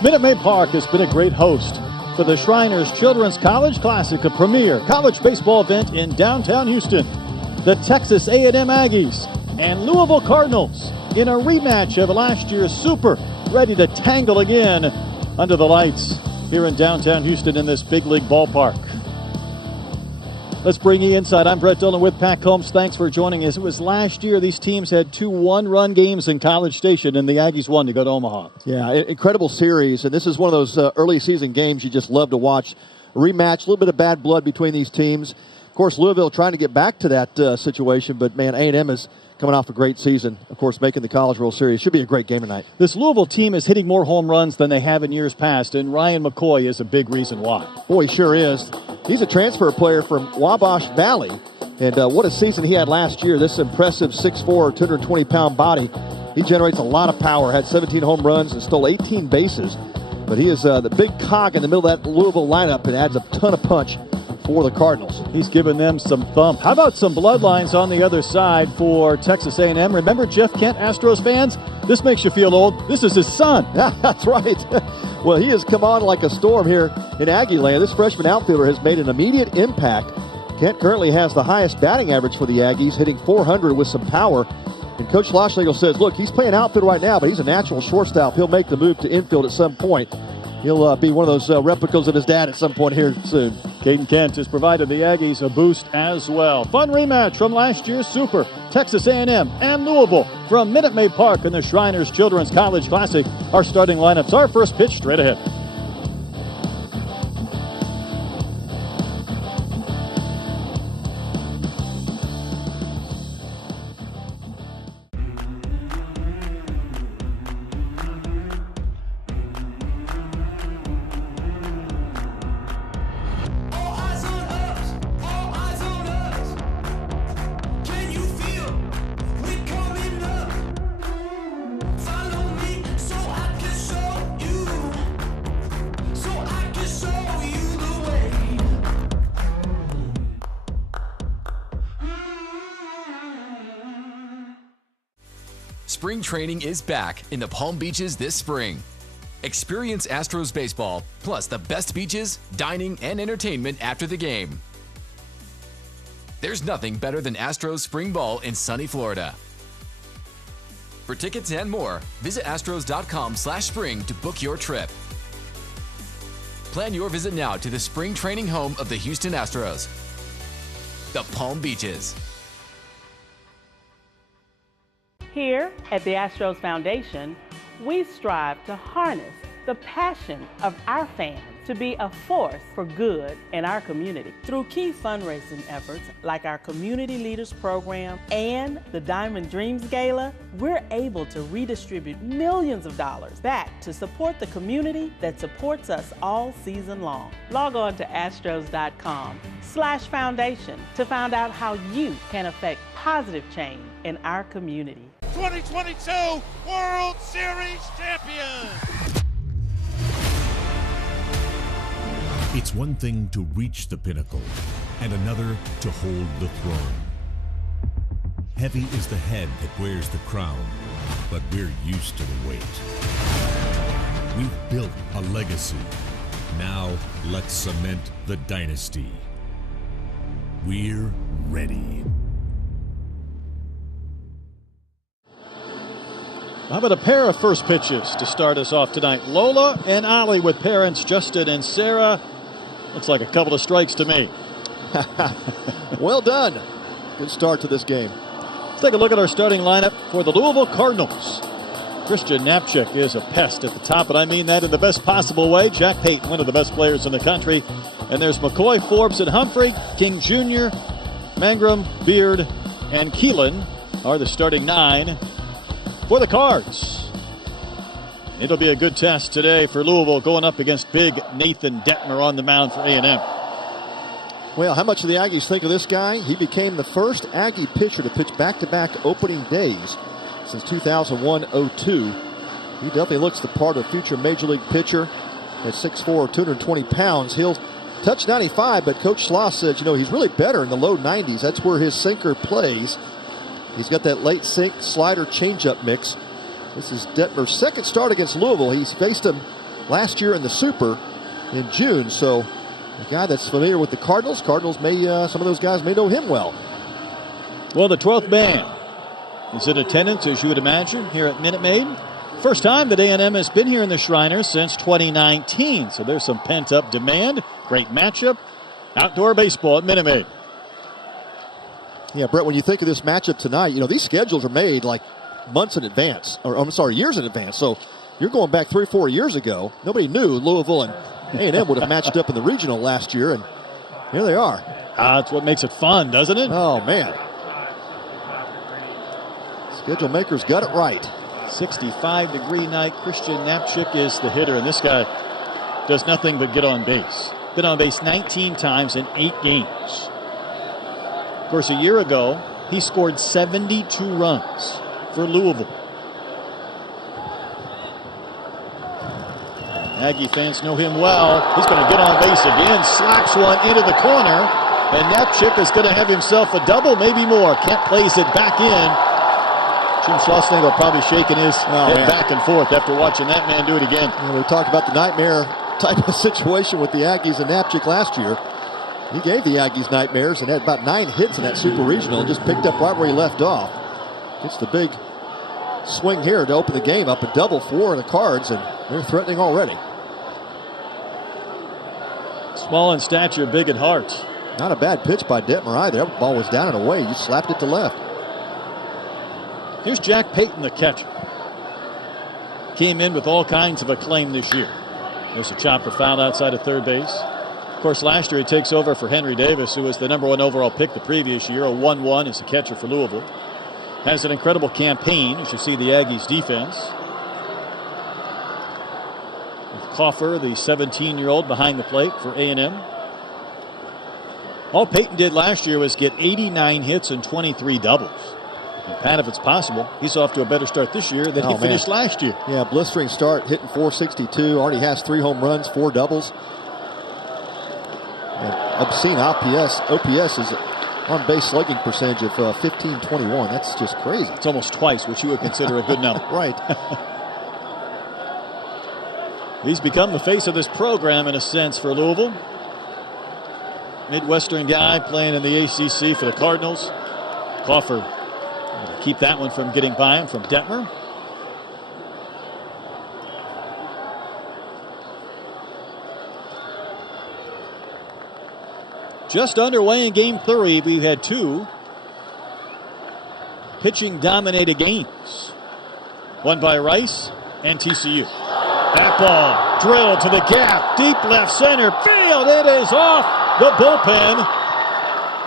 Minute Maid Park has been a great host for the Shriners Children's College Classic, a premier college baseball event in downtown Houston. The Texas A&M Aggies and Louisville Cardinals in a rematch of last year's Super, ready to tangle again under the lights here in downtown Houston in this big league ballpark. Let's bring you inside. I'm Brett Dillon with Pat Combs. Thanks for joining us. It was last year these teams had 2 one-run games in College Station, and the Aggies won to go to Omaha. Yeah, incredible series, and this is one of those early season games you just love to watch. A rematch, a little bit of bad blood between these teams. Of course, Louisville trying to get back to that situation, but man, A&M is coming off a great season, of course, making the College World Series. Should be a great game tonight. This Louisville team is hitting more home runs than they have in years past, and Ryan McCoy is a big reason why. Boy, he sure is. He's a transfer player from Wabash Valley, and what a season he had last year. This impressive 6'4", 220-pound body. He generates a lot of power, had 17 home runs and stole 18 bases. But he is the big cog in the middle of that Louisville lineup and adds a ton of punch for the Cardinals. He's given them some thump. How about some bloodlines on the other side for Texas A&M? Remember Jeff Kent, Astros fans? This makes you feel old. This is his son. Yeah, that's right. Well, he has come on like a storm here in Aggie land. This freshman outfielder has made an immediate impact. Kent currently has the highest batting average for the Aggies, hitting 400 with some power. And Coach Schlossnagle says, look, he's playing outfield right now, but he's a natural shortstop. He'll make the move to infield at some point. He'll be one of those replicas of his dad at some point here soon. Caden Kent has provided the Aggies a boost as well. Fun rematch from last year's Super. Texas A&M and Louisville from Minute Maid Park in the Shriners Children's College Classic. Our starting lineups. Our first pitch straight ahead. Spring training is back in the Palm Beaches this spring. Experience Astros baseball, plus the best beaches, dining, and entertainment after the game. There's nothing better than Astros spring ball in sunny Florida. For tickets and more, visit astros.com/spring to book your trip. Plan your visit now to the spring training home of the Houston Astros, the Palm Beaches. Here at the Astros Foundation, we strive to harness the passion of our fans to be a force for good in our community. Through key fundraising efforts like our Community Leaders Program and the Diamond Dreams Gala, we're able to redistribute millions of dollars back to support the community that supports us all season long. Log on to astros.com/foundation to find out how you can affect positive change in our community. 2022 World Series champion! It's one thing to reach the pinnacle, and another to hold the throne. Heavy is the head that wears the crown, but we're used to the weight. We've built a legacy. Now let's cement the dynasty. We're ready. How about a pair of first pitches to start us off tonight? Lola and Ollie with parents Justin and Sarah. Looks like a couple of strikes to me. Well done. Good start to this game. Let's take a look at our starting lineup for the Louisville Cardinals. Christian Knapczyk is a pest at the top, and I mean that in the best possible way. Jack Payton, one of the best players in the country. And there's McCoy, Forbes, and Humphrey. King Jr., Mangrum, Beard, and Keelan are the starting 9 for the Cards. It'll be a good test today for Louisville going up against big Nathan Detmer on the mound for A&M. Well, how much do the Aggies think of this guy? He became the first Aggie pitcher to pitch back-to-back opening days since 2001-02. He definitely looks the part of a future Major League pitcher. At 6'4", 220 pounds, he'll touch 95, but Coach Schloss says, he's really better in the low 90s. That's where his sinker plays. He's got that late sink slider changeup mix. This is Detmer's second start against Louisville. He's faced him last year in the Super in June. So a guy that's familiar with the Cardinals. Cardinals may, some of those guys may know him well. Well, the 12th man is in attendance, as you would imagine, here at Minute Maid. First time that A&M has been here in the Shriners since 2019. So there's some pent-up demand. Great matchup. Outdoor baseball at Minute Maid. Yeah, Brett, when you think of this matchup tonight, you know, these schedules are made like months in advance, or I'm sorry, years in advance. So you're going back 3 or 4 years ago. Nobody knew Louisville and A&M would have matched up in the regional last year, and here they are. That's what makes it fun, doesn't it? Oh, man. Schedule makers got it right. 65-degree night. Christian Knapczyk is the hitter, and this guy does nothing but get on base. Been on base 19 times in 8 games. Of course, a year ago, he scored 72 runs for Louisville. Aggie fans know him well. He's going to get on base again, slaps one into the corner, and Knapczyk is going to have himself a double, maybe more. Kent plays it back in. Jim Schlossnagle probably shaking his head back and forth after watching that man do it again. We talked about the nightmare type of situation with the Aggies and Knapczyk last year. He gave the Aggies nightmares and had about 9 hits in that Super Regional, just picked up right where he left off. Gets the big swing here to open the game up, a double for the Cards, and they're threatening already. Small in stature, big at heart. Not a bad pitch by Detmer either. That ball was down and away. You slapped it to left. Here's Jack Payton, the catcher. Came in with all kinds of acclaim this year. There's a chopper foul outside of third base. Of course, last year he takes over for Henry Davis, who was the #1 overall pick the previous year, a 1-1 as a catcher for Louisville. Has an incredible campaign, as you see the Aggies defense. With Coffer, the 17-year-old, behind the plate for A&M. All Payton did last year was get 89 hits and 23 doubles. And Pat, if it's possible, he's off to a better start this year than he finished last year. Yeah, blistering start, hitting .462. Already has 3 home runs, 4 doubles. And obscene OPS is on-base slugging percentage of .1521. That's just crazy. It's almost twice what you would consider a good number. Right. He's become the face of this program in a sense for Louisville. Midwestern guy playing in the ACC for the Cardinals. Coffer keep that one from getting by him from Detmer. Just underway in game 3. We've had 2 pitching dominated games. One by Rice and TCU. That ball drilled to the gap, deep left center field. It is off the bullpen.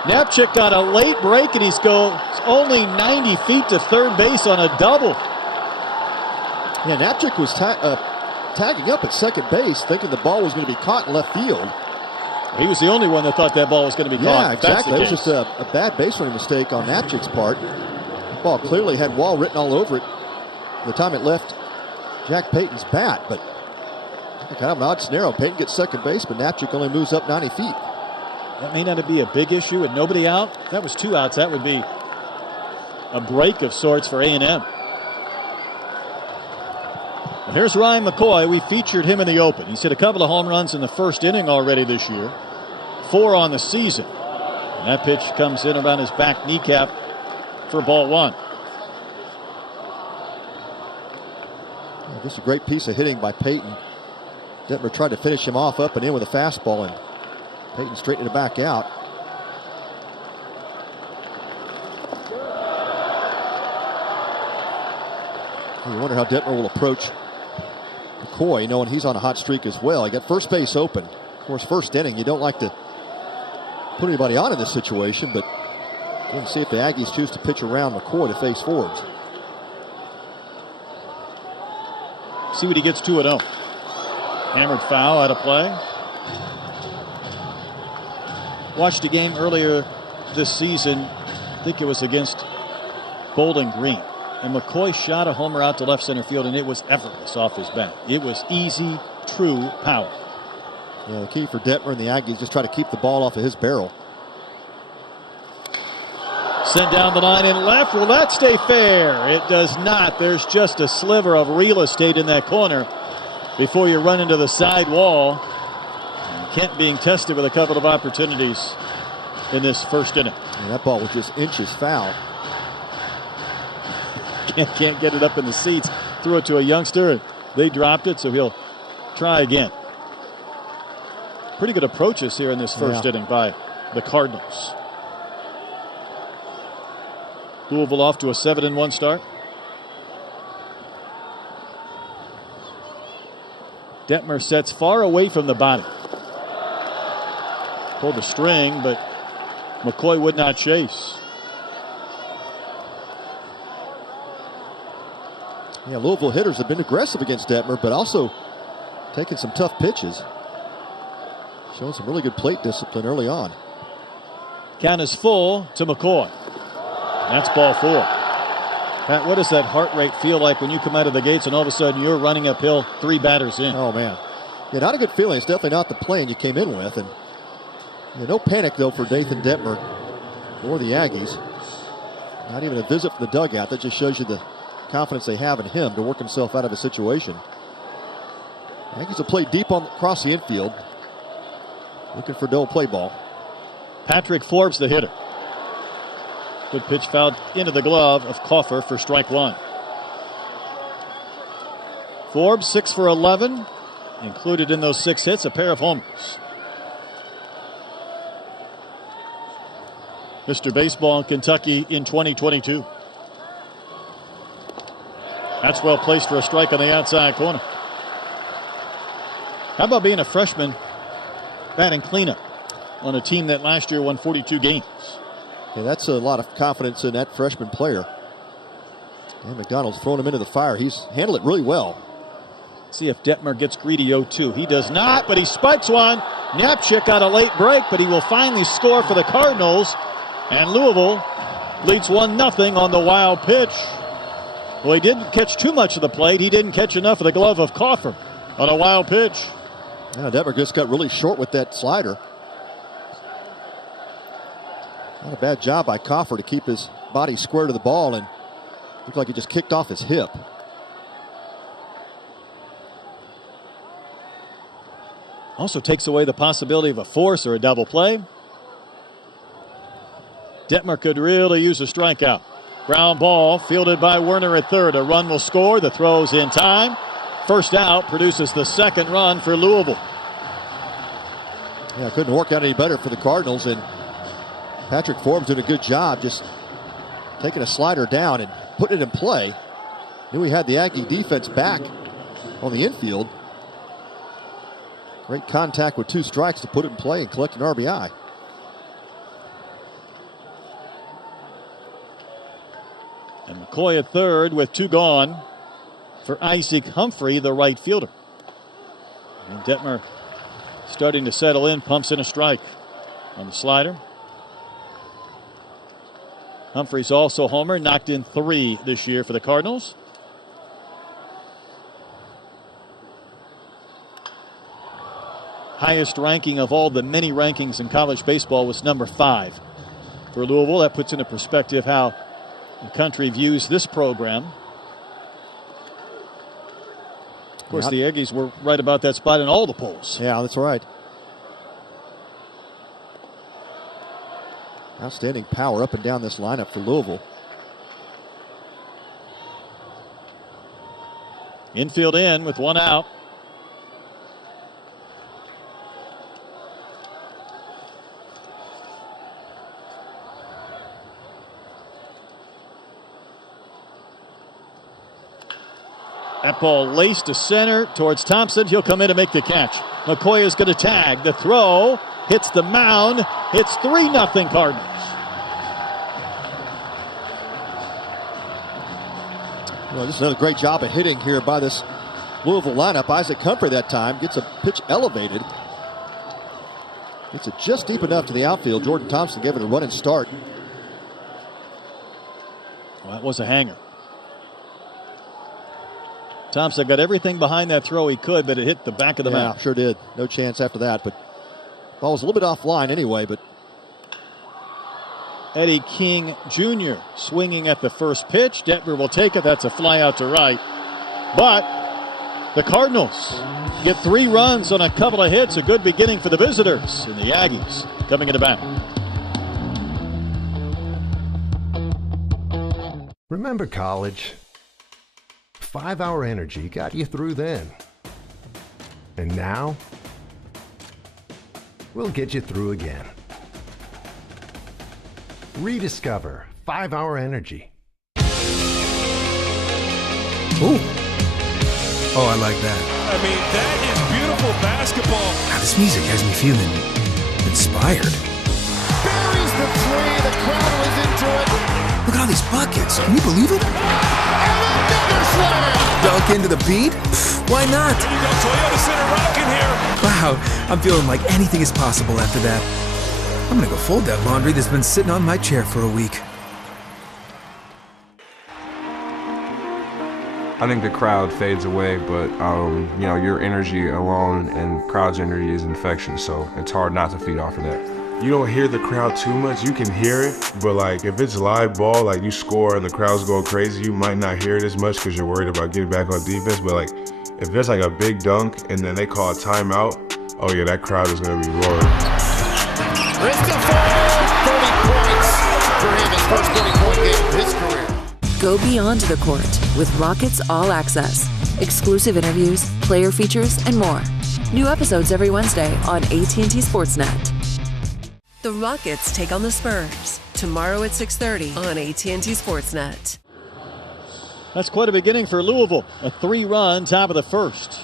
Knapczyk got a late break, and he's goes only 90 feet to third base on a double. Yeah, Knapczyk was tagging up at second base, thinking the ball was going to be caught in left field. He was the only one that thought that ball was going to be caught. Yeah, exactly. It was just a bad base running mistake on Knapczyk's part. The ball clearly had Wall written all over it the time it left Jack Payton's bat, but kind of an odd scenario. Payton gets second base, but Knapczyk only moves up 90 feet. That may not be a big issue with nobody out. If that was 2 outs, that would be a break of sorts for A&M. And here's Ryan McCoy. We featured him in the open. He's hit a couple of home runs in the first inning already this year. 4 on the season. And that pitch comes in around his back kneecap for ball 1. Just a great piece of hitting by Payton. Detmer tried to finish him off up and in with a fastball, and Payton straightened it back out. You wonder how Detmer will approach McCoy, knowing he's on a hot streak as well. He got first base open. Of course, first inning, you don't like to put anybody on in this situation, but we'll see if the Aggies choose to pitch around McCoy to face forwards. See what he gets 2-0. Hammered foul out of play. Watched a game earlier this season. I think it was against Bowling Green. And McCoy shot a homer out to left center field, and it was effortless off his bat. It was easy, true power. Yeah, the key for Detmer and the Aggies just try to keep the ball off of his barrel. Sent down the line in left. Will that stay fair? It does not. There's just a sliver of real estate in that corner. before you run into the side wall. Kent being tested with a couple of opportunities in this first inning. And that ball was just inches foul. Can't get it up in the seats. Threw it to a youngster. They dropped it, so he'll try again. Pretty good approaches here in this first inning by the Cardinals. Louisville off to a 7-1 start. Detmer sets far away from the body. Pulled the string, but McCoy would not chase. Yeah, Louisville hitters have been aggressive against Detmer, but also taking some tough pitches. Showing some really good plate discipline early on. Count is full to McCoy. That's ball 4. Pat, what does that heart rate feel like when you come out of the gates and all of a sudden you're running uphill 3 batters in? Oh, man. Yeah, not a good feeling. It's definitely not the plan you came in with. And no panic, though, for Nathan Detmer or the Aggies. Not even a visit from the dugout. That just shows you the confidence they have in him to work himself out of a situation. Aggies will play deep across the infield. Looking for no play ball. Patrick Forbes, the hitter. Good pitch fouled into the glove of Coffer for strike 1. Forbes 6 for 11. Included in those 6 hits, a pair of homers. Mr. Baseball in Kentucky in 2022. That's well placed for a strike on the outside corner. How about being a freshman batting cleanup on a team that last year won 42 games? Yeah, that's a lot of confidence in that freshman player. Dan McDonald's throwing him into the fire. He's handled it really well. See if Detmer gets greedy 0-2. He does not, but he spikes one. Knapchick got a late break, but he will finally score for the Cardinals. And Louisville leads 1-0 on the wild pitch. Well, he didn't catch too much of the plate. He didn't catch enough of the glove of Coffer on a wild pitch. Yeah, Detmer just got really short with that slider. Not a bad job by Coffer to keep his body square to the ball, and looked like he just kicked off his hip. Also takes away the possibility of a force or a double play. Detmer could really use a strikeout. Ground ball fielded by Werner at third. A run will score. The throw's in time. First out produces the second run for Louisville. Yeah, couldn't work out any better for the Cardinals, and Patrick Forbes did a good job just taking a slider down and putting it in play. Knew he had the Aggie defense back on the infield. Great contact with 2 strikes to put it in play and collect an RBI. And McCoy at third with 2 gone for Isaac Humphrey, the right fielder. And Detmer starting to settle in, pumps in a strike on the slider. Humphrey's also homer, knocked in 3 this year for the Cardinals. Highest ranking of all the many rankings in college baseball was number 5 for Louisville. That puts into perspective how the country views this program. Of course, the Aggies were right about that spot in all the polls. Yeah, that's right. Outstanding power up and down this lineup for Louisville. Infield in with 1 out. That ball laced to center towards Thompson. He'll come in to make the catch. McCoy is going to tag. The throw hits the mound. It's 3-0 Cardinals. Well, this is another great job of hitting here by this Louisville lineup. Isaac Humphrey that time gets a pitch elevated. Gets it just deep enough to the outfield. Jordan Thompson gave it a running start. Well, that was a hanger. Thompson got everything behind that throw he could, but it hit the back of the mound. Sure did. No chance after that, but ball was a little bit offline anyway, but Eddie King Jr. swinging at the first pitch. Detmer will take it. That's a fly out to right. But The Cardinals get 3 runs on a couple of hits. A good beginning for the visitors. And the Aggies coming into bat. Remember college? 5-Hour Energy got you through then. And now, we'll get you through again. Rediscover 5-Hour Energy. Ooh. Oh, I like that. I mean, that is beautiful basketball. Wow, this music has me feeling inspired. Buries the 3. The crowd was into it. Look at all these buckets. Can you believe it? And another slam. Dunk into the beat? Pfft, why not? There you go, Toyota Center rocking here. Wow, I'm feeling like anything is possible after that. I'm gonna go fold that laundry that's been sitting on my chair for a week. I think the crowd fades away, but you know, your energy alone and crowd's energy is infectious, so it's hard not to feed off of that. You don't hear the crowd too much. You can hear it, but like if it's live ball, like you score and the crowd's going crazy, you might not hear it as much because you're worried about getting back on defense. But like if there's like a big dunk and then they call a timeout, oh yeah, that crowd is gonna be roaring. Christopher, 30 points for him, his first 30-point game of his career. Go beyond the court with Rockets All Access. Exclusive interviews, player features, and more. New episodes every Wednesday on AT&T Sportsnet. The Rockets take on the Spurs tomorrow at 6:30 on AT&T Sportsnet. That's quite a beginning for Louisville. A 3-run top of the first.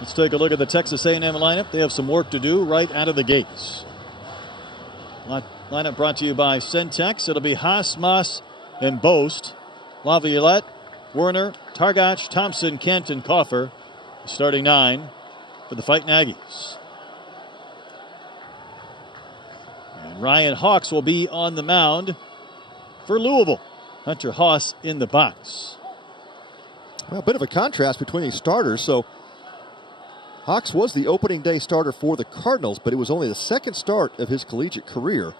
Let's take a look at the Texas A&M lineup. They have some work to do right out of the gates. Lineup brought to you by Centex. It'll be Haas, Moss, and Boast. Laviolette, Werner, Targach, Thompson, Kent, and Coffer. Starting 9 for the Fighting Aggies. And Ryan Hawks will be on the mound for Louisville. Hunter Haas in the box. Well, a bit of a contrast between these starters. So Hawks was the opening day starter for the Cardinals, but it was only the second start of his collegiate career.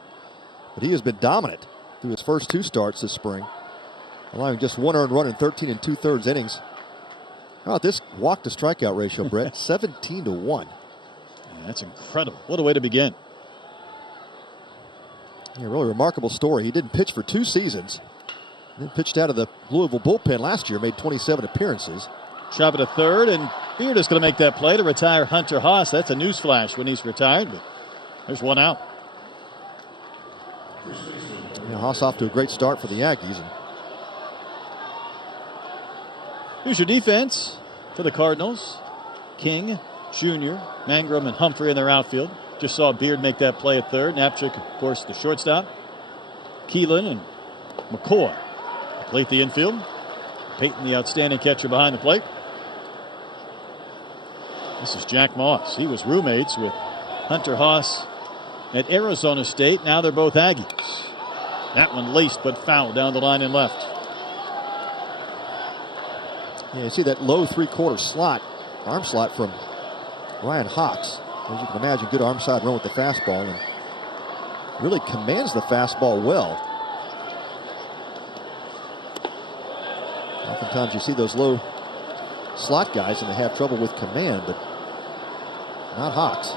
But he has been dominant through his first 2 starts this spring, allowing just 1 earned run in 13 2/3 innings. How about this walk to strikeout ratio, Brett? 17-1. Yeah, that's incredible. What a way to begin. Yeah, really remarkable story. He didn't pitch for 2 seasons. Then pitched out of the Louisville bullpen last year, made 27 appearances. Chop it to third, and Beard is going to make that play to retire Hunter Haas. That's a newsflash when he's retired, but there's 1 out. Yeah, Haas off to a great start for the Aggies. Here's your defense for the Cardinals. King, Jr., Mangrum, and Humphrey in their outfield. Just saw Beard make that play at third. Napchik, of course, the shortstop. Keelan and McCoy complete the infield. Peyton, the outstanding catcher behind the plate. This is Jack Moss. He was roommates with Hunter Haas at Arizona State. Now they're both Aggies. That one laced but foul down the line and left. Yeah, you see that low 3/4 slot, arm slot from Ryan Hawks. As you can imagine, good arm side run with the fastball and really commands the fastball well. Oftentimes you see those low slot guys and they have trouble with command, but not Hawks.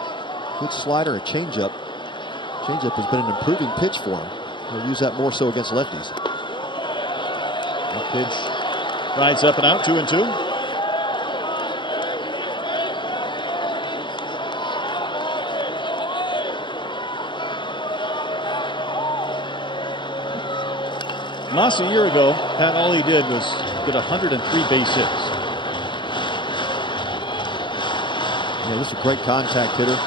Good slider and changeup. Changeup has been an improving pitch for him. He'll use that more so against lefties. That pitch rides up and out, 2-2. Moss a year ago, Pat, all he did was get 103 base hits. Yeah, this is a great contact hitter.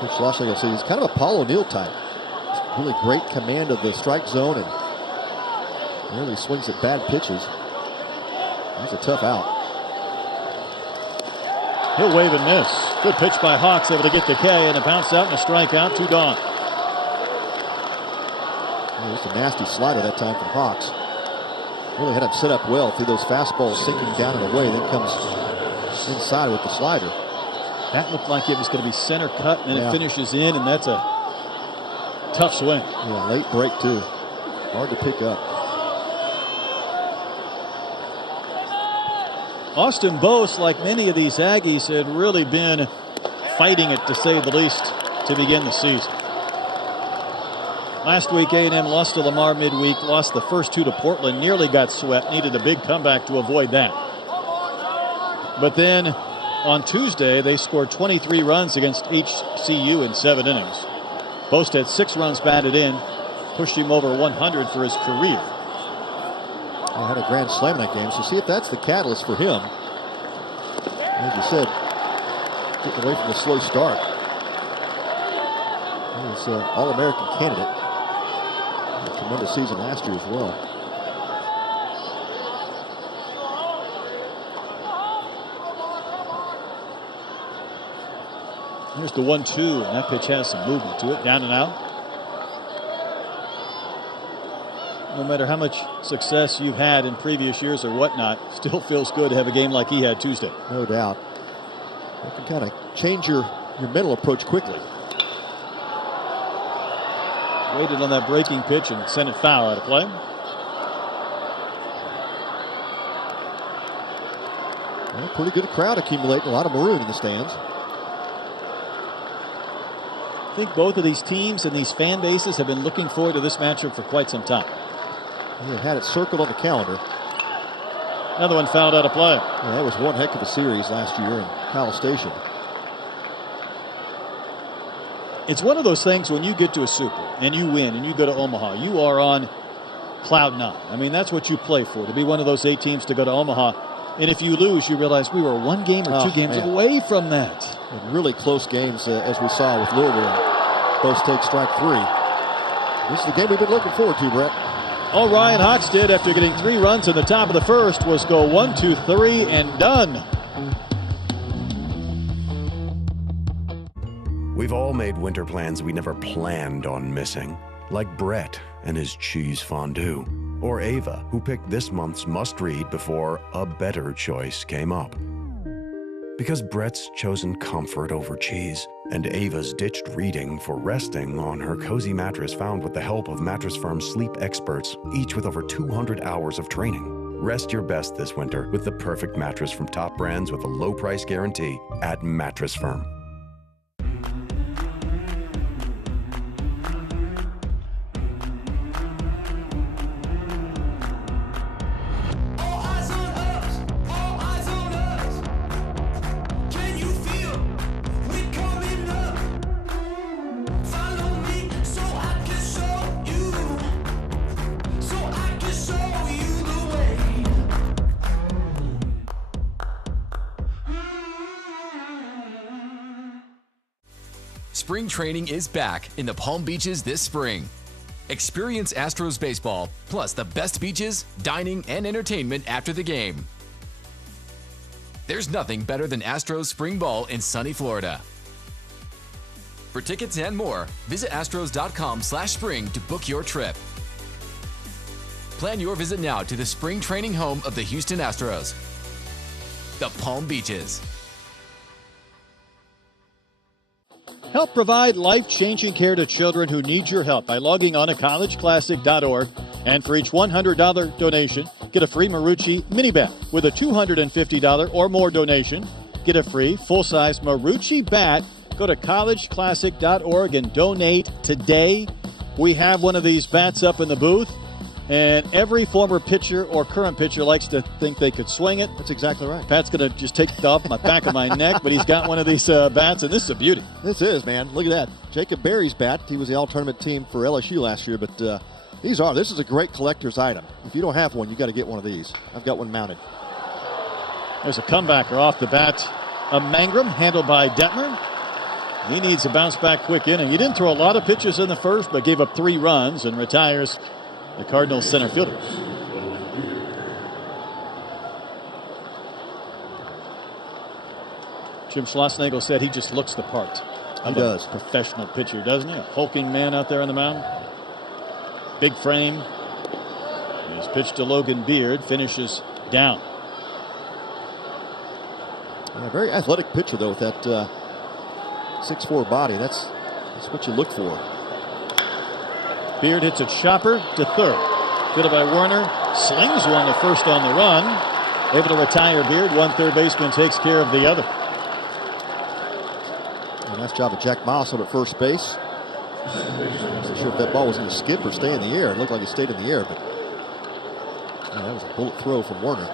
Coach Schlossler will say he's kind of a Paul O'Neill type. Really great command of the strike zone and really swings at bad pitches. That's a tough out. He'll wave and miss. Good pitch by Hawks, able to get the K and a bounce out and a strikeout, 2 gone. Just a nasty slider that time from Hawks. Really had him set up well through those fastballs sinking down and away. Then comes inside with the slider. That looked like it was going to be center cut, and then it finishes in, and that's a tough swing. Yeah, late break too. Hard to pick up. Austin Bose, like many of these Aggies, had really been fighting it, to say the least, to begin the season. Last week, A&M lost to Lamar midweek, lost the first 2 to Portland, nearly got swept, needed a big comeback to avoid that. But then on Tuesday, they scored 23 runs against HCU in 7 innings. Bose had 6 runs batted in, pushed him over 100 for his career. He had a grand slam in that game, so see if that's the catalyst for him. As you said, getting away from the slow start. He was an All-American candidate. A tremendous season last year as well. Here's the 1-2, and that pitch has some movement to it, down and out. No matter how much success you've had in previous years or whatnot, still feels good to have a game like he had Tuesday. No doubt. You can kind of change your mental approach quickly. Waited on that breaking pitch and sent it foul out of play. Well, pretty good crowd accumulating, a lot of maroon in the stands. I think both of these teams and these fan bases have been looking forward to this matchup for quite some time. He had it circled on the calendar. Another one fouled out of play. Yeah, that was one heck of a series last year in Powell Station. It's one of those things when you get to a Super and you win and you go to Omaha, you are on cloud 9. I mean, that's what you play for, to be one of those 8 teams to go to Omaha. And if you lose, you realize we were 1 game or 2 games away from that. And really close games, as we saw with Louisville. Both take strike 3. This is the game we've been looking forward to, Brett. All Ryan Hawks did after getting 3 runs in the top of the first was go 1, 2, 3 and done. We've all made winter plans we never planned on missing, like Brett and his cheese fondue, or Ava, who picked this month's must-read before a better choice came up. Because Brett's chosen comfort over cheese, and Ava's ditched reading for resting on her cozy mattress found with the help of Mattress Firm's sleep experts, each with over 200 hours of training. Rest your best this winter with the perfect mattress from top brands with a low price guarantee at Mattress Firm. Spring training is back in the Palm Beaches this spring. Experience Astros baseball, plus the best beaches, dining, and entertainment after the game. There's nothing better than Astros spring ball in sunny Florida. For tickets and more, visit astros.com/spring to book your trip. Plan your visit now to the spring training home of the Houston Astros, the Palm Beaches. Help provide life-changing care to children who need your help by logging on to collegeclassic.org. And for each $100 donation, get a free Marucci mini bat. With a $250 or more donation, get a free full-size Marucci bat. Go to collegeclassic.org and donate today. We have one of these bats up in the booth, and every former pitcher or current pitcher likes to think they could swing it. That's exactly right. Pat's going to just take it off my back of my neck, but he's got one of these bats, and this is a beauty. This is, man. Look at that. Jacob Berry's bat. He was the all-tournament team for LSU last year, but this is a great collector's item. If you don't have one, you got to get one of these. I've got one mounted. There's a comebacker off the bat of Mangrum, handled by Detmer. He needs a bounce-back quick inning. He didn't throw a lot of pitches in the first, but gave up 3 runs and retires the Cardinals center fielder. Jim Schlossnagle said he just looks the part. He does. Professional pitcher, doesn't he? A hulking man out there on the mound. Big frame. His pitch to Logan Beard finishes down. Yeah, very athletic pitcher, though, with that 6'4" body. That's what you look for. Beard hits a chopper to third. Fielded by Werner. Slings one to first on the run. able to retire Beard. One third baseman takes care of the other. Nice job of Jack Mossel at first base. Not sure if that ball was going to skip or stay in the air. It looked like it stayed in the air, but that was a bullet throw from Werner.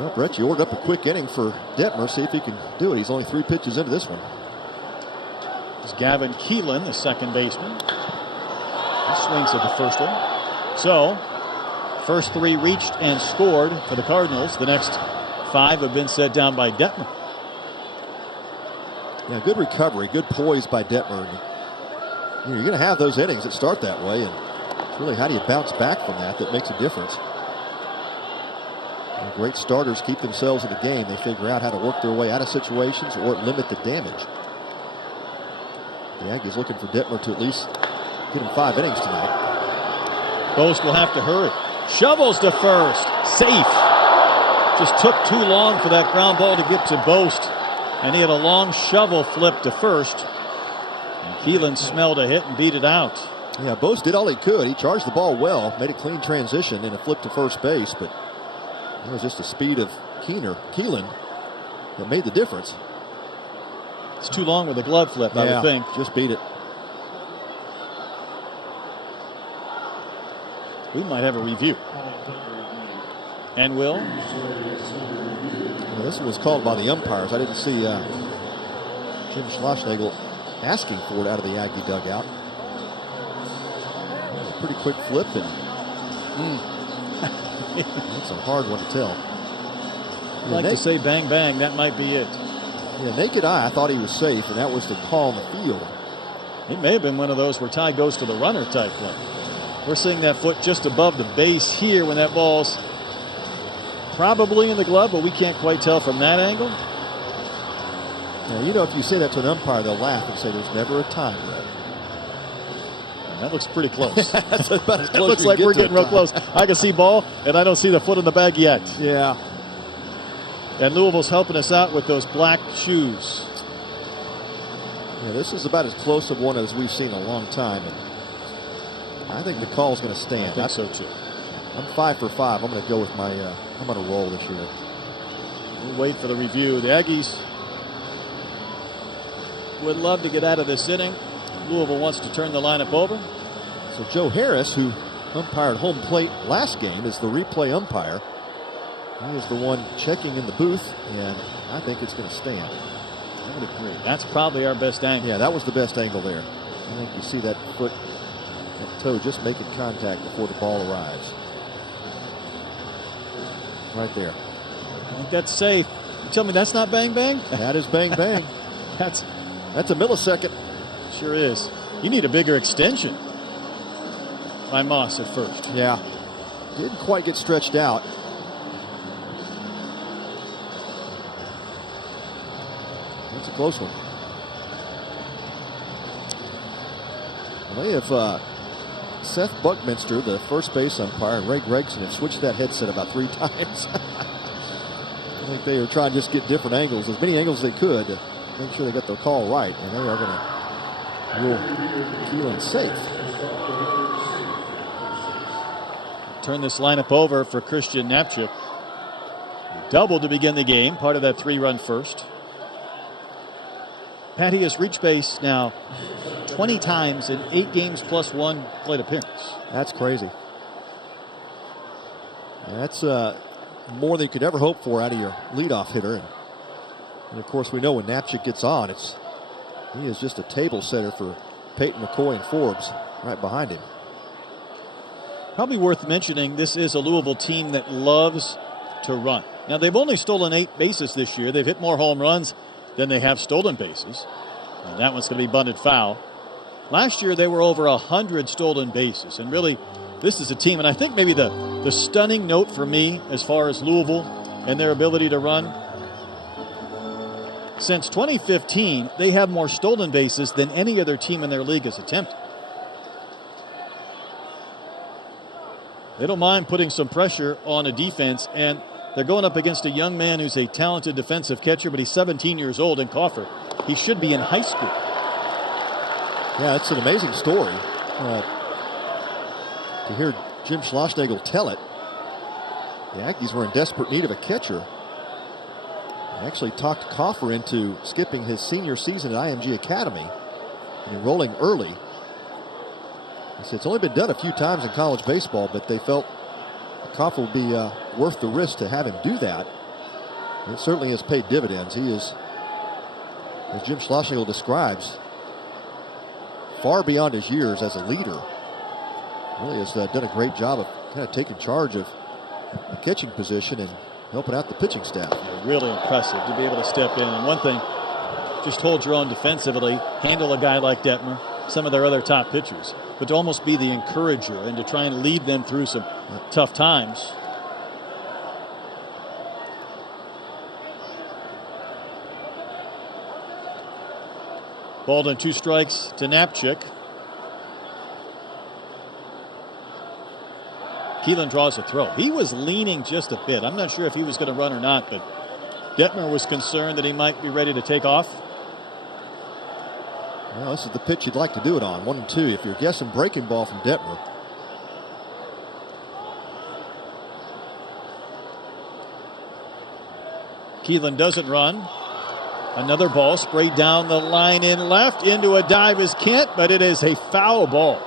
Well, Brett, you ordered up a quick inning for Detmer. See if he can do it. He's only 3 pitches into this one. It's Gavin Keelan, the second baseman. He swings at the first one. So, first 3 reached and scored for the Cardinals. The next 5 have been set down by Detmer. Yeah, good recovery, good poise by Detmer. You're going to have those innings that start that way, and it's really how do you bounce back from that makes a difference. And great starters keep themselves in the game. They figure out how to work their way out of situations or limit the damage. The Aggies looking for Detmer to at least get him 5 innings tonight. Boast will have to hurry. Shovels to first. Safe. Just took too long for that ground ball to get to Boast. And he had a long shovel flip to first. And Keelan smelled a hit and beat it out. Yeah, Boast did all he could. He charged the ball well, made a clean transition and a flip to first base, but it was just the speed of Keelan that made the difference. It's too long with a glove flip, I would think. Just beat it. We might have a review. And will. Well, this one was called by the umpires. I didn't see Jim Schlossnagel asking for it out of the Aggie dugout. That was a pretty quick flip, and that's a hard one to tell. I'd like to say bang, bang. That might be it. Yeah, naked eye, I thought he was safe, and that was the call on the field. It may have been one of those where Ty goes to the runner type play. We're seeing that foot just above the base here when that ball's probably in the glove, but we can't quite tell from that angle. Now, you know, if you say that to an umpire, they'll laugh and say there's never a time, though. That looks pretty close. That's about as close. It looks like we're getting real close. I can see ball, and I don't see the foot in the bag yet. Yeah. And Louisville's helping us out with those black shoes. Yeah, this is about as close of one as we've seen in a long time. And I think the call's going to stand. I think so, too. I'm 5 for 5. I'm going to go with my, I'm going to roll this year. We'll wait for the review. The Aggies would love to get out of this inning. Louisville wants to turn the lineup over. So Joe Harris, who umpired home plate last game, is the replay umpire. He is the one checking in the booth, and I think it's going to stand. I would agree. That's probably our best angle. Yeah, that was the best angle there. I think you see that foot, that toe just making contact before the ball arrives. Right there. I think that's safe. You tell me that's not bang bang? That is bang bang. That's a millisecond. Sure is. You need a bigger extension by Moss at first. Yeah. Didn't quite get stretched out. That's a close one. Well, they have Seth Buckminster, the first base umpire, and Ray Gregson have switched that headset about 3 times. I think they were trying to just get different angles, as many angles as they could, to make sure they got the call right, and they are going to rule Keelan safe. Turn this lineup over for Christian Knapchuk. Double to begin the game, part of that 3-run first. Patty has reached base now 20 times in 8 games plus 1 plate appearance. That's crazy. That's more than you could ever hope for out of your leadoff hitter. And of course, we know when Knapchuk gets on, he is just a table setter for Peyton McCoy and Forbes right behind him. Probably worth mentioning, this is a Louisville team that loves to run. Now, they've only stolen 8 bases this year. They've hit more home runs than they have stolen bases. And that one's going to be bunted foul. Last year, they were over 100 stolen bases. And really, this is a team, and I think maybe the stunning note for me as far as Louisville and their ability to run, since 2015, they have more stolen bases than any other team in their league has attempted. They don't mind putting some pressure on a defense, and they're going up against a young man who's a talented defensive catcher, but he's 17 years old in Coffer. He should be in high school. Yeah, it's an amazing story. To hear Jim Schlossnagel tell it. The Aggies were in desperate need of a catcher. They actually talked Coffer into skipping his senior season at IMG Academy and enrolling early. He said it's only been done a few times in college baseball, but they felt Coffer would be worth the risk to have him do that. It certainly has paid dividends. He is, as Jim Schlossingel describes, far beyond his years as a leader. Really has done a great job of kind of taking charge of the catching position and helping out the pitching staff. Really impressive to be able to step in. And one thing, just hold your own defensively, handle a guy like Detmer, some of their other top pitchers, but to almost be the encourager and to try and lead them through some tough times. Balled in 2 strikes to Knapczyk. Keelan draws a throw. He was leaning just a bit. I'm not sure if he was going to run or not, but Detmer was concerned that he might be ready to take off. Well, this is the pitch you'd like to do it on. 1-2 if you're guessing breaking ball from Detmer. Keelan doesn't run. Another ball sprayed down the line in left. Into a dive is Kent, but it is a foul ball.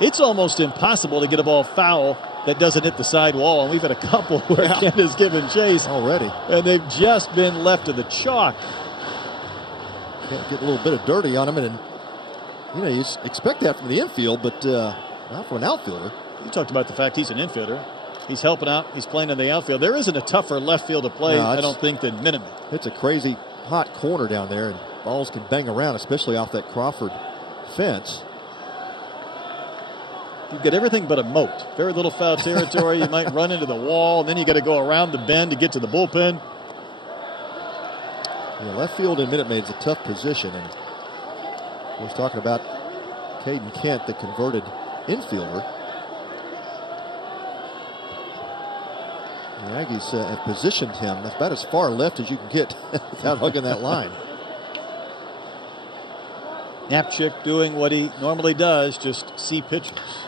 It's almost impossible to get a ball foul that doesn't hit the side wall. And we've had a couple where Kent has given chase already. And they've just been left to the chalk. Can't get a little bit of dirty on him. And, you know, you expect that from the infield, but not from an outfielder. You talked about the fact he's an infielder. He's helping out. He's playing in the outfield. There isn't a tougher left field to play, I don't think, than Minuteman. It's a crazy hot corner down there, and balls can bang around, especially off that Crawford fence. You get everything but a moat. Very little foul territory. You might run into the wall, and then you got to go around the bend to get to the bullpen. Yeah, left field in Minute Maid is a tough position, and I was talking about Caden Kent, the converted infielder. The Aggies have positioned him about as far left as you can get without hugging that line. Knapczyk doing what he normally does, just see pitches.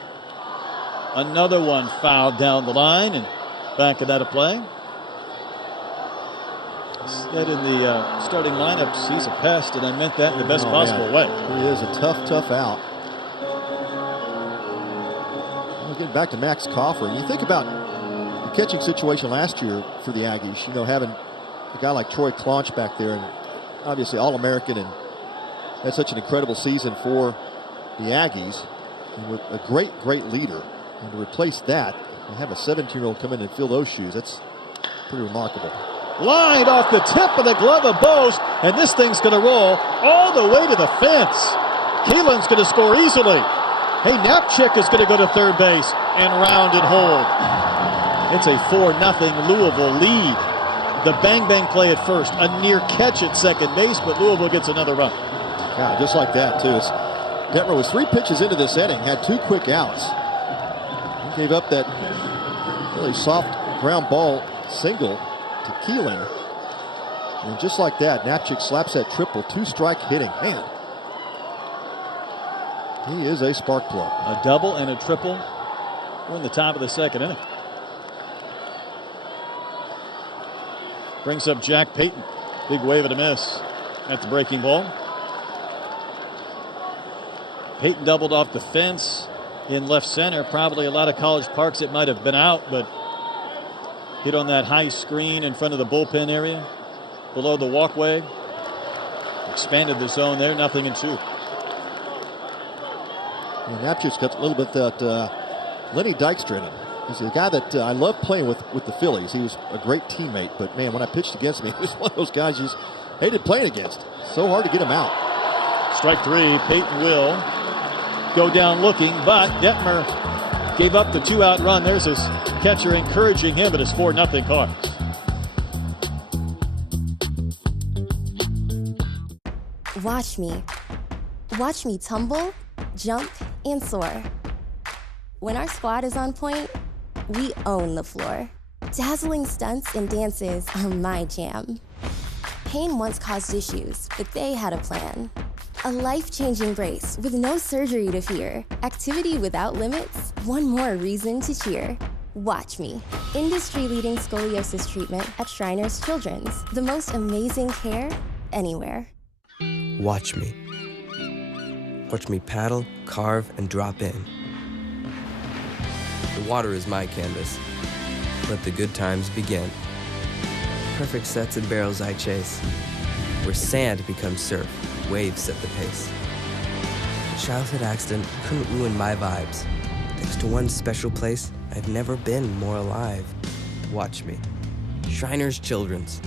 Another one fouled down the line and back it out of play. Said in the starting lineups, he's a pest, and I meant that in the best possible way. He is a tough out. Well, getting back to Max Coffer, you think about the catching situation last year for the Aggies, you know, having a guy like Troy Claunch back there, and obviously All-American, and had such an incredible season for the Aggies, and with a great leader. And to replace that and have a 17-year-old come in and fill those shoes, that's pretty remarkable. Lined off the tip of the glove of Bose, and this thing's going to roll all the way to the fence. Keelan's going to score easily. Hey, Knapczyk is going to go to third base and round and hold. It's a 4-0 Louisville lead. The bang play at first, a near catch at second base, but Louisville gets another run. Yeah, just like that, too. Detmer was 3 pitches into this inning, had 2 quick outs. He gave up that really soft ground ball single to Keelan. And just like that, Knapczyk slaps that triple, 2-strike hitting. Man, he is a spark plug. A double and a triple. We're in the top of the second inning. Brings up Jack Payton. Big wave and a miss at the breaking ball. Payton doubled off the fence in left center. Probably a lot of College Parks it might have been out, but hit on that high screen in front of the bullpen area below the walkway. Expanded the zone there, 0-2. Knapczyk's got a little bit that Lenny Dykstra in him. He's a guy that I love playing with the Phillies. He was a great teammate, but man, when I pitched against him, he was one of those guys you just hated playing against. So hard to get him out. Strike 3, Payton will go down looking, but Detmer gave up the 2-out run. There's his catcher encouraging him, but it's 4-0 Cards. Watch me tumble, jump, and soar. When our squad is on point, we own the floor. Dazzling stunts and dances are my jam. Pain once caused issues, but they had a plan. A life-changing brace with no surgery to fear. Activity without limits, one more reason to cheer. Watch Me. Industry-leading scoliosis treatment at Shriners Children's. The most amazing care anywhere. Watch me. Watch me paddle, carve, and drop in. The water is my canvas. Let the good times begin. Perfect sets and barrels I chase. Where sand becomes surf, waves set the pace. A childhood accident couldn't ruin my vibes. Thanks to one special place, I've never been more alive. Watch me. Shriners Children's.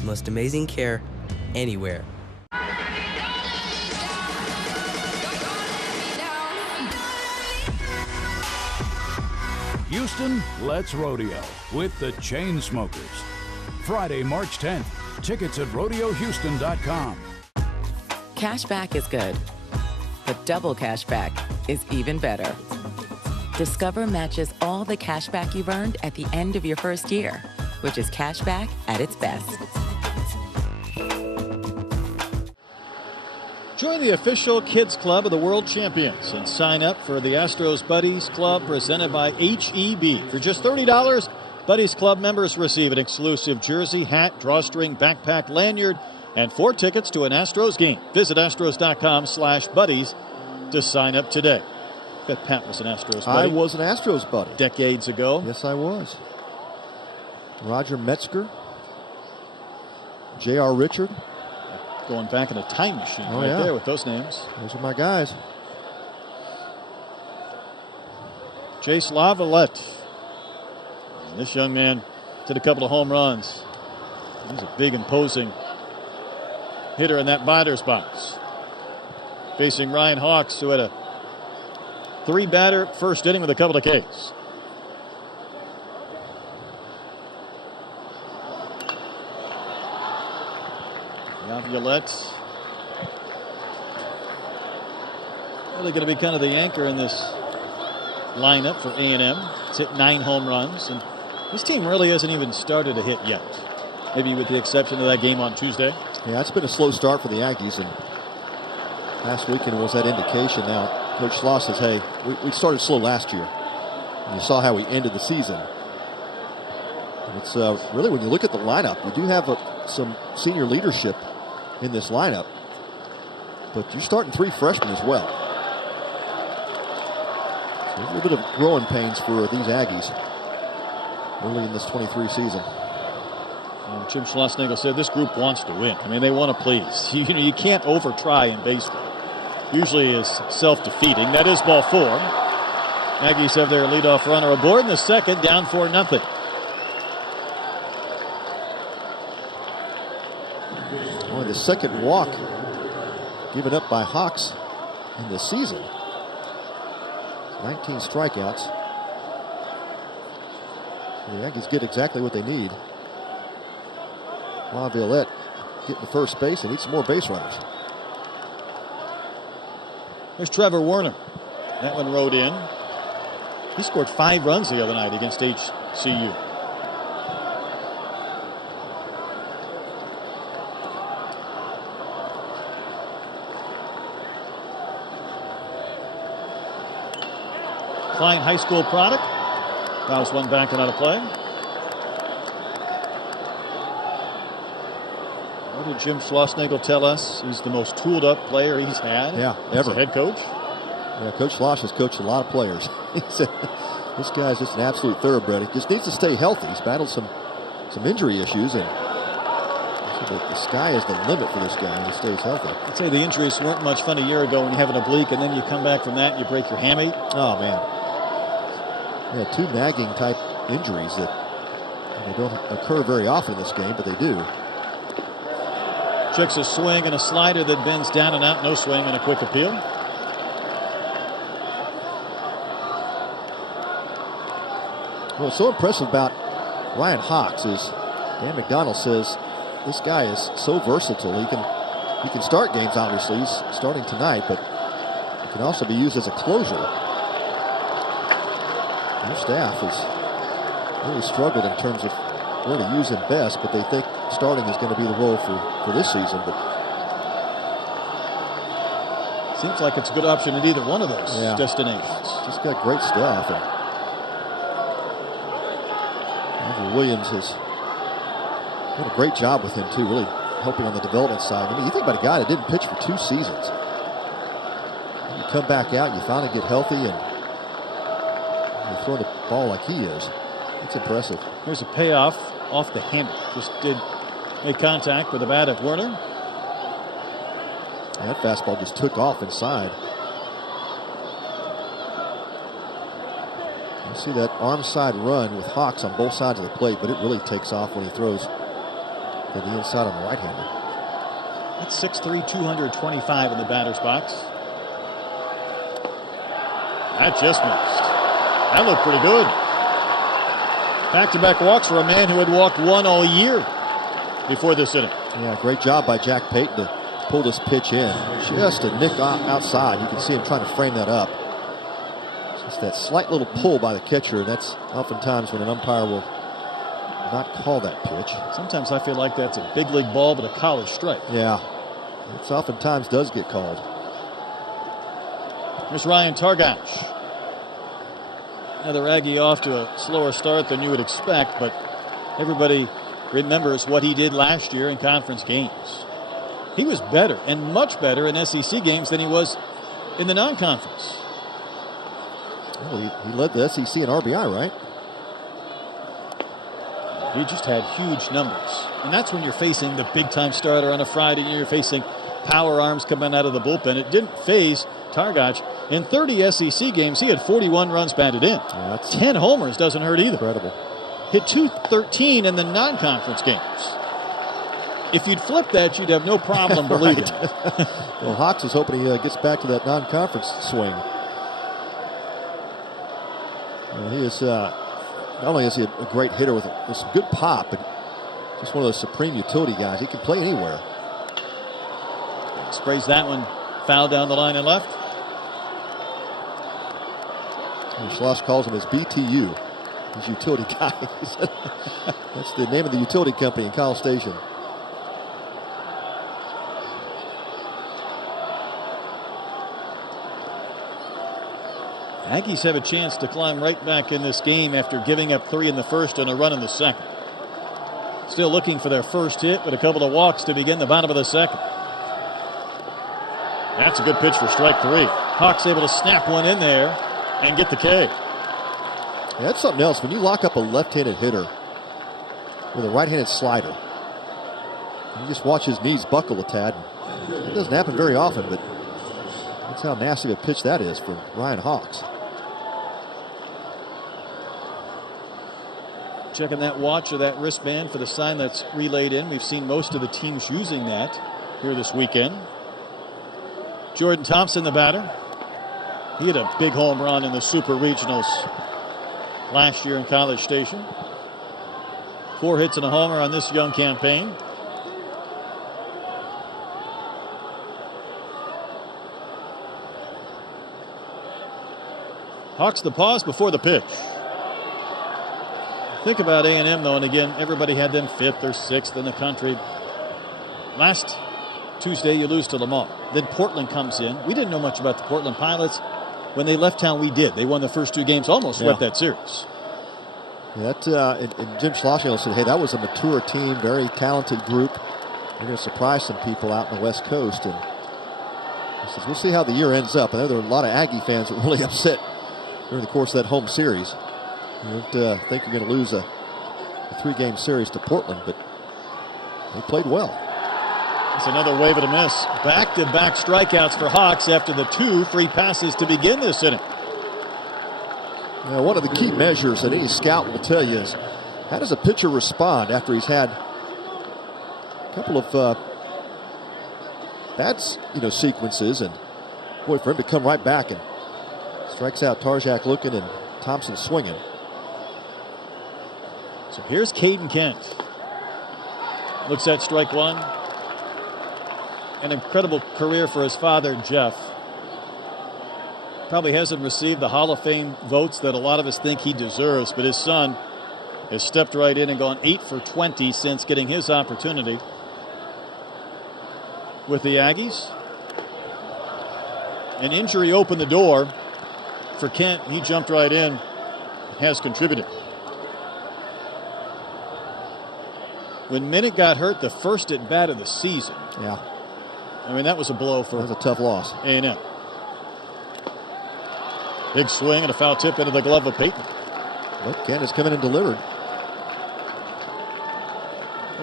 The most amazing care anywhere. Houston, let's rodeo with the Chainsmokers. Friday, March 10th. Tickets at rodeohouston.com. Cashback is good, but double cashback is even better. Discover matches all the cashback you've earned at the end of your first year, which is cashback at its best. Join the official kids club of the world champions and sign up for the Astros Buddies Club presented by HEB. For just $30, Buddies Club members receive an exclusive jersey, hat, drawstring, backpack, lanyard, and 4 tickets to an Astros game. Visit astros.com/buddies to sign up today. I bet Pat was an Astros buddy. I was an Astros buddy. Decades ago. Yes, I was. Roger Metzger. J.R. Richard. Going back in a time machine there with those names. Those are my guys. Jace Lavalette. This young man did a couple of home runs. He's a big, imposing hitter in that batter's box. Facing Ryan Hawks, who had a 3-batter first inning with a couple of Ks. Laviolette really going to be kind of the anchor in this lineup for A&M. It's hit 9 home runs, and this team really hasn't even started to hit yet. Maybe with the exception of that game on Tuesday. Yeah, it's been a slow start for the Aggies, and last weekend was that indication. Now, Coach Schloss says, hey, we started slow last year, and you saw how we ended the season. And it's really, when you look at the lineup, you do have some senior leadership in this lineup, but you're starting 3 freshmen as well. So a little bit of growing pains for these Aggies early in this 23 season. And Jim Schlossnagle said this group wants to win. I mean, they want to please. You can't over-try in baseball. Usually is self-defeating. That is ball 4. Aggies have their leadoff runner aboard in the second, down 4-0. The second walk given up by Hawks in the season. 19 strikeouts. The Aggies get exactly what they need. Laviolette getting to first base and needs some more base runners. There's Trevor Werner. That one rode in. He scored 5 runs the other night against HCU. Klein High School product. Fouls one back and out of play. What did Jim Schlossnagle tell us? He's the most tooled up player he's had. Yeah, as ever. a head coach. Yeah, Coach Schloss has coached a lot of players. He said, this guy's just an absolute thoroughbred. He just needs to stay healthy. He's battled some injury issues, and the sky is the limit for this guy when he stays healthy. I'd say the injuries weren't much fun a year ago when you have an oblique and then you come back from that and you break your hamate. Oh, man. Yeah, 2 nagging type injuries that they don't occur very often in this game, but they do. Checks a swing and a slider that bends down and out. No swing and a quick appeal. What's so impressive about Ryan Hawks is Dan McDonald says this guy is so versatile. He can start games, obviously. He's starting tonight, but he can also be used as a closer. Their staff has really struggled in terms of where to use him best, but they think starting is going to be the role for this season. But seems like it's a good option at either one of those destinations. Just got great stuff. And Andrew Williams has done a great job with him, too, really helping on the development side. I mean, you think about a guy that didn't pitch for 2 seasons. You come back out, you finally get healthy, and you throw the ball like he is. It's impressive. Here's a payoff off the handle. Just did make contact with the bat of Werner. And that fastball just took off inside. You see that arm side run with Hawks on both sides of the plate, but it really takes off when he throws to the inside on the right-hander. That's 6'3", 225 in the batter's box. That just missed. That looked pretty good. Back-to-back walks for a man who had walked 1 all year before this inning. Yeah, great job by Jack Payton to pull this pitch in. Just a nick outside. You can see him trying to frame that up. Just that slight little pull by the catcher. That's oftentimes when an umpire will not call that pitch. Sometimes I feel like that's a big league ball, but a college strike. Yeah, it oftentimes does get called. Here's Ryan Targash. Another Aggie off to a slower start than you would expect, but everybody remembers what he did last year in conference games. He was better, and much better in SEC games than he was in the non-conference. Well, he led the SEC in RBI, right? He just had huge numbers. And that's when you're facing the big-time starter on a Friday, and you're facing power arms coming out of the bullpen. It didn't phase Targash. In 30 SEC games, he had 41 runs batted in. Yeah, 10 homers doesn't hurt either. Incredible. Hit 213 in the non-conference games. If you'd flip that, you'd have no problem believing it. Well, Hawks is hoping he gets back to that non-conference swing. Well, he is not only is he a great hitter with some good pop, but just one of those supreme utility guys. He can play anywhere. Sprays that one foul down the line and left. And Schloss calls him his BTU, his utility guy. That's the name of the utility company in College Station. Aggies have a chance to climb right back in this game after giving up 3 in the first and a run in the second. Still looking for their first hit with a couple of walks to begin the bottom of the second. That's a good pitch for strike 3. Hawks able to snap one in there and get the K. Yeah, that's something else. When you lock up a left-handed hitter with a right-handed slider, you just watch his knees buckle a tad. It doesn't happen very often, but that's how nasty of a pitch that is for Ryan Hawks. Checking that watch or that wristband for the sign that's relayed in. We've seen most of the teams using that here this weekend. Jordan Thompson, the batter. He had a big home run in the Super Regionals last year in College Station. 4 hits and a homer on this young campaign. Hawks the pause before the pitch. Think about A&M, though, and again, everybody had them 5th or 6th in the country. Last Tuesday, you lose to Lamar. Then Portland comes in. We didn't know much about the Portland Pilots. When they left town, we did. They won the first 2 games, almost swept that series. Yeah, and Jim Schlossing said, hey, that was a mature team, very talented group. They're going to surprise some people out in the West Coast. And he says, we'll see how the year ends up. I know there are a lot of Aggie fans that were really upset during the course of that home series. You don't think you're going to lose a 3-game series to Portland, but they played well. It's another wave and a miss. Back-to-back strikeouts for Hawks after the 2 free passes to begin this inning. Now, one of the key measures that any scout will tell you is how does a pitcher respond after he's had a couple of bad sequences, and boy, for him to come right back and strikes out Tarjak looking and Thompson swinging. So here's Caden Kent. Looks at strike 1. An incredible career for his father, Jeff. Probably hasn't received the Hall of Fame votes that a lot of us think he deserves, but his son has stepped right in and gone 8 for 20 since getting his opportunity with the Aggies. An injury opened the door for Kent. He jumped right in, has contributed. When Minnick got hurt, the first at bat of the season. Yeah. I mean, that was a blow for. That was a tough loss. A&M. Big swing and a foul tip into the glove of Peyton. But Kent is coming and delivered.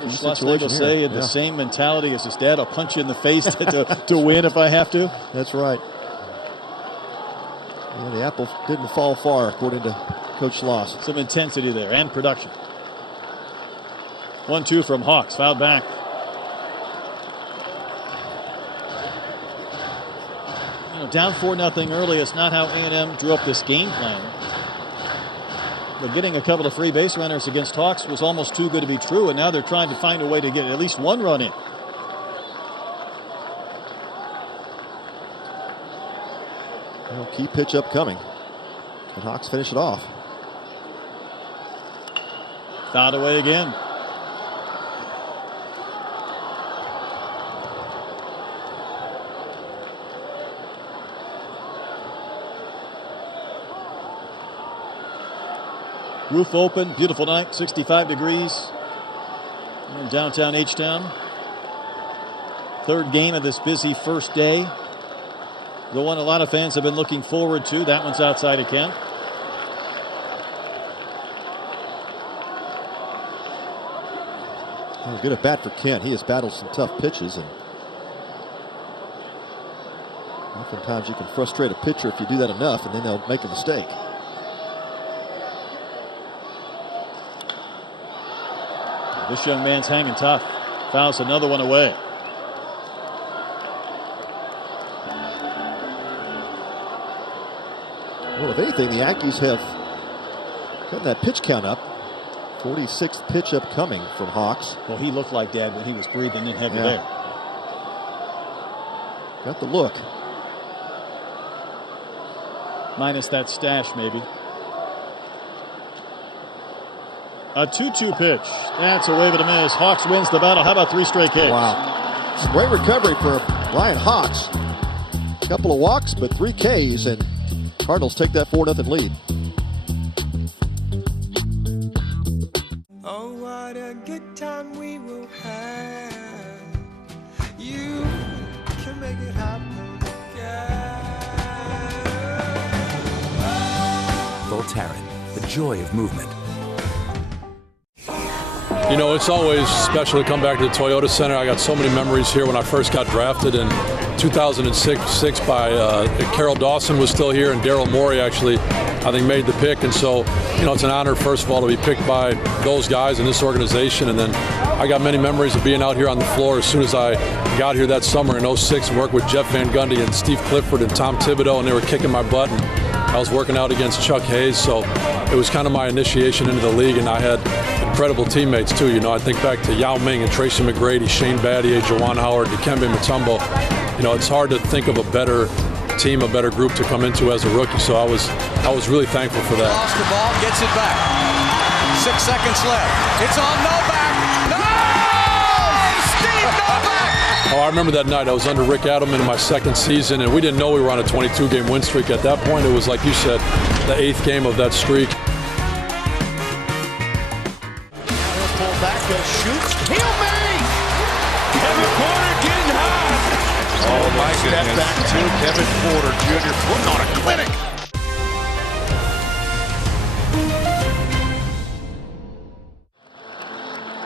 Schlossnagle will say in the same mentality as his dad, I'll punch you in the face to win if I have to. That's right. Yeah, the apple didn't fall far, according to Coach Schloss. Some intensity there and production. 1-2 from Hawks, fouled back. Down 4-0 early is not how A&M drew up this game plan. But getting a couple of free base runners against Hawks was almost too good to be true, and now they're trying to find a way to get at least one run in. Well, key pitch upcoming. And Hawks finish it off. Fouled away again. Roof open, beautiful night, 65 degrees in downtown H-Town. Third game of this busy first day. The one a lot of fans have been looking forward to. That one's outside of Kent. Well, good at bat for Kent. He has battled some tough pitches, and oftentimes you can frustrate a pitcher if you do that enough, and then they'll make a mistake. This young man's hanging tough. Fouls another one away. Well, if anything, the Aggies have gotten that pitch count up. 46th pitch upcoming from Hawks. Well, he looked like Dad when he was breathing in heavy there. Got the look. Minus that stash, maybe. A 2-2 pitch. That's a wave and a miss. Hawks wins the battle. How about 3 straight Ks? Wow. It's a great recovery for Ryan Hawks. A couple of walks, but 3 Ks, and Cardinals take that 4-0 lead. Oh, what a good time we will have. You can make it happen. Voltaren, the joy of movement. You know, it's always special to come back to the Toyota Center. I got so many memories here when I first got drafted in 2006 by Carol Dawson was still here, and Daryl Morey actually, I think, made the pick. And so, you know, it's an honor, first of all, to be picked by those guys in this organization. And then I got many memories of being out here on the floor as soon as I got here that summer in 06 and worked with Jeff Van Gundy and Steve Clifford and Tom Thibodeau, and they were kicking my butt. And I was working out against Chuck Hayes, so it was kind of my initiation into the league, and I had incredible teammates too. You know, I think back to Yao Ming and Tracy McGrady, Shane Battier, Juwan Howard, Dikembe Mutombo. You know, it's hard to think of a better team, a better group to come into as a rookie. So I was really thankful for that. Lost the ball, gets it back. 6 seconds left. It's on Novak. No! Steve Novak! Oh, I remember that night. I was under Rick Adelman in my second season, and we didn't know we were on a 22-game win streak at that point. It was, like you said, the 8th game of that streak. Pull back, he'll shoot. Hail Mary! Kevin Porter getting hot. Oh my goodness. Step back to Kevin Porter Jr. putting on a clinic.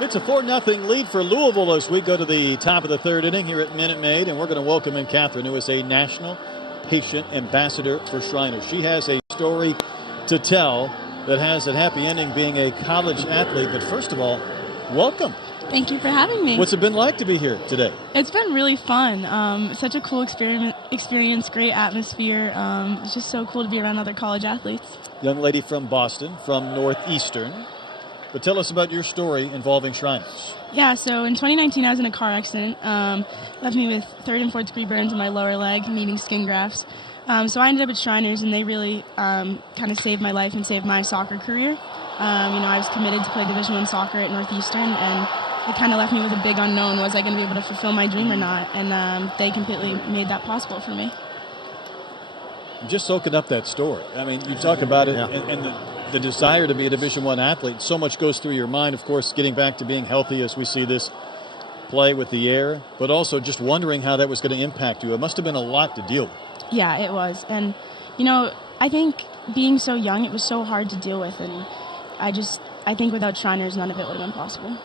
It's a 4-0 lead for Louisville as we go to the top of the 3rd inning here at Minute Maid, and we're going to welcome in Catherine, who is a national patient ambassador for Shriners. She has a story to tell that has a happy ending, being a college athlete. But first of all, welcome. Thank you for having me. What's it been like to be here today? It's been really fun. Such a cool experience, great atmosphere. It's just so cool to be around other college athletes. Young lady from Boston, from Northeastern. But tell us about your story involving Shriners. Yeah, so in 2019, I was in a car accident. Left me with 3rd and 4th degree burns in my lower leg, needing skin grafts. So I ended up at Shriners, and they really kind of saved my life and saved my soccer career. I was committed to play Division I soccer at Northeastern, and it kind of left me with a big unknown. Was I going to be able to fulfill my dream or not? And they completely made that possible for me. Just soaking up that story. I mean, you talk about it, and the desire to be a Division I athlete. So much goes through your mind, of course, getting back to being healthy as we see this play with the air, but also just wondering how that was going to impact you. It must have been a lot to deal with. Yeah, it was. And, you know, I think being so young, it was so hard to deal with. And I think without Shriners, none of it would have been possible.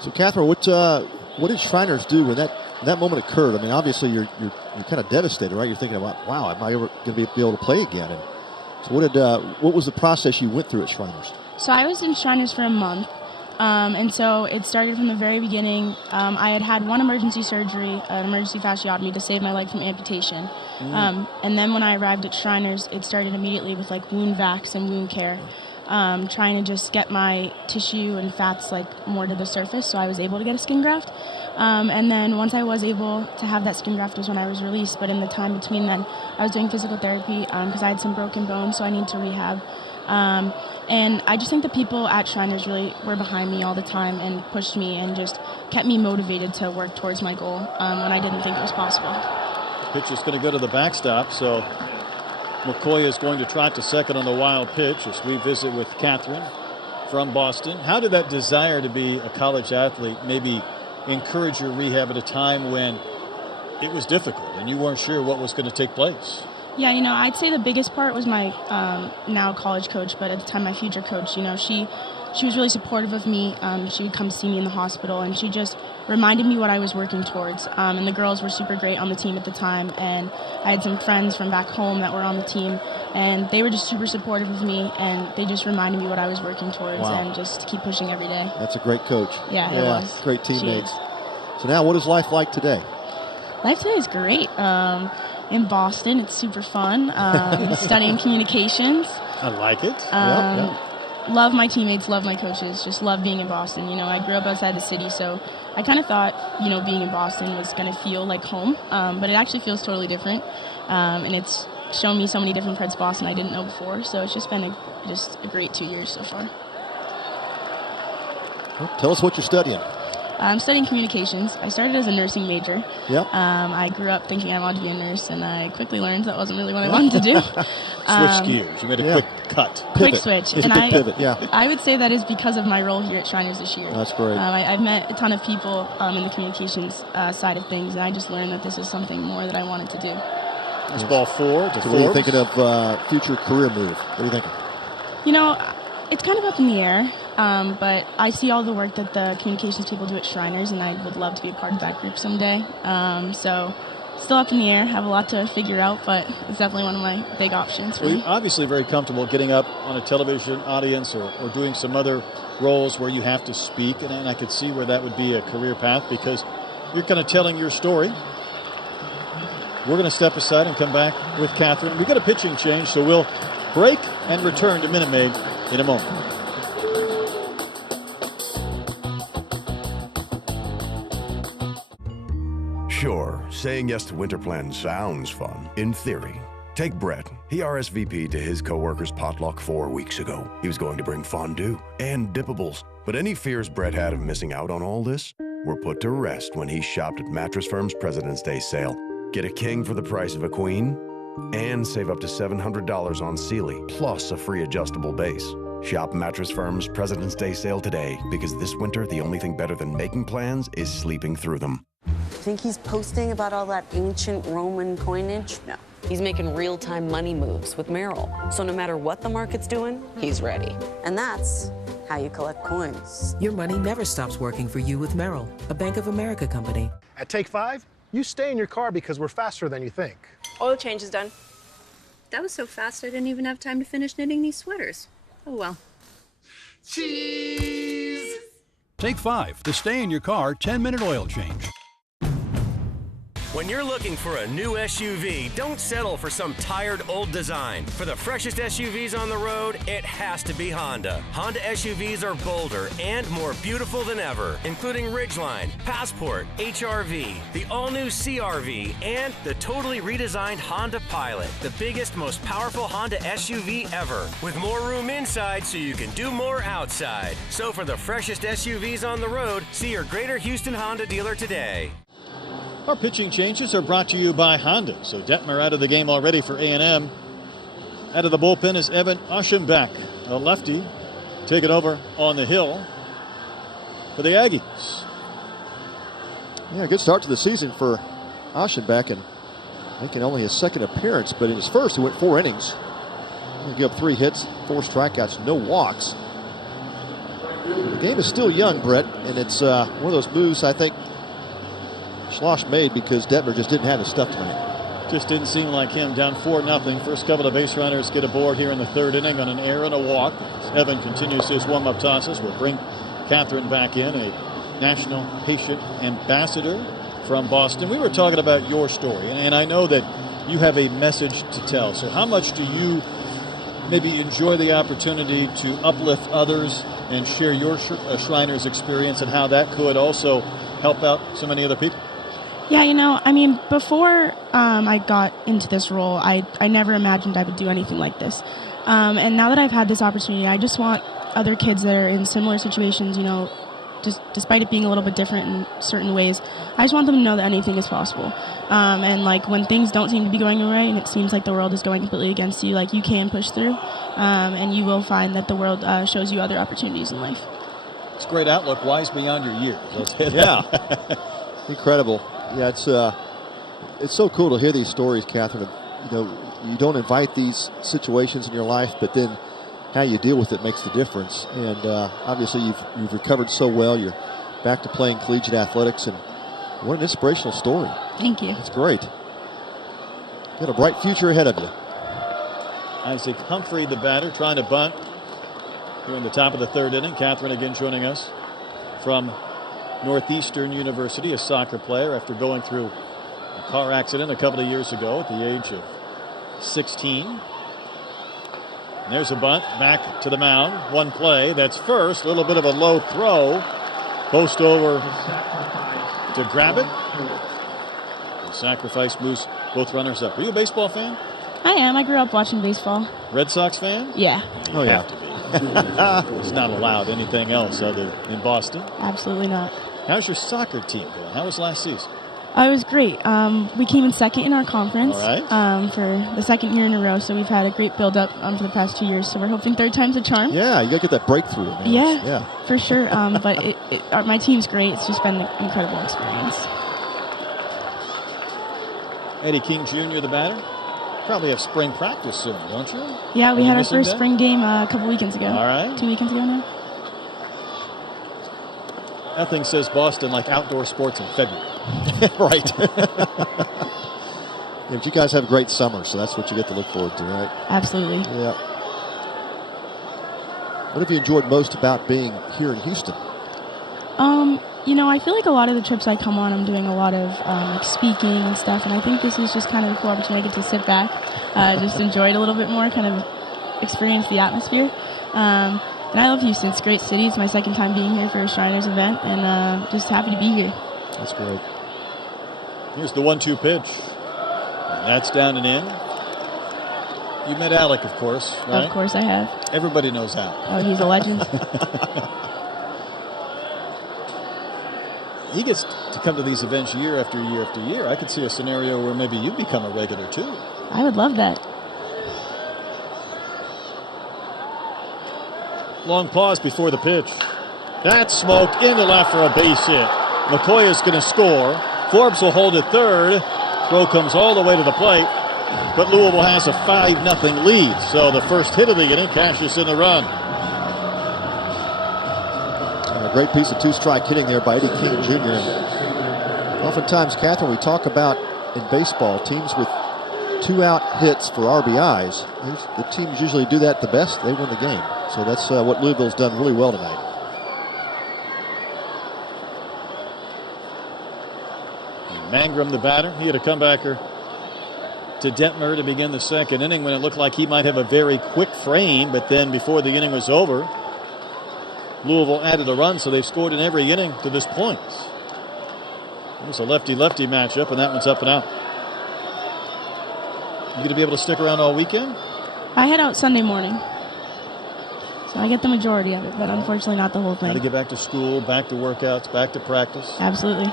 So, Catherine, what did Shriners do when that moment occurred? I mean, obviously you're kind of devastated, right? You're thinking about, wow, am I ever going to be able to play again? And so what was the process you went through at Shriners? So I was in Shriners for a month. And so it started from the very beginning. I had one emergency surgery, an emergency fasciotomy to save my leg from amputation. And then when I arrived at Shriners, it started immediately with like wound vacs and wound care, trying to just get my tissue and fats like more to the surface so I was able to get a skin graft. And then once I was able to have that skin graft was when I was released. But in the time between then, I was doing physical therapy because I had some broken bones, so I needed to rehab. And I just think the people at Shriners really were behind me all the time and pushed me and just kept me motivated to work towards my goal when I didn't think it was possible. Pitch is going to go to the backstop, so McCoy is going to trot to second on the wild pitch as we visit with Catherine from Boston. How did that desire to be a college athlete maybe encourage your rehab at a time when it was difficult and you weren't sure what was going to take place? Yeah, you know, I'd say the biggest part was my now college coach, but at the time my future coach. You know, she was really supportive of me. She would come see me in the hospital, and she just reminded me what I was working towards. And the girls were super great on the team at the time, and I had some friends from back home that were on the team, and they were just super supportive of me, and they just reminded me what I was working towards. Wow. And just to keep pushing every day. That's a great coach. Yeah, it was. Great teammates. So now, what is life like today? Life today is great. In Boston, it's super fun. Studying communications. I like it. Love my teammates, love my coaches, just love being in Boston. You know, I grew up outside the city, so I kind of thought, you know, being in Boston was going to feel like home, but it actually feels totally different. And it's shown me so many different parts of Boston I didn't know before, so it's just been a great 2 years so far. Well, tell us what you're studying. I'm studying communications. I started as a nursing major. Yep. I grew up thinking I wanted to be a nurse, and I quickly learned that wasn't really what I wanted to do. Switch gears. You made a quick cut. Quick switch. And pivot, yeah. I would say that is because of my role here at Shriners this year. That's great. I've met a ton of people in the communications side of things, and I just learned that this is something more that I wanted to do. It's ball 4 to 4. So what are you thinking of future career move? What are you thinking? You know, it's kind of up in the air. But I see all the work that the communications people do at Shriners, and I would love to be a part of that group someday. So still up in the air, have a lot to figure out, but it's definitely one of my big options for me. You're obviously very comfortable getting up on a television audience or doing some other roles where you have to speak, and I could see where that would be a career path because you're kind of telling your story. We're going to step aside and come back with Catherine. We've got a pitching change, so we'll break and return to Minute Maid in a moment. Sure, saying yes to winter plans sounds fun, in theory. Take Brett. He RSVP'd to his coworker's potluck 4 weeks ago. He was going to bring fondue and dippables. But any fears Brett had of missing out on all this were put to rest when he shopped at Mattress Firm's President's Day sale. Get a king for the price of a queen and save up to $700 on Sealy, plus a free adjustable base. Shop Mattress Firm's President's Day sale today, because this winter, the only thing better than making plans is sleeping through them. Think he's posting about all that ancient Roman coinage? No. He's making real-time money moves with Merrill. So no matter what the market's doing, he's ready. And that's how you collect coins. Your money never stops working for you with Merrill, a Bank of America company. At Take 5, you stay in your car because we're faster than you think. Oil change is done. That was so fast I didn't even have time to finish knitting these sweaters. Oh well. Cheese! Take 5 to stay in your car 10-minute oil change. When you're looking for a new SUV, don't settle for some tired old design. For the freshest SUVs on the road, it has to be Honda. Honda SUVs are bolder and more beautiful than ever, including Ridgeline, Passport, HR-V, the all-new CR-V, and the totally redesigned Honda Pilot, the biggest, most powerful Honda SUV ever, with more room inside so you can do more outside. So for the freshest SUVs on the road, see your Greater Houston Honda dealer today. Our pitching changes are brought to you by Honda. So Detmer out of the game already for A&M. Out of the bullpen is Evan Aschenbach, a lefty, taking over on the hill for the Aggies. Yeah, good start to the season for Aschenbach, and making only his second appearance, but in his first, he went 4 innings. He gave up 3 hits, 4 strikeouts, no walks. The game is still young, Brett, and it's one of those moves I think Schloss made because Detmer just didn't have his stuff tonight. Just didn't seem like him. Down 4-0. First couple of base runners get aboard here in the 3rd inning on an error and a walk. Evan continues his warm-up tosses. We'll bring Catherine back in, a National Patient Ambassador from Boston. We were talking about your story, and I know that you have a message to tell. So how much do you maybe enjoy the opportunity to uplift others and share your Shriners experience and how that could also help out so many other people? Yeah, you know, I mean, before I got into this role, I never imagined I would do anything like this. And now that I've had this opportunity, I just want other kids that are in similar situations, you know, just despite it being a little bit different in certain ways, I just want them to know that anything is possible. And like when things don't seem to be going your way and it seems like the world is going completely against you, like you can push through, and you will find that the world shows you other opportunities in life. It's a great outlook, wise beyond your years. Yeah, incredible. Yeah, it's so cool to hear these stories, Catherine. You know, you don't invite these situations in your life, but then how you deal with it makes the difference. And obviously you've recovered so well. You're back to playing collegiate athletics, and what an inspirational story. Thank you. It's great. You've got a bright future ahead of you. Isaac Humphrey, the batter, trying to bunt here in the top of the 3rd inning. Catherine again joining us from Northeastern University, a soccer player after going through a car accident a couple of years ago at the age of 16. And there's a bunt back to the mound. One play. That's first. A little bit of a low throw. Post over to grab it. The sacrifice moves both runners up. Are you a baseball fan? I am. I grew up watching baseball. Red Sox fan? Yeah. Oh, yeah. Have to be. It's not allowed anything else other in Boston. Absolutely not. How's your soccer team going? How was last season? It was great. We came in second in our conference. All right. For the second year in a row, so we've had a great build-up for the past 2 years, so we're hoping 3rd time's a charm. Yeah, you got to get that breakthrough. Man. Yeah, for sure. But my team's great. It's just been an incredible experience. Eddie King Jr., the batter. Probably have spring practice soon, don't you? Yeah, we had our first spring game a couple weekends ago. All right. 2 weekends ago now. Nothing says Boston like outdoor sports in February. Right. Yeah, but you guys have a great summer, so that's what you get to look forward to, right? Absolutely. Yeah. What have you enjoyed most about being here in Houston? You know, I feel like a lot of the trips I come on, I'm doing a lot of like speaking and stuff, and I think this is just kind of a cool opportunity. I get to sit back, just enjoy it a little bit more, kind of experience the atmosphere. And I love Houston. It's a great city. It's my 2nd time being here for a Shriners event, and just happy to be here. That's great. Here's the 1-2 pitch. And that's down and in. You met Alec, of course, right? Of course I have. Everybody knows Alec. Oh, he's a legend. He gets to come to these events year after year after year. I could see a scenario where maybe you become a regular, too. I would love that. Long pause before the pitch. That's smoked into left for a base hit. McCoy is going to score. Forbes will hold it 3rd. Throw comes all the way to the plate. But Louisville has a 5-0 lead. So the first hit of the inning cashes in the run. A great piece of 2-strike hitting there by Eddie King Jr. Oftentimes, Catherine, we talk about in baseball, teams with 2-out hits for RBIs. The teams usually do that the best. They win the game. So that's what Louisville's done really well tonight. Mangrum, the batter, he had a comebacker to Detmer to begin the 2nd inning when it looked like he might have a very quick frame, but then before the inning was over, Louisville added a run, so they've scored in every inning to this point. There's a lefty-lefty matchup, and that one's up and out. You going to be able to stick around all weekend? I head out Sunday morning, so I get the majority of it, but unfortunately not the whole thing. Got to get back to school, back to workouts, back to practice. Absolutely.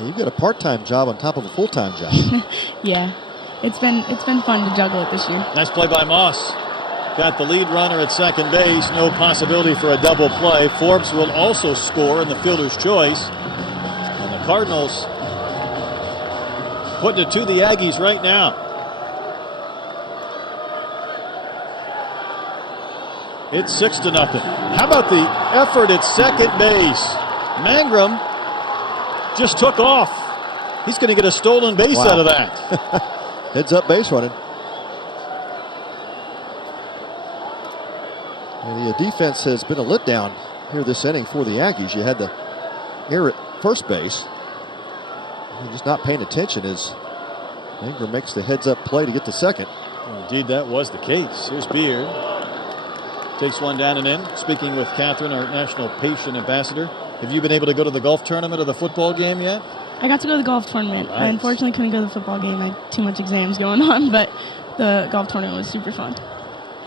You've got a part-time job on top of a full-time job. Yeah. it's been fun to juggle it this year. Nice play by Moss. Got the lead runner at second base. No possibility for a double play. Forbes will also score in the fielder's choice. And the Cardinals putting it to the Aggies right now. It's 6-0. How about the effort at second base? Mangrum just took off. He's going to get a stolen base out of that. Heads up base running. And the defense has been a letdown here this inning for the Aggies. You had the error at first base. You're just not paying attention as Ingram makes the heads up play to get to second. Well, indeed, that was the case. Here's Beard. Takes one down and in. Speaking with Catherine, our National Patient Ambassador. Have you been able to go to the golf tournament or the football game yet? I got to go to the golf tournament. Nice. I unfortunately couldn't go to the football game. I had too much exams going on, but the golf tournament was super fun.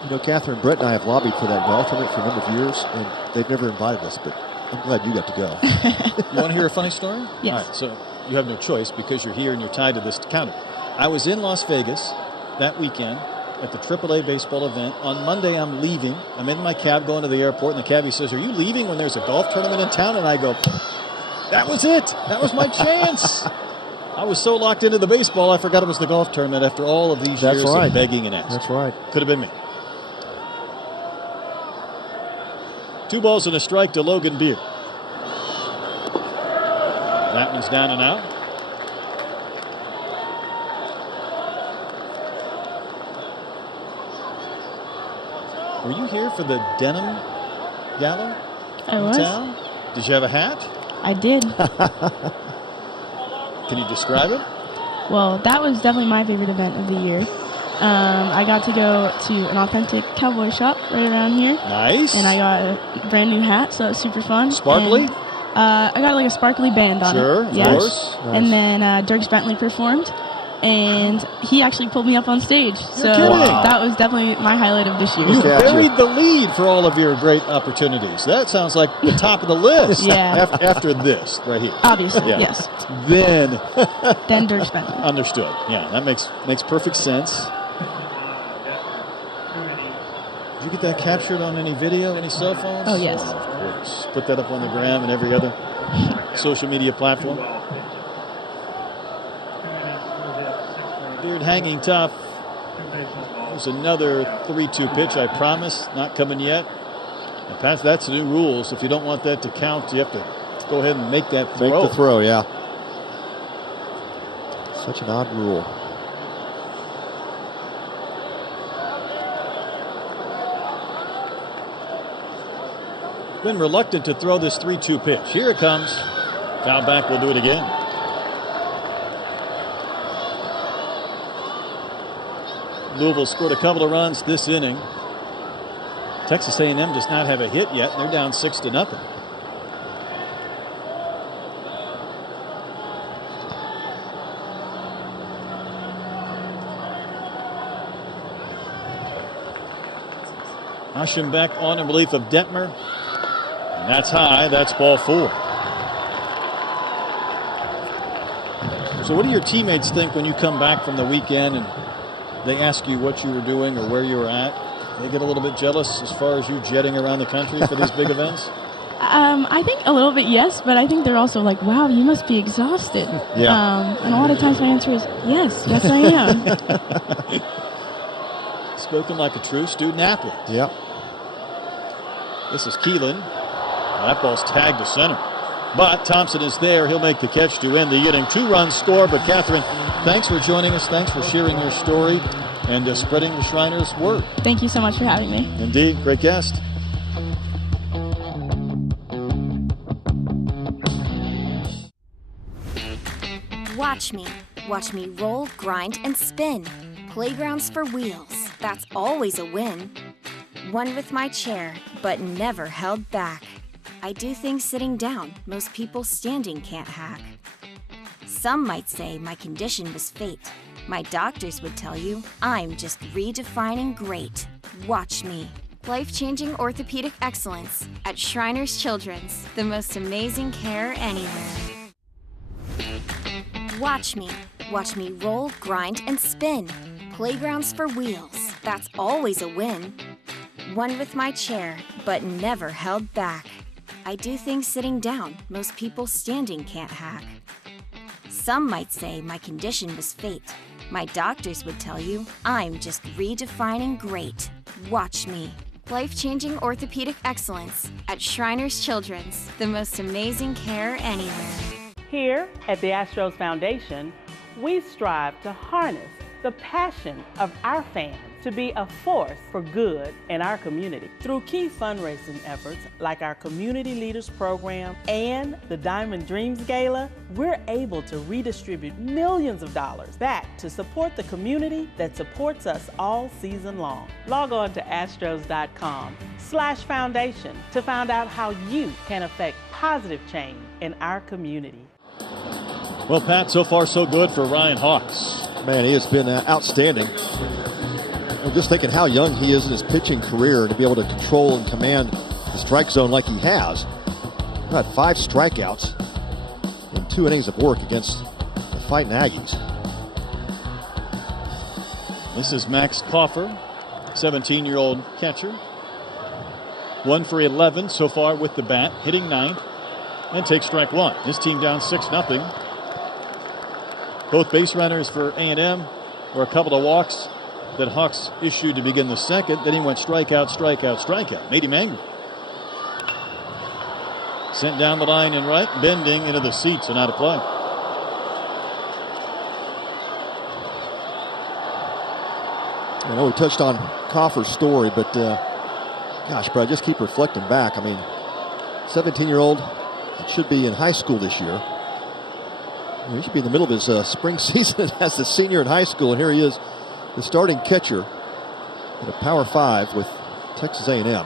You know, Catherine, Brett and I have lobbied for that golf tournament for a number of years, and they've never invited us, but I'm glad you got to go. You want to hear a funny story? Yes. All right, so you have no choice because you're here and you're tied to this counter. I was in Las Vegas that weekend at the AAA baseball event. On Monday, I'm leaving. I'm in my cab going to the airport, and the cabbie says, "Are you leaving when there's a golf tournament in town?" And I go, "That was it. That was my chance." I was so locked into the baseball, I forgot it was the golf tournament after all of these years of begging and asking. That's right. Could have been me. 2 balls and a strike to Logan Beard. That one's down and out. Were you here for the denim gala? I was. Town? Did you have a hat? I did. Can you describe it? Well, that was definitely my favorite event of the year. I got to go to an authentic cowboy shop right around here. Nice. And I got a brand new hat, so it was super fun. Sparkly? And, I got like a sparkly band on it. Sure, of course. Nice. And then Dirk Bentley performed, and he actually pulled me up on stage. So that was definitely my highlight of this year. You buried the lead for all of your great opportunities. That sounds like the top of the list. Yeah. After this, right here. Obviously, yes. Then Dirk Bentley. Understood. Yeah, that makes perfect sense. Did you get that captured on any video, any cell phones? Oh, yes. Of course. Put that up on the gram and every other social media platform. Beard hanging tough. There's another 3-2 pitch, I promise. Not coming yet. And Pat, that's the new rules. If you don't want that to count, you have to go ahead and make that throw. Make the throw, yeah. Such an odd rule. Been reluctant to throw this 3-2 pitch. Here it comes. Foul back, we'll do it again. Louisville scored a couple of runs this inning. Texas A&M does not have a hit yet. They're down 6-0. Aschenbeck on in relief of Detmer. And that's high. That's ball 4. So what do your teammates think when you come back from the weekend and they ask you what you were doing or where you were at? They get a little bit jealous as far as you jetting around the country for these big events? I think a little bit, yes, but I think they're also like, wow, you must be exhausted. Yeah. And a lot of times my answer is, yes, I am. Spoken like a true student athlete. Yep. This is Keelan. That ball's tagged to center. But Thompson is there. He'll make the catch to end the inning. 2-run score. But Catherine, thanks for joining us. Thanks for sharing your story and spreading the Shriners' word. Thank you so much for having me. Indeed. Great guest. Watch me. Watch me roll, grind, and spin. Playgrounds for wheels. That's always a win. One with my chair, but never held back. I do things sitting down, most people standing can't hack. Some might say my condition was fate. My doctors would tell you I'm just redefining great. Watch me. Life-changing orthopedic excellence at Shriners Children's, the most amazing care anywhere. Watch me. Watch me roll, grind, and spin. Playgrounds for wheels, that's always a win. Won with my chair, but never held back. I do things sitting down, most people standing can't hack. Some might say my condition was fate. My doctors would tell you I'm just redefining great. Watch me. Life-changing orthopedic excellence at Shriners Children's, the most amazing care anywhere. Here at the Astros Foundation, we strive to harness the passion of our fans to be a force for good in our community. Through key fundraising efforts like our Community Leaders Program and the Diamond Dreams Gala, we're able to redistribute millions of dollars back to support the community that supports us all season long. Log on to astros.com/foundation to find out how you can affect positive change in our community. Well, Pat, so far so good for Ryan Hawks. Man, he has been outstanding. I'm just thinking how young he is in his pitching career to be able to control and command the strike zone like he has. He had 5 strikeouts in 2 innings of work against the Fighting Aggies. This is Max Coffer, 17-year-old catcher. 1 for 11 so far with the bat, hitting 9th, and takes strike 1. His team down 6-0. Both base runners for A&M were a couple of walks that Hawks issued to begin the second. Then he went strikeout, strikeout, strikeout. Made him angry. Sent down the line in right, bending into the seats and out of play. I know we touched on Coffer's story, but gosh, but I just keep reflecting back. I mean, 17-year-old should be in high school this year. He should be in the middle of his spring season as a senior in high school, and here he is, the starting catcher at a Power 5 with Texas A&M.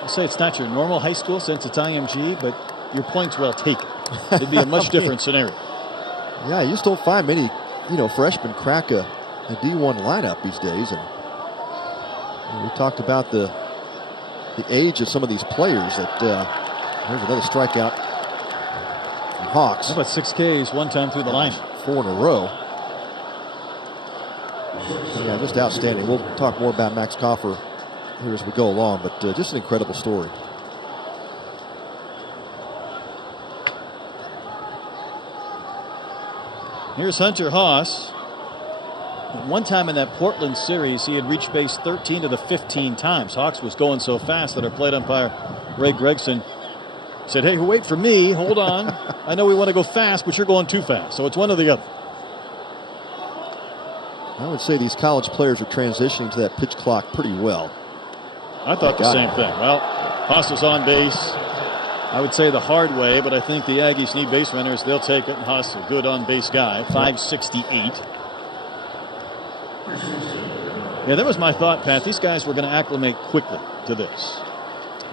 I'll say it's not your normal high school since it's IMG, but your point's well taken. It'd be a much different scenario. Yeah, you just don't find many, freshmen crack a D1 lineup these days. And we talked about the age of some of these players. That here's another strikeout from Hawks. How about 6 Ks one time through the line? 4 in a row. Yeah, just outstanding. We'll talk more about Max Coffer here as we go along, but just an incredible story. Here's Hunter Haas. One time in that Portland series, he had reached base 13 of the 15 times. Hawks was going so fast that our plate umpire, Ray Gregson, said, "Hey, wait for me. Hold on. I know we want to go fast, but you're going too fast." So it's one or the other. I would say these college players are transitioning to that pitch clock pretty well. I thought the same thing. Well, Haas is on base. I would say the hard way, but I think the Aggies need base runners. They'll take it. And Haas is a good on-base guy. 568. Yeah, that was my thought, Pat. These guys were going to acclimate quickly to this.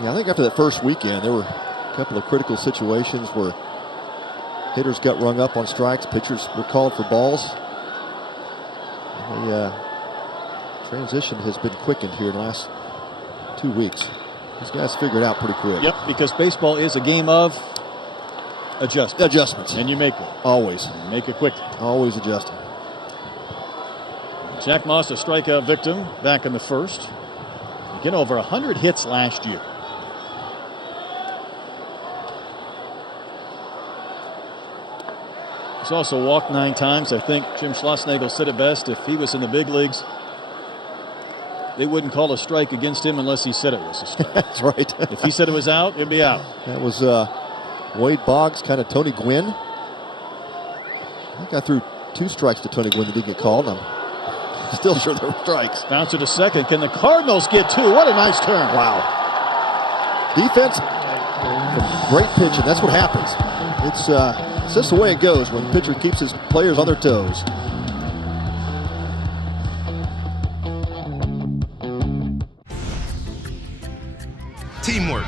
Yeah, I think after that first weekend, there were a couple of critical situations where hitters got rung up on strikes, pitchers were called for balls. The transition has been quickened here in the last 2 weeks. These guys figured it out pretty quick. Yep, because baseball is a game of adjustments. And you make them. Always. You make it quickly. Always adjusting. Jack Moss, a strikeout victim back in the first. Again, over 100 hits last year. He's also walked 9 times. I think Jim Schlossnagle said it best. If he was in the big leagues, they wouldn't call a strike against him unless he said it was a strike. That's right. If he said it was out, it'd be out. That was Wade Boggs, kind of Tony Gwynn. I think I threw 2 strikes to Tony Gwynn that didn't get called. I'm still sure there were strikes. Bouncer to second. Can the Cardinals get 2? What a nice turn. Wow. Defense, great pitching. That's what happens. It's just the way it goes when the pitcher keeps his players on their toes. Teamwork.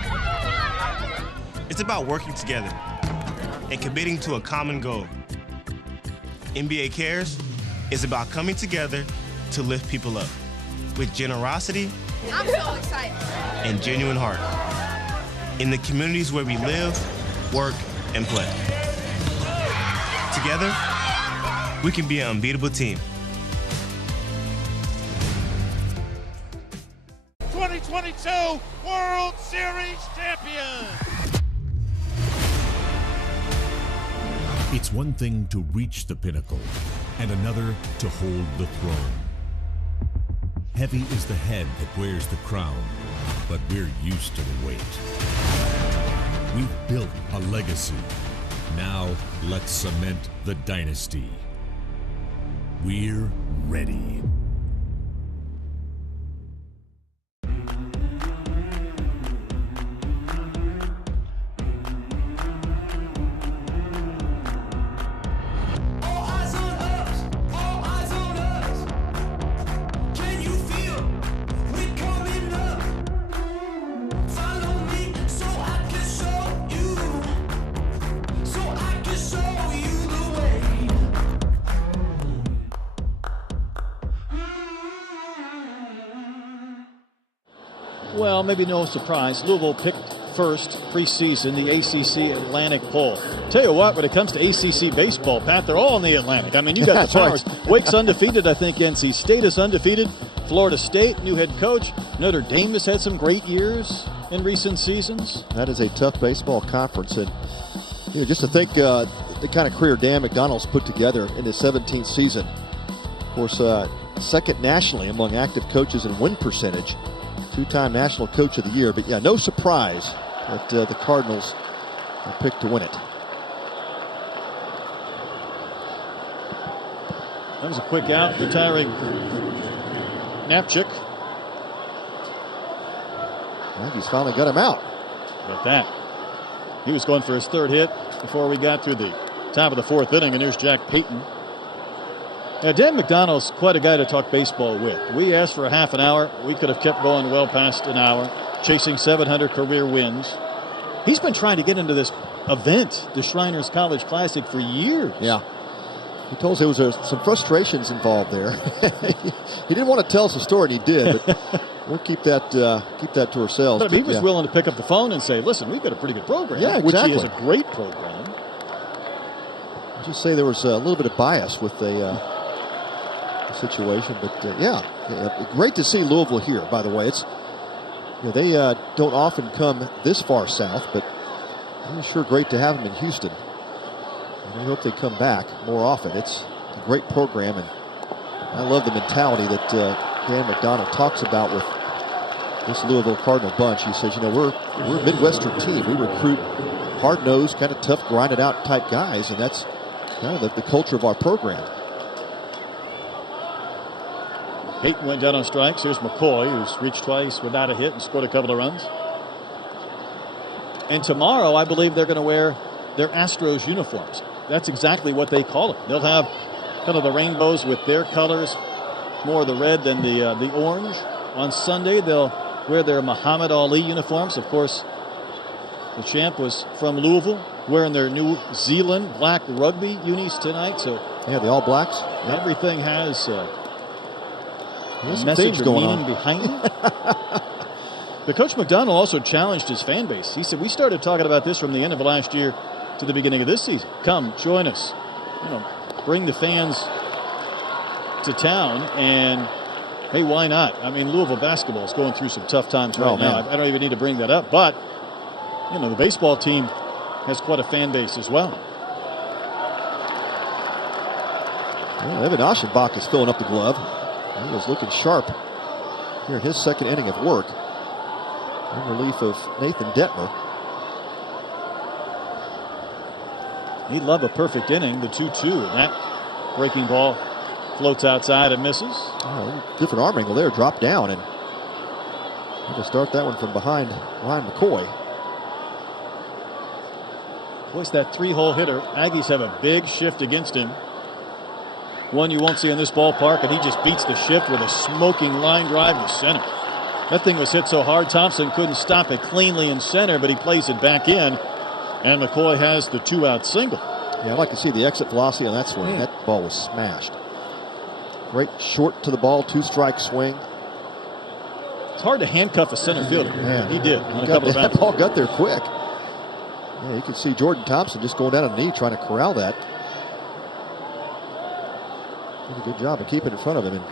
It's about working together and committing to a common goal. NBA Cares is about coming together to lift people up with generosity I'm so excited. and genuine heart in the communities where we live, work, and play. Together, we can be an unbeatable team. 2022 World Series champion. It's one thing to reach the pinnacle and another to hold the throne. Heavy is the head that wears the crown, but we're used to the weight. We've built a legacy. Now let's cement the dynasty. We're ready. Well, maybe no surprise. Louisville picked first preseason the ACC Atlantic poll. Tell you what, when it comes to ACC baseball, Pat, they're all in the Atlantic. I mean, you got the powers. Right. Wake's undefeated. I think NC State is undefeated. Florida State, new head coach. Notre Dame has had some great years in recent seasons. That is a tough baseball conference. And just to think the kind of career Dan McDonnell's put together in his 17th season. Of course, second nationally among active coaches in win percentage. Two-time National Coach of the Year. But, yeah, no surprise that the Cardinals are picked to win it. That was a quick out, retiring Napchik. He's finally got him out. Like that. He was going for his third hit before we got to the top of the fourth inning, and here's Jack Payton. Now, Dan McDonnell's quite a guy to talk baseball with. We asked for a half an hour. We could have kept going well past an hour, chasing 700 career wins. He's been trying to get into this event, the Shriners College Classic, for years. Yeah. He told us there was some frustrations involved there. He didn't want to tell us the story, and he did, but we'll keep that to ourselves. But he was willing to pick up the phone and say, listen, we've got a pretty good program. Yeah, exactly. Which is a great program. I'll just say there was a little bit of bias with the situation, but great to see Louisville here. By the way, it's they don't often come this far south, but it's sure great to have them in Houston. And I hope they come back more often. It's a great program, and I love the mentality that Dan McDonnell talks about with this Louisville Cardinal bunch. He says, we're a Midwestern team. We recruit hard-nosed, kind of tough, grinded-out type guys, and that's kind of the culture of our program. Payton went down on strikes. Here's McCoy, who's reached twice without a hit and scored a couple of runs. And tomorrow, I believe they're going to wear their Astros uniforms. That's exactly what they call it. They'll have kind of the rainbows with their colors, more of the red than the orange. On Sunday, they'll wear their Muhammad Ali uniforms. Of course, the champ was from Louisville, wearing their New Zealand black rugby unis tonight. So yeah, the All Blacks. Everything has There's message or going meaning on behind it. But Coach McDonnell also challenged his fan base. He said, we started talking about this from the end of last year to the beginning of this season. Come, join us. Bring the fans to town, and hey, why not? I mean, Louisville basketball is going through some tough times right now. I don't even need to bring that up, but the baseball team has quite a fan base as well. Well, Evan Aschenbach is filling up the glove. He was looking sharp here in his second inning of work in relief of Nathan Detmer. He'd love a perfect inning, the 2-2, and that breaking ball floats outside and misses. Oh, different arm angle there, dropped down, and to start that one from behind Ryan McCoy. Boy, that three-hole hitter. Aggies have a big shift against him. One you won't see in this ballpark, and he just beats the shift with a smoking line drive to center. That thing was hit so hard, Thompson couldn't stop it cleanly in center, but he plays it back in, and McCoy has the two-out single. Yeah, I'd like to see the exit velocity on that swing. That ball was smashed. Great short to the ball, two-strike swing. It's hard to handcuff a center fielder. Yeah, he did. That ball got there quick. Yeah, you can see Jordan Thompson just going down on a knee trying to corral that. Did a good job of keeping in front of him and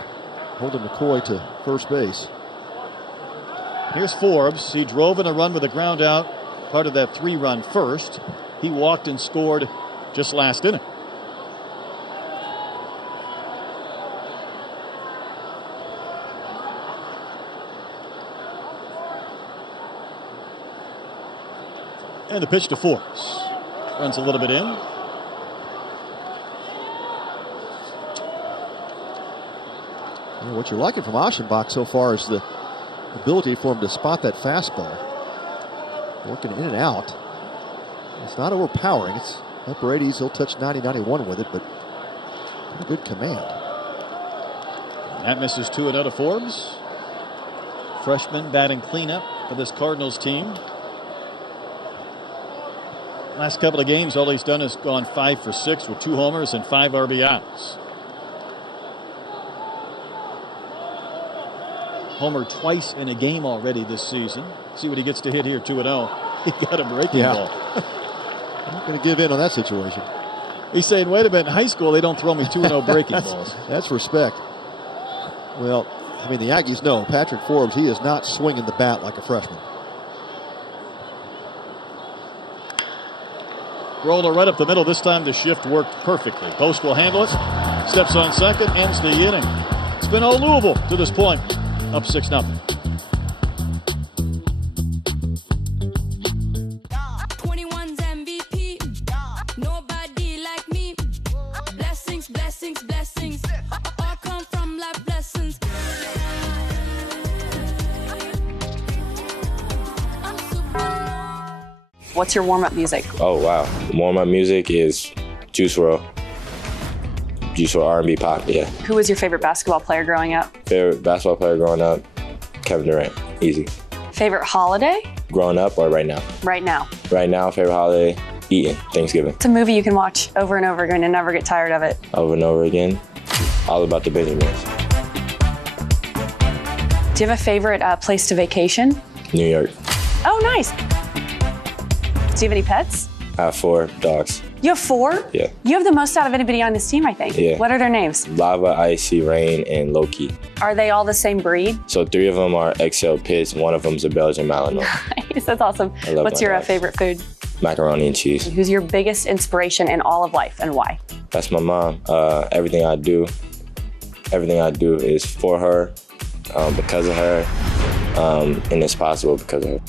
holding McCoy to first base. Here's Forbes. He drove in a run with a ground out, part of that 3-run first. He walked and scored just last inning. And the pitch to Forbes. Runs a little bit in. Yeah, what you're liking from Aschenbach so far is the ability for him to spot that fastball. Working in and out. It's not overpowering. It's upper 80s. He'll touch 90, 91 with it, but a good command. That misses 2-0 to Forbes. Freshman batting cleanup for this Cardinals team. Last couple of games, all he's done is gone 5 for 6 with 2 homers and 5 RBIs. Homer twice in a game already this season. See what he gets to hit here, 2-0. He got a breaking ball. Not going to give in on that situation. He's saying, wait a minute, in high school they don't throw me 2-0 breaking balls. That's respect. Well, I mean, the Aggies know Patrick Forbes, he is not swinging the bat like a freshman. Roller right up the middle. This time the shift worked perfectly. Post will handle it. Steps on second. Ends the inning. It's been all Louisville to this point. Up 6-0. 21's MVP. Nobody like me. Blessings, blessings, blessings. All come from life lessons. What's your warm-up music? Oh, wow. Warm-up music is Juice WRLD. Juice WRLD R&B pop, yeah. Who was your favorite basketball player growing up? Favorite basketball player growing up? Kevin Durant. Easy. Favorite holiday? Growing up or right now? Right now. Right now, favorite holiday? Eating. Thanksgiving. It's a movie you can watch over and over again and never get tired of it. Over and over again. All About the Benjamins. Do you have a favorite place to vacation? New York. Oh, nice. Do you have any pets? I have 4 dogs. You have 4? Yeah. You have the most out of anybody on this team, I think. Yeah. What are their names? Lava, Icy, Rain, and Loki. Are they all the same breed? So 3 of them are XL Pits. 1 of them is a Belgian Malinois. Nice, that's awesome. What's your favorite food? Macaroni and cheese. Who's your biggest inspiration in all of life and why? That's my mom. Everything I do is for her, because of her, and it's possible because of her.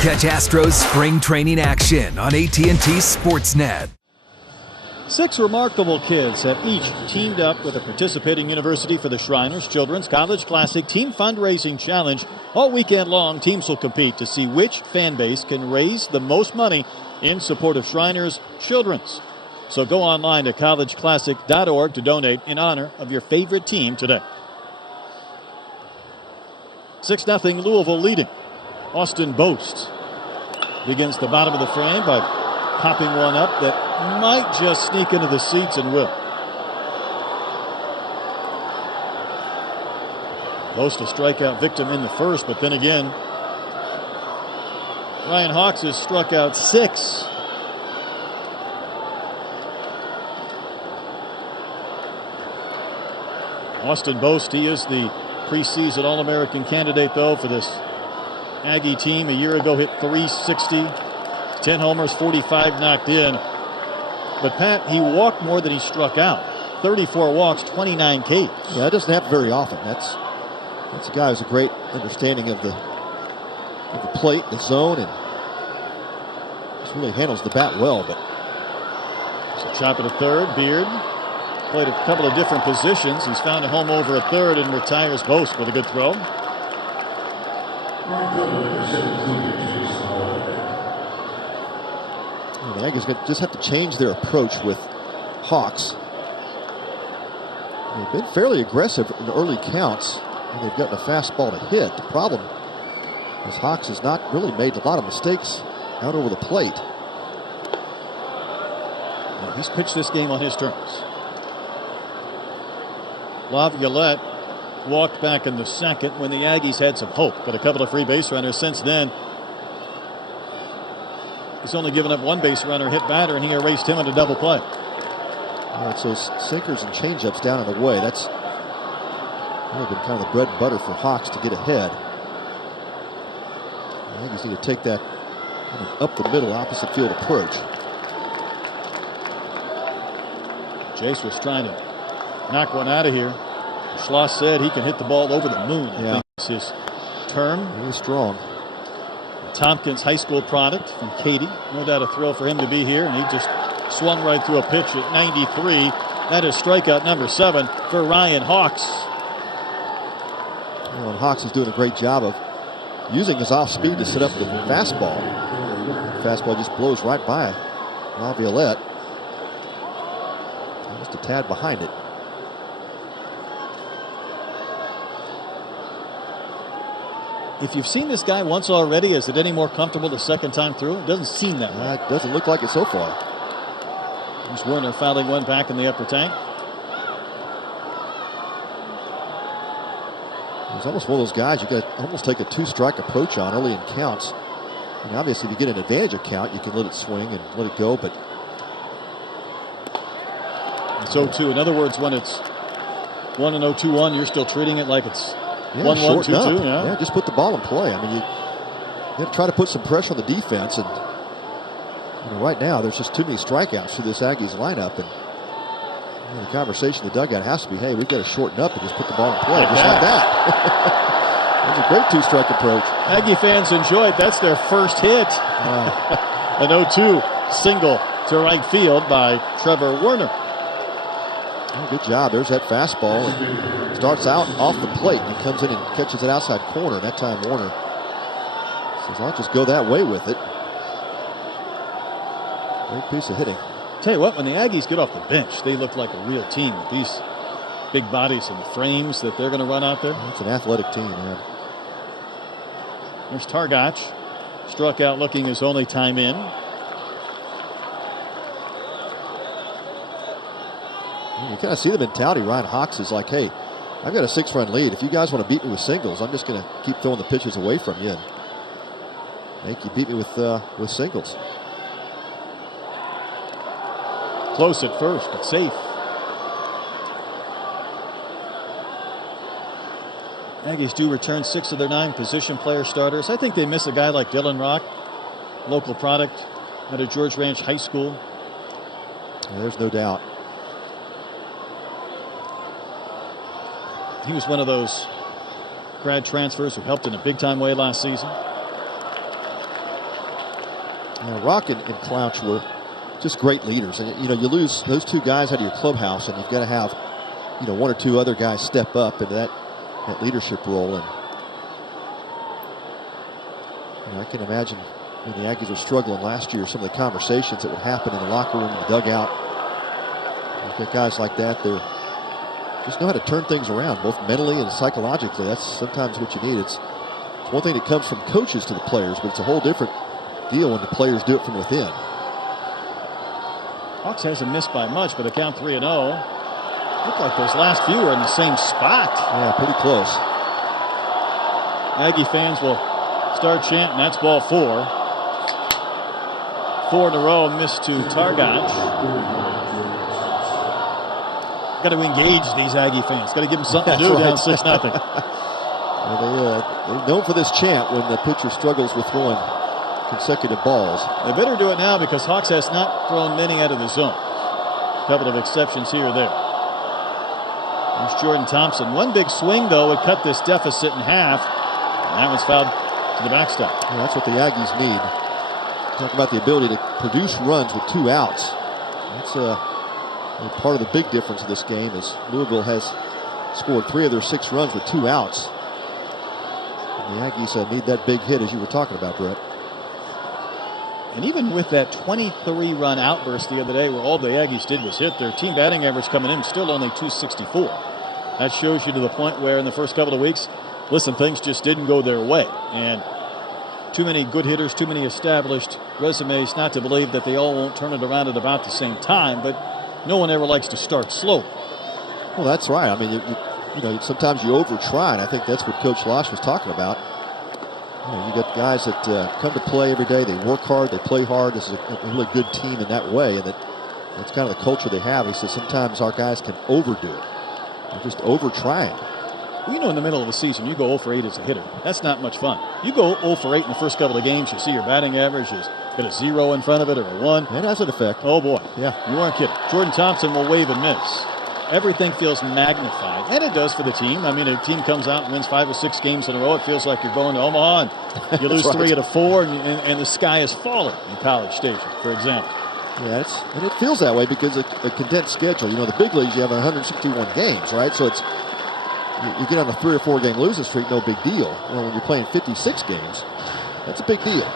Catch Astros spring training action on AT&T Sportsnet. 6 remarkable kids have each teamed up with a participating university for the Shriners Children's College Classic Team Fundraising Challenge. All weekend long, teams will compete to see which fan base can raise the most money in support of Shriners Children's. So go online to collegeclassic.org to donate in honor of your favorite team today. 6-0 Louisville leading. Austin Boast begins the bottom of the frame by popping one up that might just sneak into the seats and will. Boast a strikeout victim in the first, but then again, Ryan Hawks has struck out 6. Austin Boast, he is the preseason All-American candidate, though, for this Aggie team. A year ago hit .360, 10 homers, 45 knocked in. But Pat, he walked more than he struck out. 34 walks, 29 Ks. Yeah, that doesn't happen very often. That's a guy who's a great understanding of the plate, the zone, and just really handles the bat well. But so chop it to third. Beard played a couple of different positions. He's found a home over at third and retires Boast with a good throw. The Aggies just have to change their approach with Hawks. They've been fairly aggressive in the early counts, and they've gotten a fastball to hit. The problem is Hawks has not really made a lot of mistakes out over the plate. Well, he's pitched this game on his terms. Laviolette walked back in the second when the Aggies had some hope. Got a couple of free base runners since then. He's only given up one base runner hit batter, and he erased him on a double play. Yeah, it's those sinkers and changeups down in the way. That's really been kind of the bread and butter for Hawks to get ahead. The Aggies need to take that kind of up the middle opposite field approach. Jace was trying to knock one out of here. Schloss said he can hit the ball over the moon. I think it's his term. He's strong. Tompkins high school product from Katy. No doubt a thrill for him to be here. And he just swung right through a pitch at 93. That is strikeout number 7 for Ryan Hawks. Well, Hawks is doing a great job of using his off speed to set up the fastball. The fastball just blows right by Laviolette. Just a tad behind it. If you've seen this guy once already, is it any more comfortable the second time through? It doesn't seem that way. It doesn't look like it so far. Here's Werner fouling one back in the upper tank. He's almost one of those guys you got to almost take a 2-strike approach on early in counts. And obviously, if you get an advantage of count, you can let it swing and let it go. But it's 0-2. In other words, when it's 1-0, 2-1, you're still treating it like it's 1-1, 2-2. Yeah, just put the ball in play. I mean, you got to try to put some pressure on the defense. And right now, there's just too many strikeouts for this Aggies lineup. And the conversation in the dugout has to be, hey, we've got to shorten up and just put the ball in play, just like that. That's a great 2-strike approach. Aggie fans enjoy it. That's their first hit. An 0-2 single to right field by Trevor Werner. Good job. There's that fastball. And starts out off the plate and he comes in and catches it outside corner. That time Warner says, I'll just go that way with it. Great piece of hitting. Tell you what, when the Aggies get off the bench, they look like a real team with these big bodies and the frames that they're going to run out there. It's an athletic team, man. There's Targach. Struck out looking his only time in. You kind of see the mentality. Ryan Hawks is like, hey, I've got a 6-run lead. If you guys want to beat me with singles, I'm just going to keep throwing the pitches away from you. And make you beat me with singles. Close at first, but safe. Aggies do return 6 of their 9 position player starters. I think they miss a guy like Dylan Rock, local product out of George Ranch High School. Yeah, there's no doubt. He was one of those grad transfers who helped in a big-time way last season. Yeah, Rock and Clouch were just great leaders. And, you lose those 2 guys out of your clubhouse, and you've got to have, 1 or 2 other guys step up into that leadership role. And I can imagine when the Aggies were struggling last year, some of the conversations that would happen in the locker room, in the dugout. I think guys like that, they're just know how to turn things around, both mentally and psychologically. That's sometimes what you need. It's one thing that comes from coaches to the players, but it's a whole different deal when the players do it from within. Hawks hasn't missed by much, but a count 3-0. Looked like those last few were in the same spot. Yeah, pretty close. Aggie fans will start chanting, that's ball 4. 4 in a row, missed to Targach. Got to engage these Aggie fans. Got to give them something to do down 6-0. They're known for this chant when the pitcher struggles with throwing consecutive balls. They better do it now because Hawks has not thrown many out of the zone. A couple of exceptions here or there. There's Jordan Thompson. One big swing, though, would cut this deficit in half. And that one's fouled to the backstop. Yeah, that's what the Aggies need. Talk about the ability to produce runs with 2 outs. That's part of the big difference of this game is Louisville has scored 3 of their 6 runs with 2 outs. And the Aggies need that big hit, as you were talking about, Brett. And even with that 23-run outburst the other day where all the Aggies did was hit, their team batting average coming in still only 264. That shows you to the point where in the first couple of weeks, listen, things just didn't go their way. And too many good hitters, too many established resumes, not to believe that they all won't turn it around at about the same time, but no one ever likes to start slow. Well, that's right. I mean, sometimes you over-try, and I think that's what Coach Losh was talking about. You got guys that come to play every day. They work hard. They play hard. This is a really good team in that way, and that's kind of the culture they have. He says sometimes our guys can overdo it. They're just over-trying. Well, in the middle of the season, you go 0 for 8 as a hitter. That's not much fun. You go 0 for 8 in the first couple of games, you see your batting average is got a 0 in front of it or a 1. That has an effect. Oh, boy. Yeah. You aren't kidding. Jordan Thompson will wave and miss. Everything feels magnified, and it does for the team. I mean, a team comes out and wins 5 or 6 games in a row. It feels like you're going to Omaha, and you lose 3 out of 4, and the sky is falling in College Station, for example. Yeah, and it feels that way because of a condensed schedule. The big leagues, you have 161 games, right? So it's you get on a 3 or 4 game losing streak, no big deal. When you're playing 56 games, that's a big deal.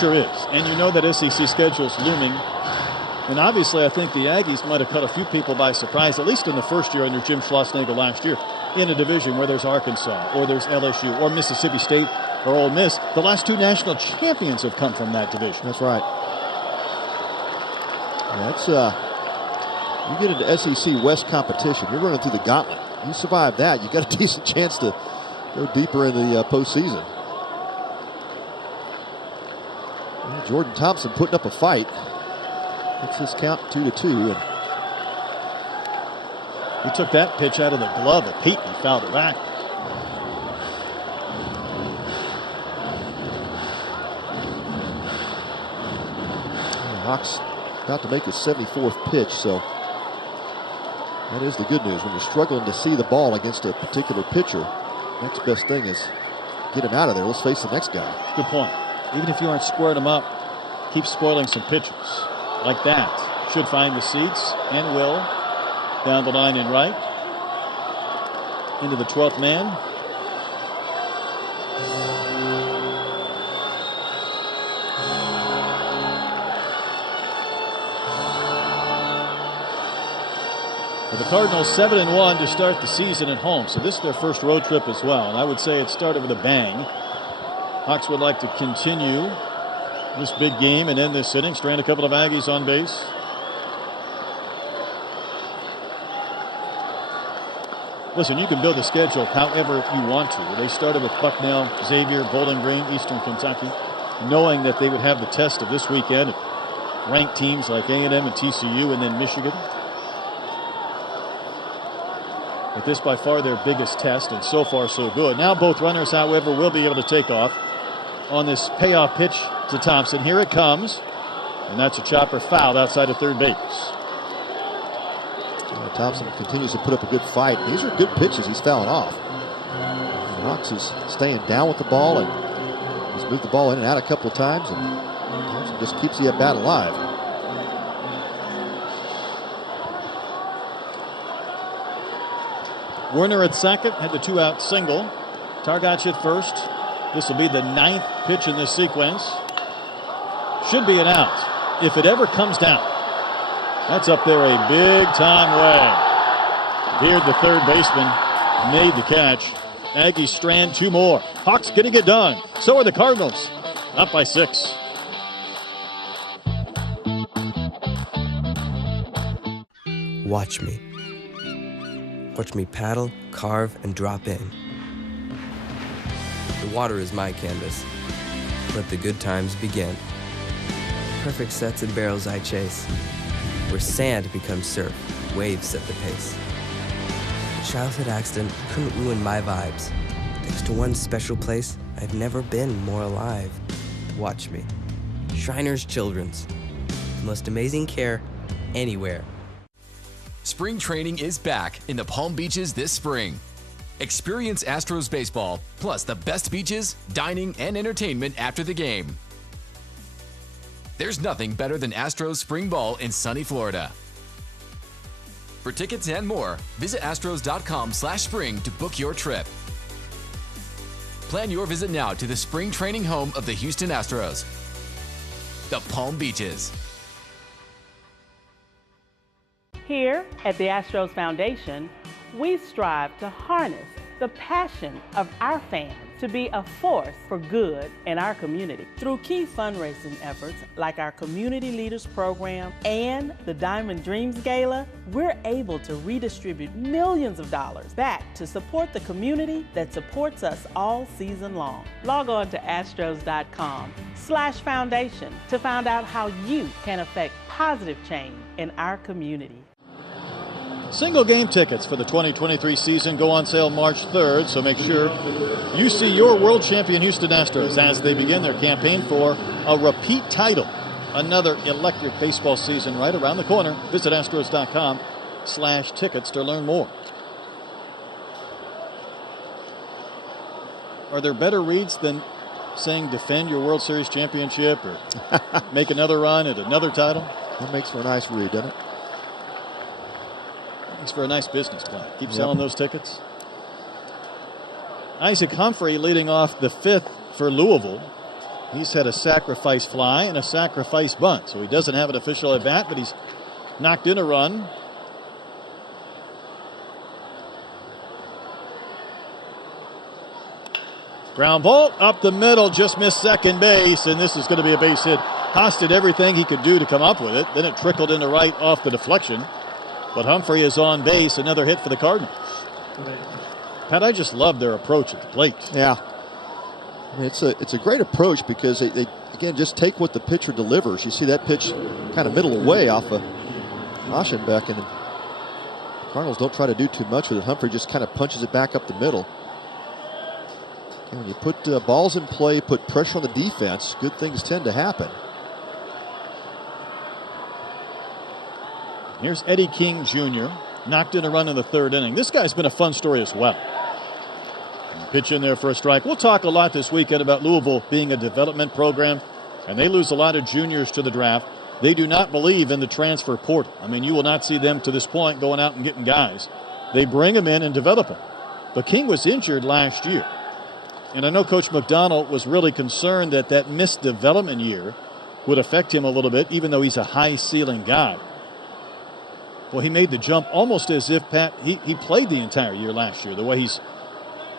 Sure is. And you know that SEC schedule is looming. And obviously, I think the Aggies might have caught a few people by surprise, at least in the first year under Jim Schlossnagle last year, in a division where there's Arkansas, or there's LSU, or Mississippi State, or Ole Miss. The last 2 national champions have come from that division. That's right. That's you get into SEC West competition, you're running through the gauntlet. You survive that, you got a decent chance to go deeper into the postseason. Jordan Thompson putting up a fight. Gets his count 2-2. And he took that pitch out of the glove of Pete and fouled it back. Hawks about to make his 74th pitch, so that is the good news. When you're struggling to see the ball against a particular pitcher, next best thing is get him out of there. Let's face the next guy. Good point. Even if you aren't squaring him up, keep spoiling some pitches like that. Should find the seats and will. Down the line and right. Into the 12th man. The Cardinals 7-1 to start the season at home. So this is their first road trip as well. And I would say it started with a bang. Hawks would like to continue this big game and end this inning. Strand a couple of Aggies on base. Listen, you can build a schedule however you want to. They started with Bucknell, Xavier, Bowling Green, Eastern Kentucky, knowing that they would have the test of this weekend. Ranked teams like A&M and TCU, and then Michigan. But this by far their biggest test, and so far so good. Now both runners, however, will be able to take off on this payoff pitch to Thompson. Here it comes, and that's a chopper fouled outside of third base. Thompson continues to put up a good fight. These are good pitches he's fouling off. Hawks is staying down with the ball, and he's moved the ball in and out a couple of times, and Thompson just keeps the at-bat alive. Werner at second, had the 2-out single. Targach at first. This will be the 9th pitch in this sequence. Should be an out if it ever comes down. That's up there a big-time way. Beard, the third baseman, made the catch. Aggies strand 2 more. Hawks getting it done. So are the Cardinals. Up by 6. Watch me. Watch me paddle, carve, and drop in. The water is my canvas. Let the good times begin. Perfect sets and barrels I chase. Where sand becomes surf, waves set the pace. A childhood accident couldn't ruin my vibes. Thanks to one special place, I've never been more alive. Watch me. Shriners Children's. The most amazing care anywhere. Spring training is back in the Palm Beaches this spring. Experience Astros baseball, plus the best beaches, dining, and entertainment after the game. There's nothing better than Astros spring ball in sunny Florida. For tickets and more, visit astros.com/spring to book your trip. Plan your visit now to the spring training home of the Houston Astros, the Palm Beaches. Here at the Astros Foundation, we strive to harness the passion of our fans to be a force for good in our community. Through key fundraising efforts like our Community Leaders Program and the Diamond Dreams Gala, we're able to redistribute millions of dollars back to support the community that supports us all season long. Log on to astros.com/foundation to find out how you can affect positive change in our community. Single game tickets for the 2023 season go on sale March 3rd, so make sure you see your world champion Houston Astros as they begin their campaign for a repeat title. Another electric baseball season right around the corner. Visit astros.com/tickets to learn more. Are there better reads than saying defend your World Series championship or make another run at another title? That makes for a nice read, doesn't it? Makes for a nice business plan. Keep selling those tickets. Isaac Humphrey leading off the 5th for Louisville. He's had a sacrifice fly and a sacrifice bunt, so he doesn't have an official at bat, but he's knocked in a run. Ground ball up the middle, just missed second base, and this is going to be a base hit. Haas did everything he could do to come up with it. Then it trickled into right off the deflection. But Humphrey is on base, another hit for the Cardinals. Pat, I just love their approach at the plate. Yeah. I mean, it's a great approach because they again, just take what the pitcher delivers. You see that pitch kind of middle away off of Aschenbeck, and the Cardinals don't try to do too much with it. Humphrey just kind of punches it back up the middle. And when you put balls in play, put pressure on the defense, good things tend to happen. Here's Eddie King Jr. Knocked in a run in the 3rd inning. This guy's been a fun story as well. Pitch in there for a strike. We'll talk a lot this weekend about Louisville being a development program, and they lose a lot of juniors to the draft. They do not believe in the transfer portal. I mean, you will not see them to this point going out and getting guys. They bring them in and develop them. But King was injured last year. And I know Coach McDonald was really concerned that that missed development year would affect him a little bit, even though he's a high ceiling guy. Well, he made the jump almost as if, Pat, he played the entire year last year, the way he's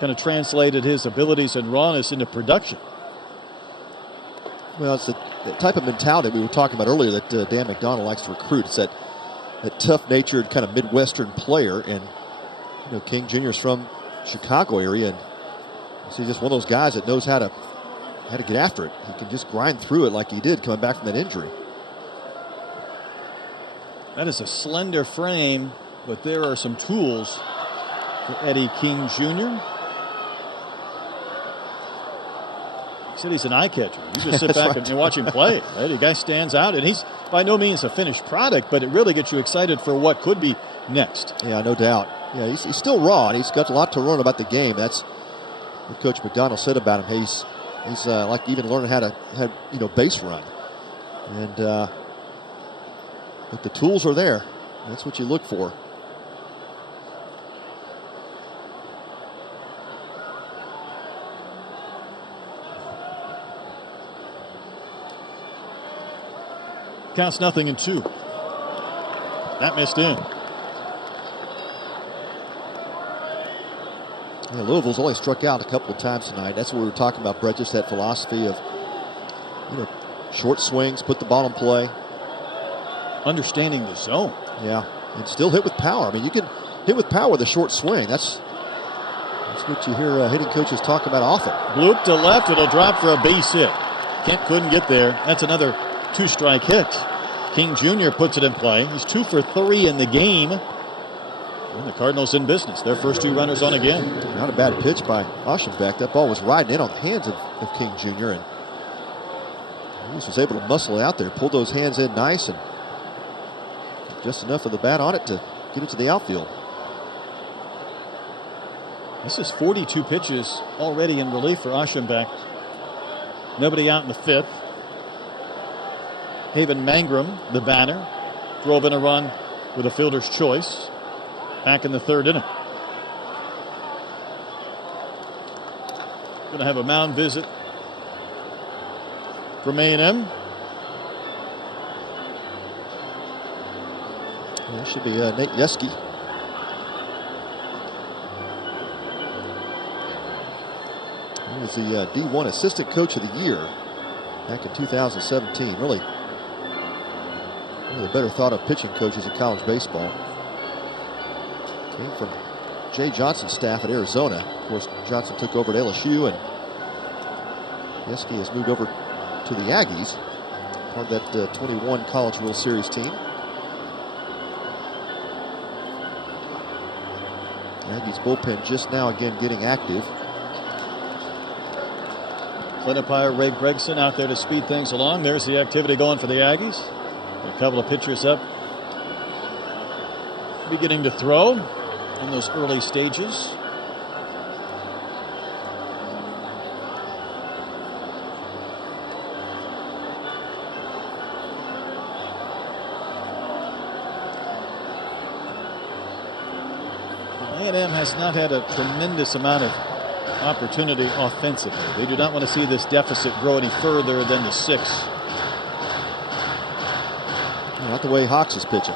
kind of translated his abilities and rawness into production. Well, it's the type of mentality we were talking about earlier that Dan McDonald likes to recruit. It's that tough-natured kind of Midwestern player. And, you know, King Jr. is from Chicago area, and he's just one of those guys that knows how to get after it. He can just grind through it like he did coming back from that injury. That is a slender frame, but there are some tools for Eddie King Jr. He said he's an eye catcher. You just sit back and watch him play. Right? The guy stands out, and he's by no means a finished product, but it really gets you excited for what could be next. Yeah, no doubt. Yeah, he's still raw, and he's got a lot to learn about the game. That's what Coach McDonald said about him. He's like even learning how to base run, and. But the tools are there. That's what you look for. Counts 0-2. That missed in. Yeah, Louisville's only struck out a couple of times tonight. That's what we were talking about, Brett, just that philosophy of short swings, put the ball in play. Understanding the zone. Yeah, and still hit with power. I mean, you can hit with power with a short swing. That's what you hear hitting coaches talk about often. Bloop to left. It'll drop for a base hit. Kent couldn't get there. That's another 2-strike hit. King Jr. puts it in play. He's 2 for 3 in the game. And the Cardinals in business. Their first 2 runners on again. Not a bad pitch by Aschenbeck. That ball was riding in on the hands of King Jr. and he was able to muscle it out there, pull those hands in nice, and just enough of the bat on it to get it to the outfield. This is 42 pitches already in relief for Aschenbeck. Nobody out in the 5th. Haven Mangrum, the batter, drove in a run with a fielder's choice back in the 3rd inning. Going to have a mound visit from A&M. That should be Nate Yeske. He was the D1 Assistant Coach of the Year back in 2017. Really one of the better thought of pitching coaches in college baseball. Came from Jay Johnson's staff at Arizona. Of course, Johnson took over at LSU, and Yeski has moved over to the Aggies, part of that 21 College World Series team. The Aggies bullpen just now again getting active. Clint umpire Ray Gregson out there to speed things along. There's the activity going for the Aggies. A couple of pitchers up, beginning to throw in those early stages. A&M has not had a tremendous amount of opportunity offensively. They do not want to see this deficit grow any further than the 6. Not the way Hawks is pitching.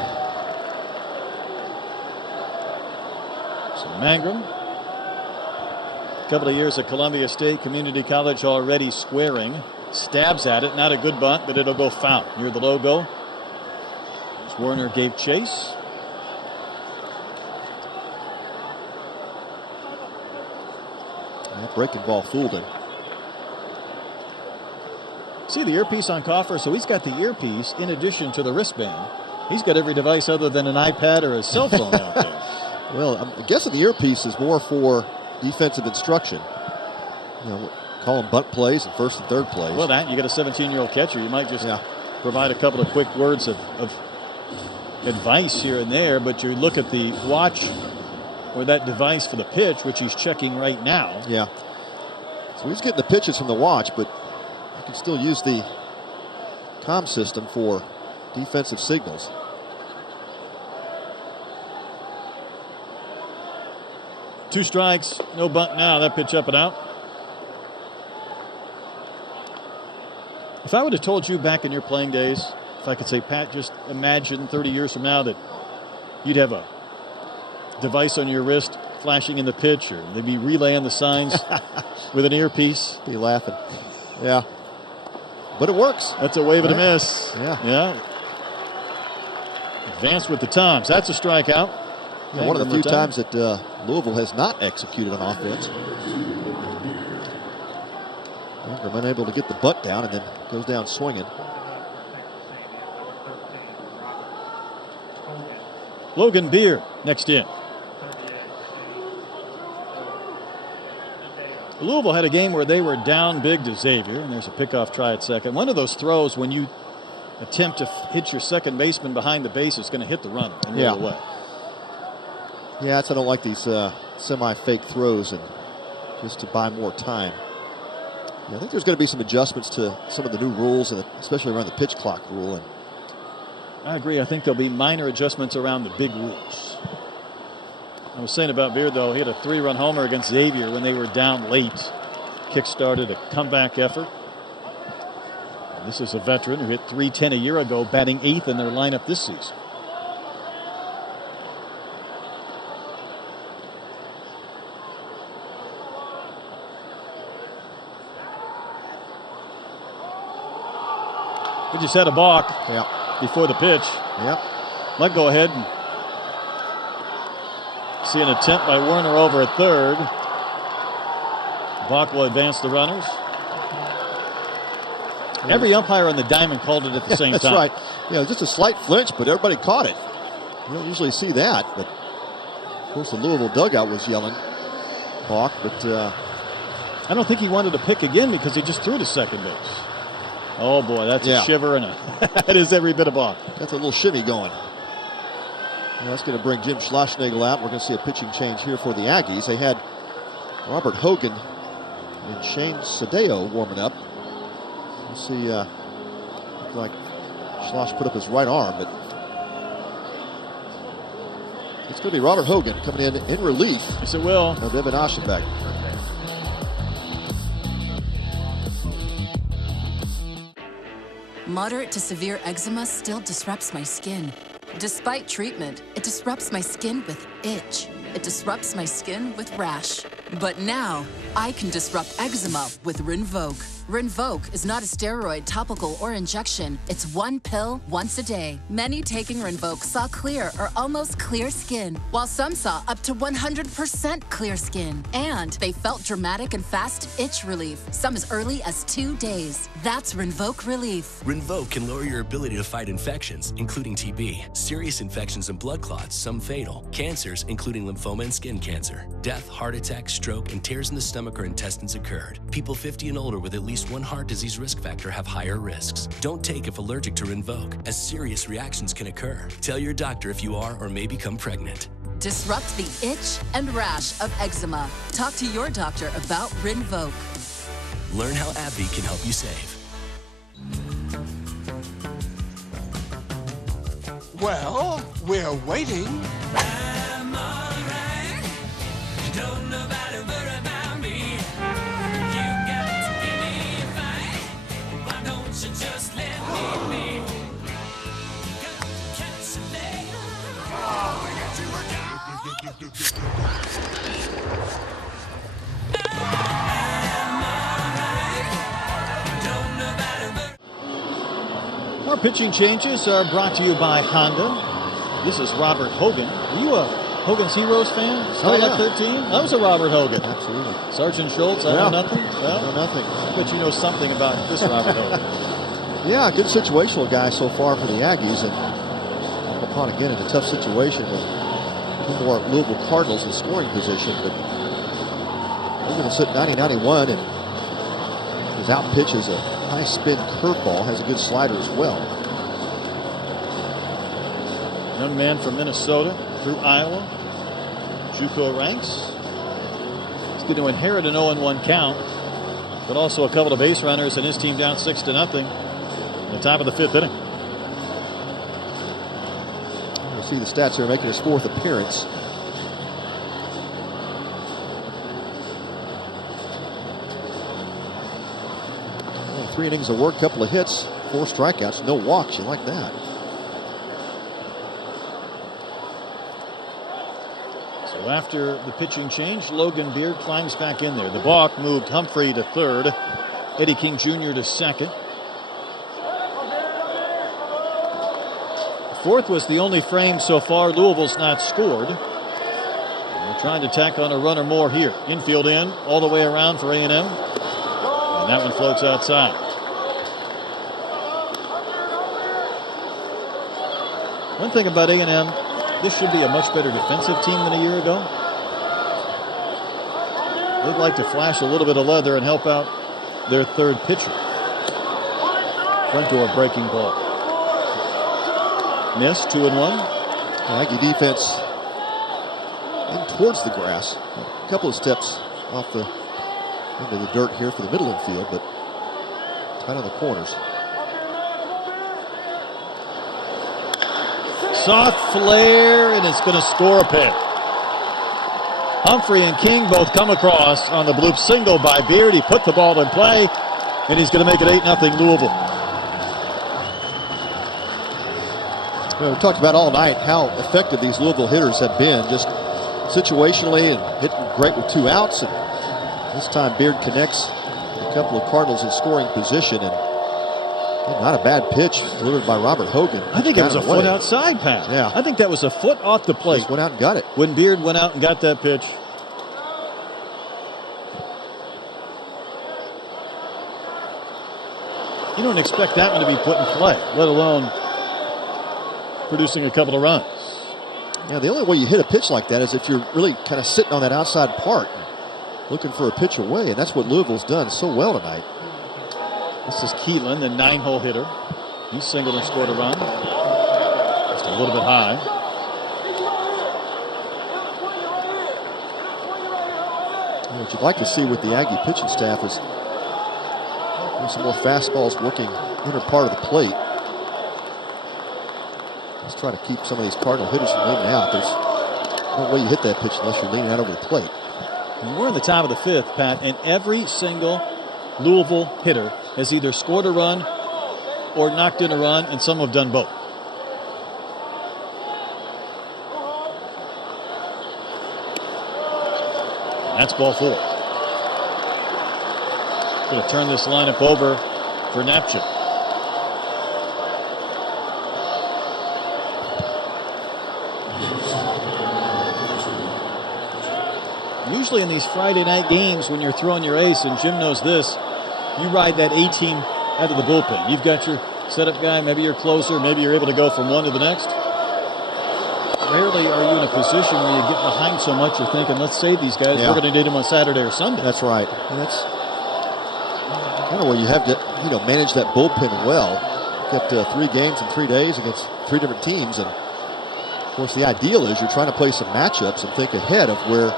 So Mangrum, a couple of years at Columbia State Community College, already squaring. Stabs at it, not a good bunt, but it'll go foul near the logo. As Warner gave chase. That breaking ball fooled him. See the earpiece on Coffer? So he's got the earpiece in addition to the wristband. He's got every device other than an iPad or a cell phone out there. Well, I'm guessing the earpiece is more for defensive instruction. You know, call them bunt plays and first and third plays. Well, you got a 17-year-old catcher. You might just provide a couple of quick words of advice here and there, but you look at the watch or that device for the pitch, which he's checking right now. Yeah. So he's getting the pitches from the watch, but you can still use the comm system for defensive signals. Two strikes, no bunt now. That pitch up and out. If I would have told you back in your playing days, if I could say, Pat, just imagine 30 years from now that you'd have a device on your wrist flashing in the pitch, or they'd be relaying the signs with an earpiece. Be laughing. Yeah. But it works. That's a wave and a miss. Yeah. Advance with the times. That's a strikeout. Yeah, one of the few times that Louisville has not executed on offense. They're unable to get the butt down and then goes down swinging. Logan Beer next in. Louisville had a game where they were down big to Xavier, and there's a pickoff try at second. One of those throws, when you attempt to hit your second baseman behind the base, is going to hit the runner and roll away. Yeah, I don't like these semi-fake throws and just to buy more time. Yeah, I think there's going to be some adjustments to some of the new rules, and especially around the pitch clock rule. And I agree. I think there'll be minor adjustments around the big rules. I was saying about Beard, though, he had a 3-run homer against Xavier when they were down late. Kick-started a comeback effort. And this is a veteran who hit .310 a year ago, batting 8th in their lineup this season. He just had a balk before the pitch. Might go ahead and see an attempt by Werner over at third. Balk will advance the runners. Every umpire on the diamond called it at the same time. That's right. Yeah, just a slight flinch, but everybody caught it. You don't usually see that, but of course the Louisville dugout was yelling balk, but I don't think he wanted to pick again because he just threw to second base. Oh boy, that's a shiver and that is every bit of balk. That's a little shimmy going. Well, that's going to bring Jim Schlossnagel out. We're going to see a pitching change here for the Aggies. They had Robert Hogan and Shane Sadeo warming up. We'll see, looked like Schloss put up his right arm, but it's going to be Robert Hogan coming in relief. Yes, it will. Now Devin Aschenbeck. Moderate to severe eczema still disrupts my skin. Despite treatment, it disrupts my skin with itch. It disrupts my skin with rash. But now, I can disrupt eczema with Rinvoq. Rinvoq is not a steroid, topical, or injection. It's one pill once a day. Many taking Rinvoq saw clear or almost clear skin, while some saw up to 100% clear skin. And they felt dramatic and fast itch relief, some as early as 2 days. That's Rinvoq Relief. Rinvoq can lower your ability to fight infections, including TB, serious infections and blood clots, some fatal, cancers, including lymphoma and skin cancer, death, heart attack, stroke, and tears in the stomach or intestines occurred. People 50 and older with at least one heart disease risk factor have higher risks. Don't take if allergic to Rinvoq, as serious reactions can occur. Tell your doctor if you are or may become pregnant. Disrupt the itch and rash of eczema. Talk to your doctor about Rinvoq. Learn how AbbVie can help you save. Well, we're waiting. I'm alright. Don't nobody worry about me. You got to give me a fight. Why don't you just let me be? Got to catch a leg. Oh, we got you worked out. I'm alright. Don't nobody worry. Our pitching changes are brought to you by Honda. This is Robert Hogan. Are you a Hogan's Heroes fan? Starlight 13? That was a Robert Hogan. Absolutely. Sergeant Schultz, I know nothing? Well, I know nothing. But you know something about this Robert Hogan. Yeah, good situational guy so far for the Aggies. And upon again in a tough situation with two more Louisville Cardinals in scoring position. But we're going to sit 90-91, and his out pitch is a high spin curveball, has a good slider as well. Young man from Minnesota through Iowa. JUCO ranks. He's going to inherit an 0-1 count, but also a couple of base runners and his team down 6-0 in the top of the 5th inning. You'll see the stats here, making his 4th appearance. Well, 3 innings of work, couple of hits, 4 strikeouts, no walks. You like that? So after the pitching change, Logan Beard climbs back in there. The balk moved Humphrey to 3rd, Eddie King Jr. to 2nd. 4th was the only frame so far Louisville's not scored. And they're trying to tack on a run or more here. Infield in, all the way around for A&M. And that one floats outside. One thing about A&M, this should be a much better defensive team than a year ago. They'd like to flash a little bit of leather and help out their 3rd pitcher. Front door breaking ball. Miss, 2-1. Aggie defense in towards the grass. A couple of steps off into the dirt here for the middle infield, but tight on the corners. Soft flare, and it's going to score a pin. Humphrey and King both come across on the bloop single by Beard. He put the ball in play, and he's going to make it 8-0 Louisville. We talked about all night how effective these Louisville hitters have been, just situationally and hitting great with 2 outs. And this time Beard connects a couple of Cardinals in scoring position, and not a bad pitch delivered by Robert Hogan. I think it was a foot outside, Pat. Yeah. I think that was a foot off the plate. Just went out and got it. When Beard went out and got that pitch. You don't expect that one to be put in play, let alone producing a couple of runs. Yeah, the only way you hit a pitch like that is if you're really kind of sitting on that outside part, looking for a pitch away, and that's what Louisville's done so well tonight. This is Keelan, the 9-hole hitter. He singled and scored a run. Just a little bit high. What you'd like to see with the Aggie pitching staff is some more fastballs working inner part of the plate. Let's try to keep some of these Cardinal hitters from leaning out. There's no way you hit that pitch unless you're leaning out over the plate. And we're in the top of the 5th, Pat, and every single Louisville hitter has either scored a run or knocked in a run, and some have done both. That's ball 4. Going to turn this lineup over for Napchuk. Usually in these Friday night games when you're throwing your ace, and Jim knows this, you ride that 18 out of the bullpen. You've got your setup guy, maybe your closer, maybe you're able to go from one to the next. Rarely are you in a position where you get behind so much you're thinking, let's save these guys. Yeah. We're going to need them on Saturday or Sunday. That's right. And that's kind of where you have to, manage that bullpen well. Get 3 games in 3 days against 3 different teams, and of course the ideal is you're trying to play some matchups and think ahead of where,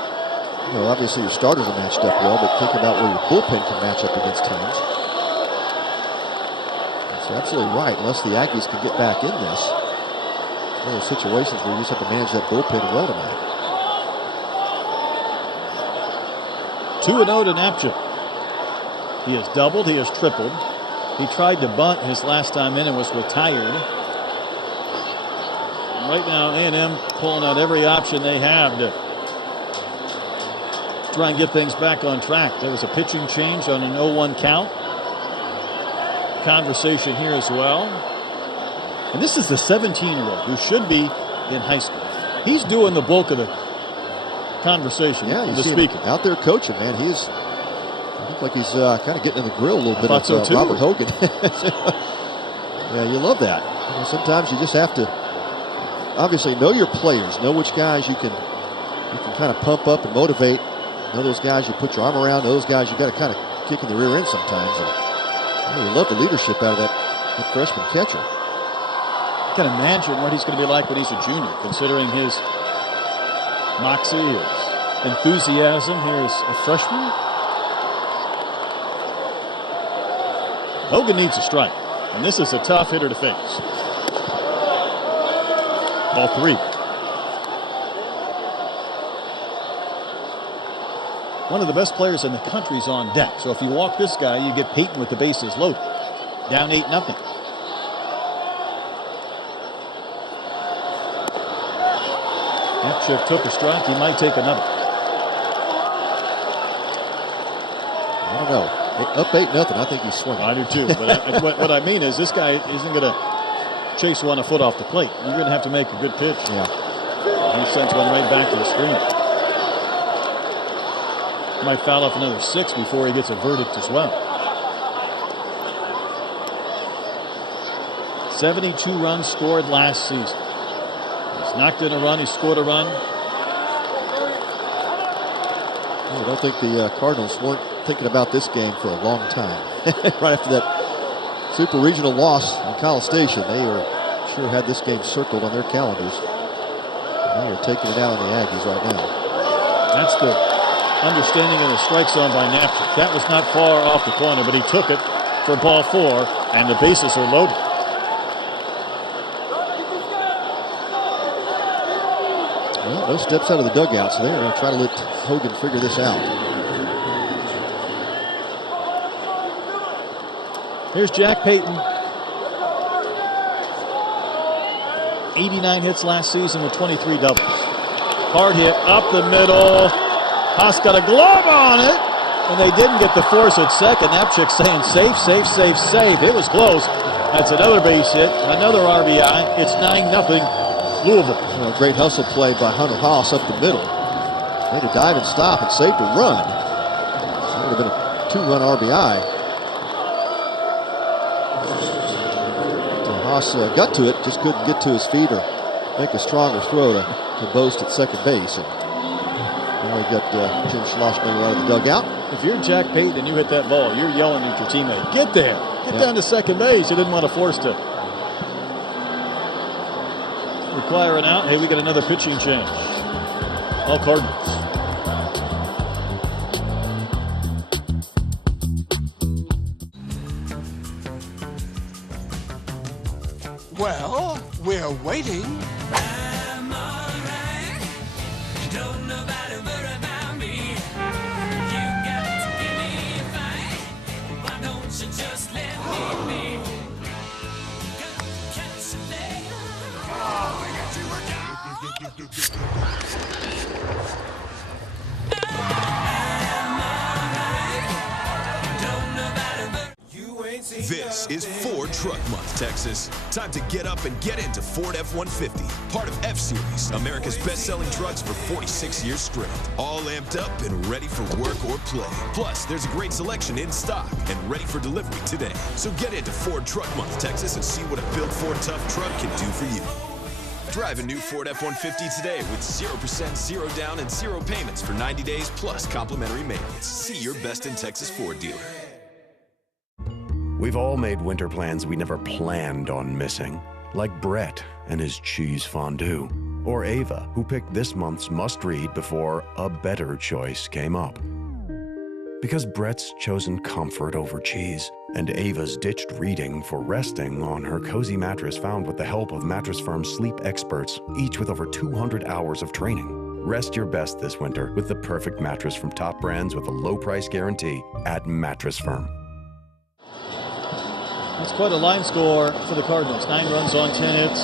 obviously your starters are matched up well, but think about where your bullpen can match up against teams. That's absolutely right. Unless the Aggies can get back in this, one of those situations where you just have to manage that bullpen well tonight. 2-0 to Napchuk. He has doubled, he has tripled. He tried to bunt his last time in and was retired. And right now, A&M pulling out every option they have to try and get things back on track. There was a pitching change on an 0-1 count. Conversation here as well. And this is the 17-year-old who should be in high school. He's doing the bulk of the conversation. Yeah, you the see speaking. him out there coaching, man. He's looks like he's kind of getting in the grill a little bit of so too. Robert Hogan. Yeah, you love that. Sometimes you just have to obviously know your players, know which guys you can kind of pump up and motivate. Know those guys you put your arm around. Know those guys you got to kind of kick in the rear end sometimes. And you love the leadership out of that freshman catcher. I can imagine what he's going to be like when he's a junior, considering his moxie, his enthusiasm here as a freshman. Hogan needs a strike, and this is a tough hitter to face. Ball 3. One of the best players in the country is on deck, so if you walk this guy, you get Peyton with the bases loaded. Down 8-0. Napchuk took a strike. He might take another. I don't know. Up 8-0. I think he's swinging. I do too. But what I mean is this guy isn't going to chase one a foot off the plate. You're going to have to make a good pitch. Yeah. He sends one right back to the screen. Might foul off another 6 before he gets a verdict as well. 72 runs scored last season. He's knocked in a run. He scored a run. I don't think the Cardinals weren't thinking about this game for a long time. Right after that super regional loss in College Station, they sure had this game circled on their calendars. And they are taking it out on the Aggies right now. That's the understanding of the strike zone by Napchuk. That was not far off the corner, but he took it for ball 4, and the bases are loaded. Well, no steps out of the dugout, so they're going to try to let Hogan figure this out. Here's Jack Payton. 89 hits last season with 23 doubles. Hard hit up the middle. Haas got a glove on it, and they didn't get the force at second. Napchuk saying safe, safe, safe, safe. It was close. That's another base hit, another RBI. It's 9-0 Louisville. Well, great hustle play by Hunter Haas up the middle. Made a dive and stop and saved a run. That would have been a 2-run RBI. Haas got to it, just couldn't get to his feet or make a stronger throw to Boast at second base. And now we've got Jim Schlossberger out of the dugout. If you're Jack Payton and you hit that ball, you're yelling at your teammate, get there, get down to second base. You didn't want to force to require an out. Hey, we got another pitching change. All Cardinals. Well, we're waiting. I'm alright. Don't nobody worry about me. You got to give me a fight. Why don't you just let me be? Catch a leg. Oh, we got you worked out. This is Ford Truck Month, Texas. Time to get up and get into Ford F-150, part of F-Series, America's best-selling trucks for 46 years straight. All amped up and ready for work or play. Plus, there's a great selection in stock and ready for delivery today. So get into Ford Truck Month, Texas, and see what a built Ford tough truck can do for you. Drive a new Ford F-150 today with 0%, 0 down, and 0 payments for 90 days plus complimentary maintenance. See your best in Texas Ford dealer. We've all made winter plans we never planned on missing, like Brett and his cheese fondue, or Ava, who picked this month's must-read before a better choice came up. Because Brett's chosen comfort over cheese, and Ava's ditched reading for resting on her cozy mattress found with the help of Mattress Firm's sleep experts, each with over 200 hours of training. Rest your best this winter with the perfect mattress from top brands with a low price guarantee at Mattress Firm. That's quite a line score for the Cardinals. 9 runs on 10 hits.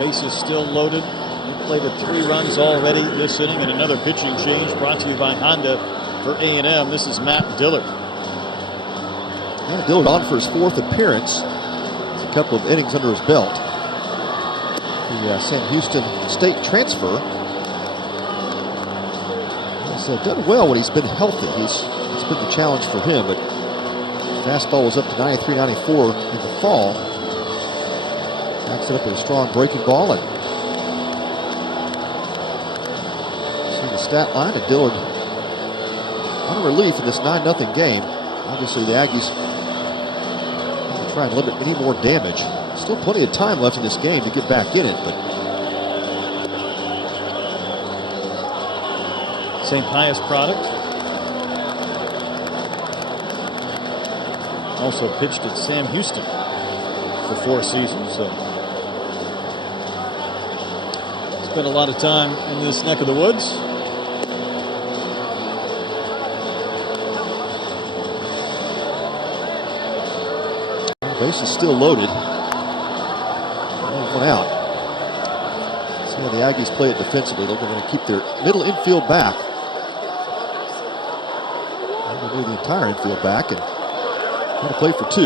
Bases still loaded. They played at 3 runs already this inning, and another pitching change brought to you by Honda. For A&M, this is Matt Dillard. Yeah, Dillard on for his 4th appearance. A couple of innings under his belt. The Sam Houston State transfer has done well when he's been healthy. It's been the challenge for him, but fastball was up to 93, 94 in the fall. Backs it up with a strong breaking ball, and see the stat line, and Dillard on relief in this 9-0 game. Obviously, the Aggies will try and limit any more damage. Still plenty of time left in this game to get back in it, but St. Pius product. Also pitched at Sam Houston for 4 seasons. So spent a lot of time in this neck of the woods. Base is still loaded. One out. See how the Aggies play it defensively. They're going to keep their middle infield back. They're going to move the entire infield back and going to play for 2.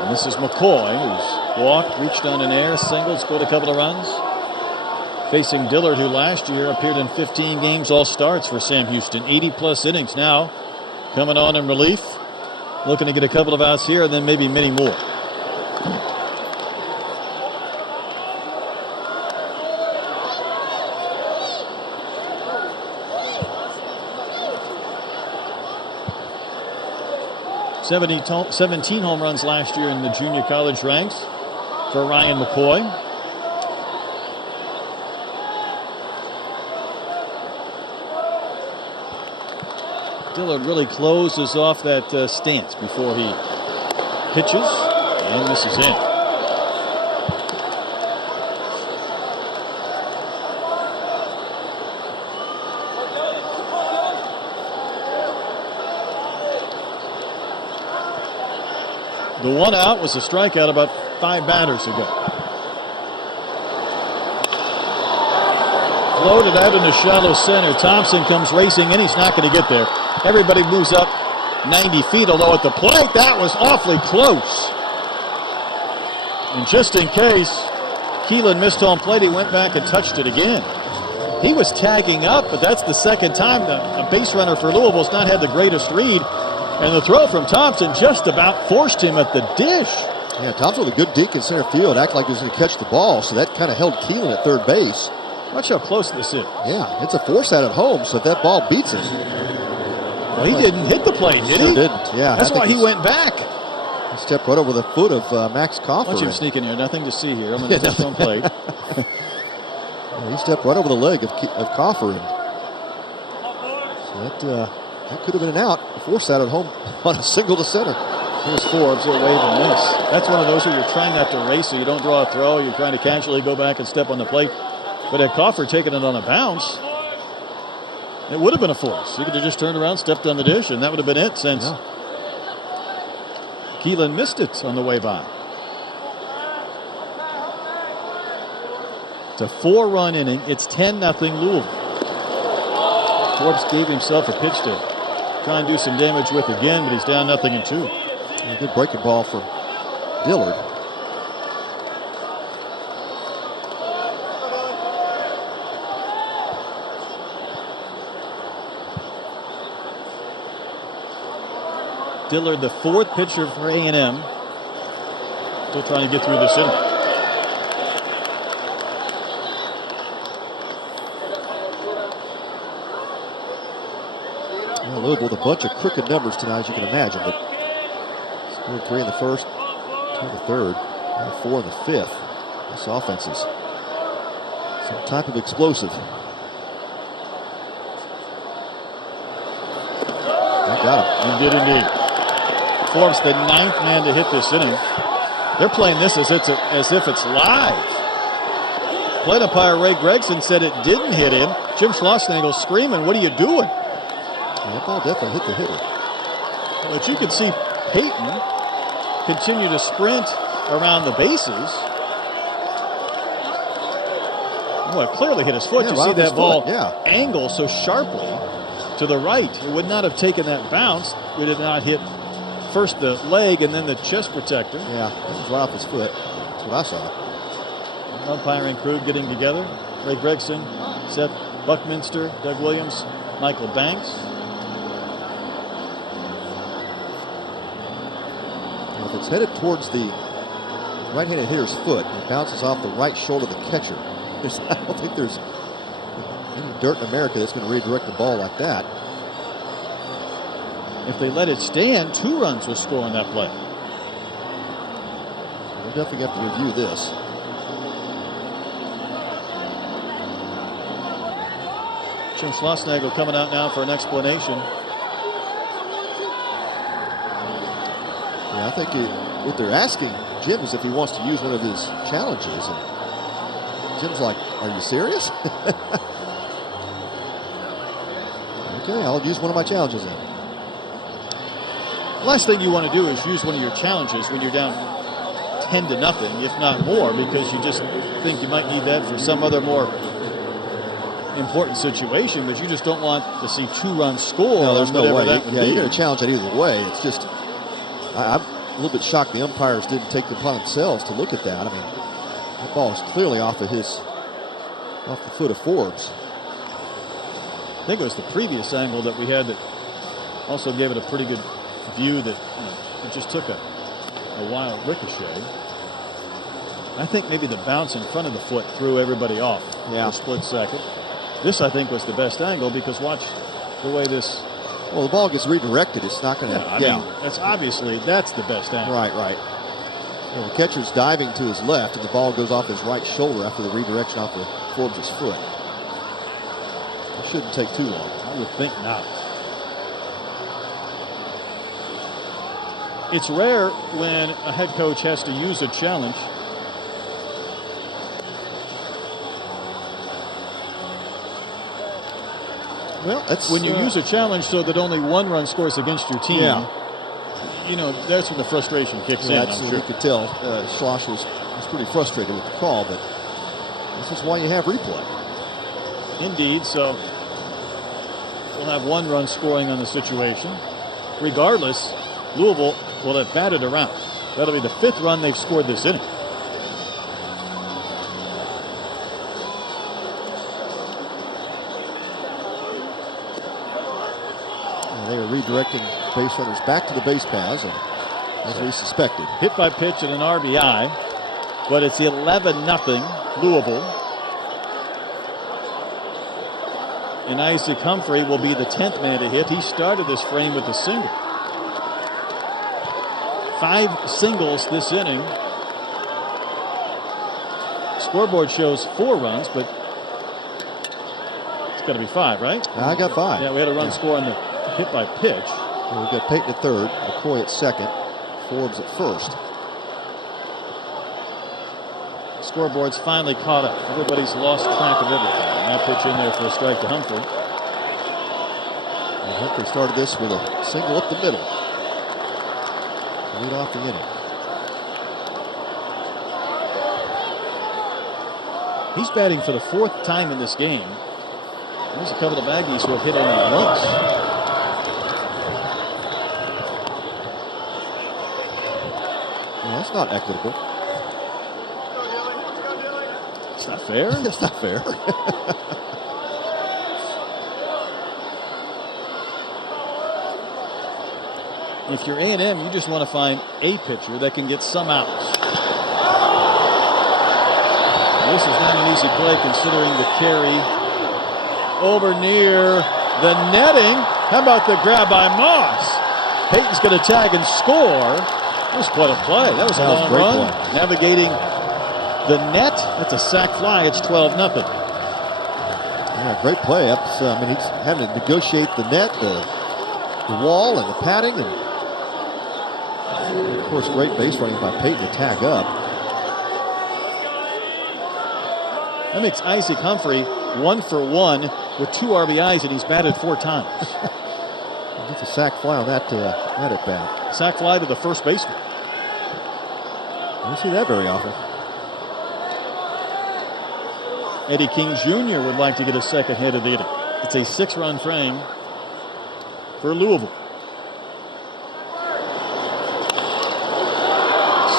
And this is McCoy, who's walked, reached on an air, single, scored a couple of runs. Facing Dillard, who last year appeared in 15 games, all starts for Sam Houston. 80-plus innings now. Coming on in relief. Looking to get a couple of outs here and then maybe many more. $17 home runs last year in the junior college ranks for Ryan McCoy. Dillard really closes off that stance before he pitches, and this is in. The 1 out was a strikeout about 5 batters ago. Loaded out into shallow center. Thompson comes racing in. He's not going to get there. Everybody moves up 90 feet, although at the plate, that was awfully close. And just in case Keelan missed home plate, he went back and touched it again. He was tagging up, but that's the second time a base runner for Louisville's not had the greatest read. And the throw from Thompson just about forced him at the dish. Yeah, Thompson with a good deke in center field. Acted like he was going to catch the ball, so that kind of held Keelan at third base. Watch how close this is. Yeah, it's a force out at home, so if that ball beats it. Well, he didn't hit the plate, did he? Sure didn't, yeah. That's why he went back. He stepped right over the foot of Max Coffer. Watch him sneak in here. Nothing to see here. I'm going to touch home plate. He stepped right over the leg of Coffer. So that could have been an out. A force out at home on a single to center. Here's Forbes. He'll wave and miss. That's one of those where you're trying not to race, so you don't draw a throw. You're trying to casually go back and step on the plate. But had Coffer taken it on a bounce, it would have been a force. He could have just turned around, stepped on the dish, and that would have been it since Keelan missed it on the way by. It's a 4-run inning. It's 10-0 Louisville. Forbes gave himself a pitch to try and do some damage with again, but he's down 0-2. A good breaking ball for Dillard. Dillard, the fourth pitcher for A&M. Still trying to get through this inning. Well, Louisville with a bunch of crooked numbers tonight, as you can imagine, but scored 3 in the first, 2 in the third, and 4 in the fifth. This offense is some type of explosive. They got him. He did indeed. Forbes, the 9th man to hit this inning. They're playing this as if it's live. Plate umpire Ray Gregson said it didn't hit him. Jim Schlossnagle screaming, "What are you doing?" That ball definitely hit the hitter. But you could see Peyton continue to sprint around the bases. Well, it clearly hit his foot. You see that ball angle so sharply to the right. It would not have taken that bounce. It did not hit first the leg and then the chest protector. Yeah, it was right off his foot. That's what I saw. Umpiring crew getting together. Ray Gregson, Seth Buckminster, Doug Williams, Michael Banks. Now, if it's headed towards the right-handed hitter's foot, it bounces off the right shoulder of the catcher. I don't think there's any dirt in America that's going to redirect the ball like that. If they let it stand, 2 runs will score on that play. We'll definitely have to review this. Jim Schlossnagle coming out now for an explanation. Yeah, I think what they're asking Jim is if he wants to use one of his challenges. And Jim's like, "Are you serious?" Okay, I'll use one of my challenges then. The last thing you want to do is use one of your challenges when you're down 10-0, if not more, because you just think you might need that for some other more important situation, but you just don't want to see 2 runs score. No, there's no way. That would be. You're going to challenge it either way. It's just, I'm a little bit shocked the umpires didn't take it upon themselves to look at that. I mean, that ball is clearly off the foot of Forbes. I think it was the previous angle that we had that also gave it a pretty good view that it just took a wild ricochet. I think maybe the bounce in front of the foot threw everybody off for a split second. This, I think, was the best angle because watch the way this... Well, the ball gets redirected. It's not going to... I mean, that's the best angle. Right. Well, the catcher's diving to his left, and the ball goes off his right shoulder after the redirection off of Forbes' foot. It shouldn't take too long. I would think not. It's rare when a head coach has to use a challenge. Well, that's when you use a challenge so that only 1 run scores against your team. Yeah. You know, that's when the frustration kicks in. I'm sure. You could tell Schloss was pretty frustrated with the call, but this is why you have replay. Indeed, so we'll have 1 run scoring on the situation. Regardless, Louisville will have batted around. That'll be the 5th run they've scored this inning. They are redirecting base runners back to the base paths, as we suspected. Hit by pitch and an RBI, but it's 11-0 Louisville. And Isaac Humphrey will be the 10th man to hit. He started this frame with a single. 5 singles this inning. Scoreboard shows 4 runs, but it's got to be 5, right? I got 5. Yeah, we had a run score on the hit by pitch. Well, we've got Peyton at third, McCoy at second, Forbes at first. Scoreboard's finally caught up. Everybody's lost track of everything. And that pitch in there for a strike to Humphrey. And Humphrey started this with a single up the middle to lead off the inning. He's batting for the 4th time in this game. There's a couple of Aggies who have hit only once. Well, that's not equitable. It's not fair. It's not fair. If you're A&M, you just want to find a pitcher that can get some outs. This is not an easy play considering the carry over near the netting. How about the grab by Moss? Peyton's going to tag and score. That was quite a play. That was a long run. Play. Navigating the net. That's a sac fly. It's 12-0. Yeah, great play. I mean, he's having to negotiate the net, the wall, and the padding, and of course, great base running by Peyton to tag up. That makes Isaac Humphrey 1 for 1 with 2 RBIs, and he's batted 4 times. Gets a sac fly on that at bat. Sac fly to the first baseman. You don't see that very often. Eddie King Jr. would like to get a second hit of the inning. It's a 6-run frame for Louisville.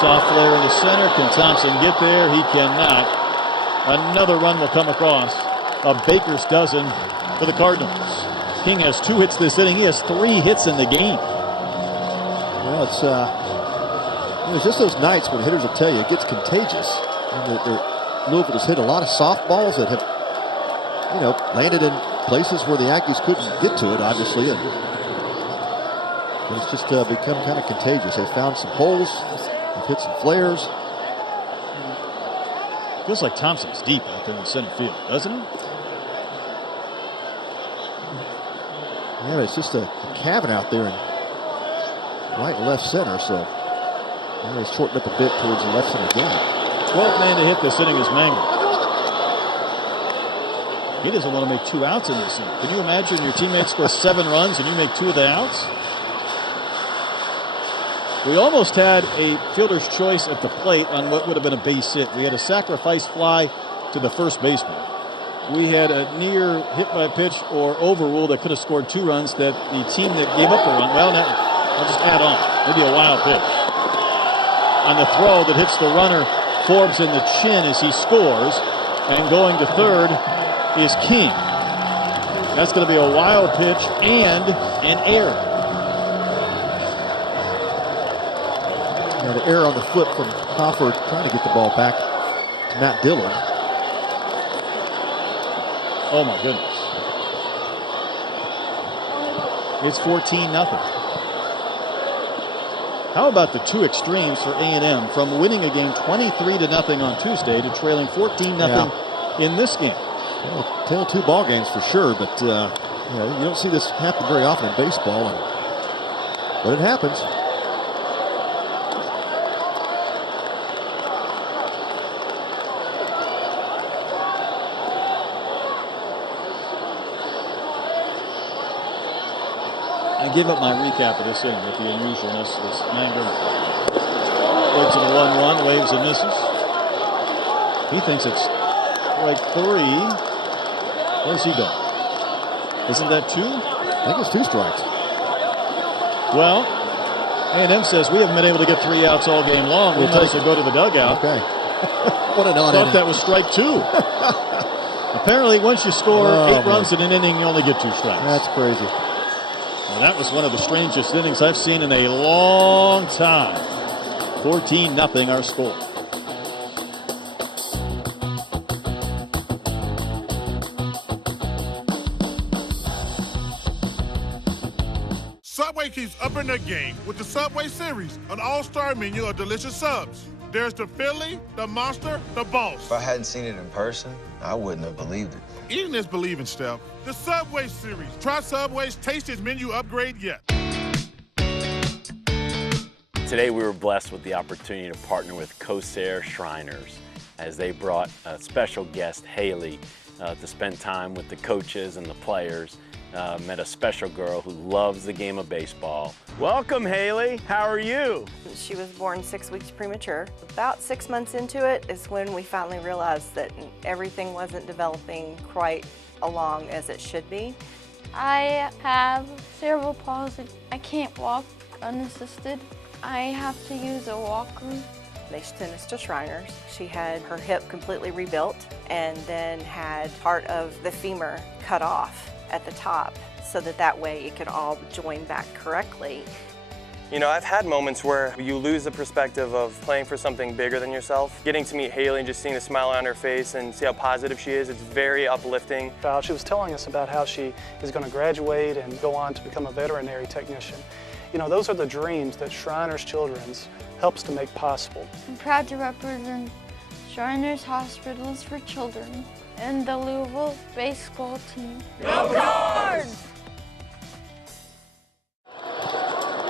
Soft flare in the center. Can Thompson get there? He cannot. Another run will come across. A baker's dozen for the Cardinals. King has 2 hits this inning. He has 3 hits in the game. Well, it's just those nights when hitters will tell you it gets contagious. And Louisville has hit a lot of softballs that have, landed in places where the Aggies couldn't get to it, obviously. And it's just become kind of contagious. They found some holes. They've hit some flares. Feels like Thompson's deep out there in center field, doesn't it? Yeah, it's just a cabin out there in right and left center, so he's shortened up a bit towards the left center again. 12th man to hit this inning is Mangle. He doesn't want to make 2 outs in this inning. Can you imagine your teammate scores 7 runs and you make 2 of the outs? We almost had a fielder's choice at the plate on what would have been a base hit. We had a sacrifice fly to the first baseman. We had a near hit by pitch or overrule that could have scored 2 runs that the team that gave up a run, well, now I'll just add on. Maybe a wild pitch. On the throw that hits the runner, Forbes in the chin as he scores. And going to third is King. That's going to be a wild pitch and an error. And an error on the flip from Crawford trying to get the ball back to Matt Dillon. Oh my goodness. It's 14-0. How about the 2 extremes for A&M from winning a game 23-0 on Tuesday to trailing 14-0 in this game? Well, tale 2 ball games for sure, but you don't see this happen very often in baseball, but it happens. I give up my recap of this inning with the unusualness. This Mangle goes to the 1-1, waves and misses. He thinks it's like 3. Where's he going? Isn't that 2? I think it's 2 strikes. Well, A&M says we haven't been able to get 3 outs all game long. We'll take to go to the dugout. Okay. What an odd Thought inning. that was strike 2. Apparently, once you score 8 runs in an inning, you only get 2 strikes. That's crazy. Well, that was one of the strangest innings I've seen in a long time. 14-0 our score. Subway keeps upping their game with the Subway Series, an all-star menu of delicious subs. There's the Philly, the Monster, the Boss. If I hadn't seen it in person, I wouldn't have believed it. Eating is believing, Steph. The Subway Series. Try Subway's tastiest menu upgrade yet. Today we were blessed with the opportunity to partner with Corsair Shriners as they brought a special guest, Haley, to spend time with the coaches and the players. Met a special girl who loves the game of baseball. Welcome, Haley. How are you? She was born 6 weeks premature. About 6 months into it is when we finally realized that everything wasn't developing quite along as it should be. I have cerebral palsy. I can't walk unassisted. I have to use a walker. They sent us to Shriners. She had her hip completely rebuilt and then had part of the femur cut off at the top so that way it could all join back correctly. You know, I've had moments where you lose the perspective of playing for something bigger than yourself. Getting to meet Haley and just seeing the smile on her face and see how positive she is, it's very uplifting. She was telling us about how she is going to graduate and go on to become a veterinary technician. You know, those are the dreams that Shriners Children's helps to make possible. I'm proud to represent Shriners Hospitals for Children and the Louisville baseball team. Go Cards!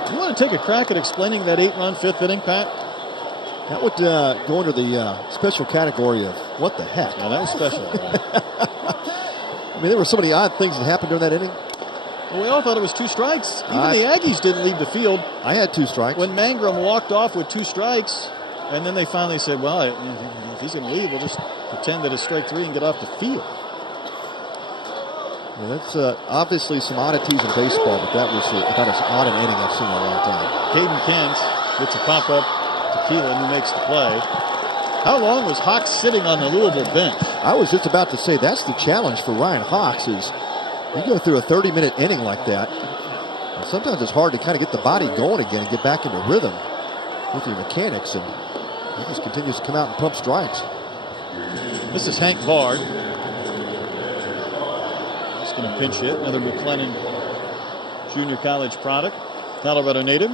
You want to take a crack at explaining that 8-run fifth inning, Pat? That would go into the special category of what the heck. Yeah, that was special. I mean, there were so many odd things that happened during that inning. Well, we all thought it was 2 strikes. Even the Aggies didn't leave the field. I had 2 strikes. When Mangrum walked off with 2 strikes, and then they finally said, well, if he's going to leave, we'll just pretend that it's strike 3 and get off the field. Yeah, that's obviously some oddities in baseball, but that was about as odd an inning I've seen in a long time. Caden Kent gets a pop-up to Keelan, who makes the play. How long was Hawks sitting on the Louisville bench? I was just about to say that's the challenge for Ryan Hawks is you go through a 30-minute inning like that, and sometimes it's hard to kind of get the body going again and get back into rhythm with your mechanics, and he just continues to come out and pump strikes. This is Hank Bard. He's going to pinch hit. Another McLennan junior college product. Colorado native.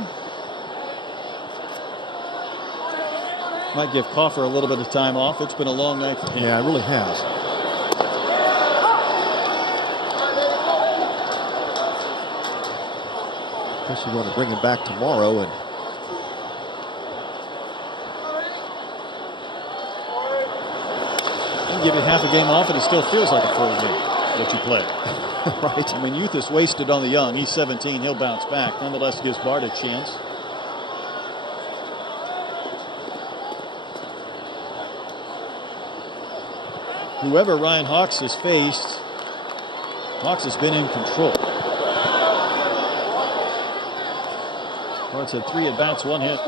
Might give Coffer a little bit of time off. It's been a long night for him. Yeah, it really has. Guess you're going to bring him back tomorrow, and give you half a game off, and it still feels like a full game that you play. Right. I mean, youth is wasted on the young. He's 17. He'll bounce back. Nonetheless, gives Bard a chance. Whoever Ryan Hawks has faced, Hawks has been in control. Bards had 3 at-bats, 1 hit.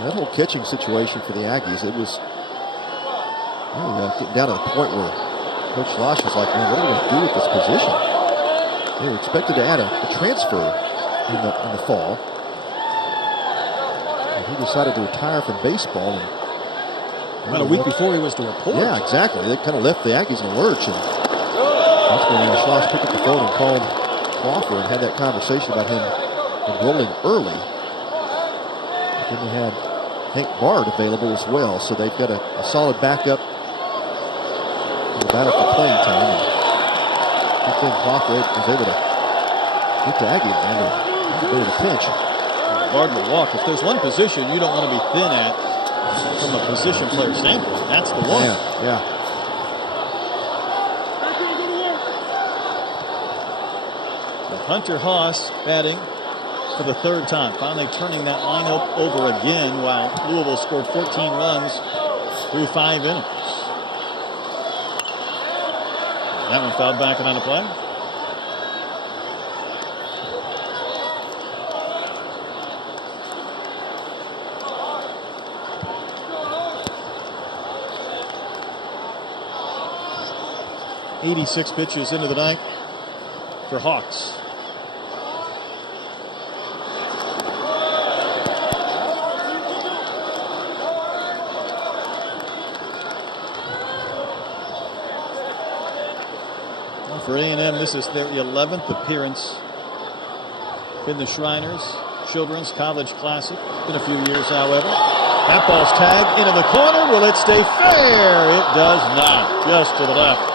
That whole catching situation for the Aggies, it was getting down to the point where Coach Schloss was like, man, what are we going to do with this position? They were expected to add a transfer in the fall. And he decided to retire from baseball. And about a week before he was to report. Yeah, exactly. They kind of left the Aggies in a lurch. And that's when Schloss picked up the phone and called Crawford and had that conversation about him enrolling early. But then they had Hank Bard available as well, so they've got a solid backup in the battle for playing time. And then Crawford was able to get to Aggie and go to pinch. Bard will walk. If there's one position you don't want to be thin at from a position player standpoint, that's the one. Yeah. So Hunter Haas batting for the 3rd time, finally turning that lineup over again while Louisville scored 14 runs through 5 innings. That one fouled back and out of play. .86 pitches into the ninth for Hawks. For A&M, this is their 11th appearance in the Shriners Children's College Classic. Been a few years, however. That ball's tagged into the corner. Will it stay fair? It does not. Just to the left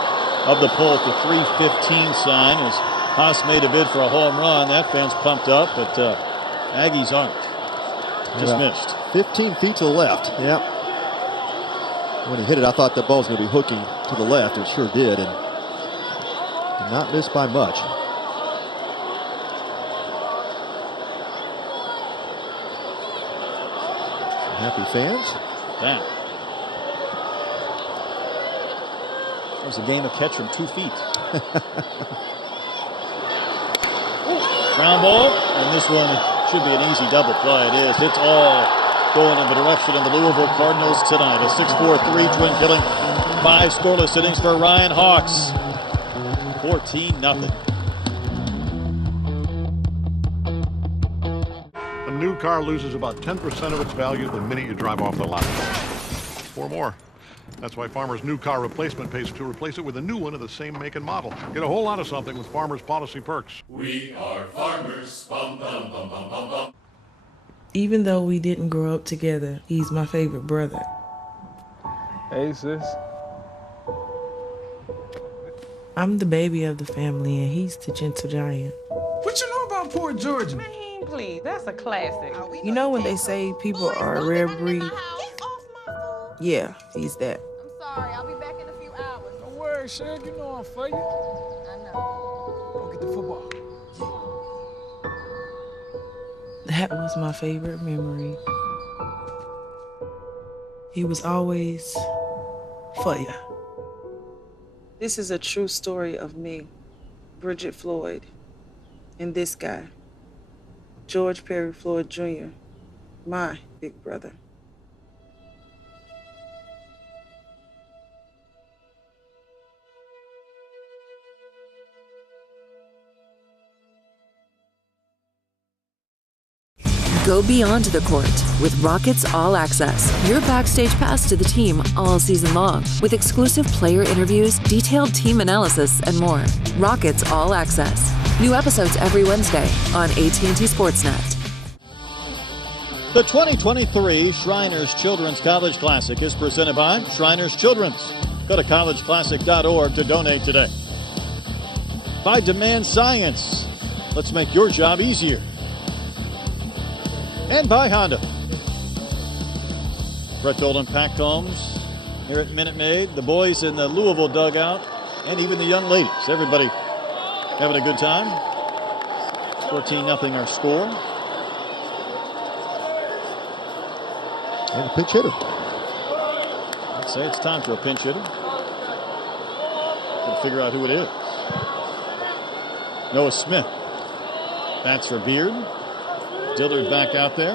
of the pole, the 3:15 sign as Haas made a bid for a home run. That fan's pumped up, but Aggies aren't. Just missed. 15 feet to the left. Yep. When he hit it, I thought that ball was going to be hooking to the left. It sure did, and did not miss by much. Some happy fans. That was a game of catch from 2 feet. Ground ball, and this one should be an easy double play. It is. It's all going in the direction of the Louisville Cardinals tonight. A 6-4-3 twin killing. 5 scoreless innings for Ryan Hawks. 14-0. A new car loses about 10% of its value the minute you drive off the lot. Or more. That's why Farmer's new car replacement pays to replace it with a new one of the same make and model. Get a whole lot of something with Farmer's policy perks. We are farmers. Bum, bum, bum, bum, bum, bum. Even though we didn't grow up together, he's my favorite brother. Hey, sis. I'm the baby of the family, and he's the gentle giant. What you know about Port Georgia? Man, please, that's a classic. You know when they say people are a rare breed? Yeah, he's that. Sorry, I'll be back in a few hours. Don't worry, Shug. You know I'm for you. I know. Go get the football. That was my favorite memory. He was always for you. This is a true story of me, Bridget Floyd, and this guy, George Perry Floyd Jr., my big brother. Go beyond the court with Rockets All Access, your backstage pass to the team all season long, with exclusive player interviews, detailed team analysis, and more. Rockets All Access. New episodes every Wednesday on AT&T Sportsnet. The 2023 Shriners Children's College Classic is presented by Shriners Children's. Go to collegeclassic.org to donate today. By Demand Science. Let's make your job easier. And by Honda. Brett Golden, Pat Combs here at Minute Maid. The boys in the Louisville dugout, and even the young ladies. Everybody having a good time. 14-0 our score. And a pinch hitter. I'd say it's time for a pinch hitter. Gotta figure out who it is. Noah Smith. Bats for Beard. Dillard back out there.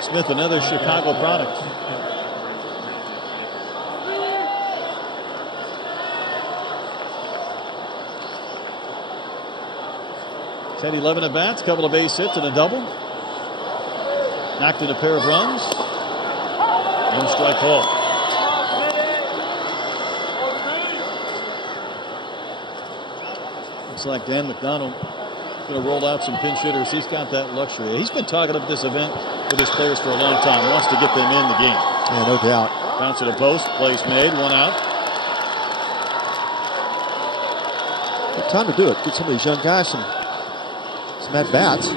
Smith, another Chicago product. He's had 11 at bats, couple of base hits and a double. Knocked in a pair of runs. One strike call. Looks like Dan McDonald going to roll out some pinch hitters. He's got that luxury. He's been talking about this event with his players for a long time. He wants to get them in the game. Yeah, no doubt. Bounce to the post. Place made. One out. Good time to do it. Get some of these young guys some at-bats.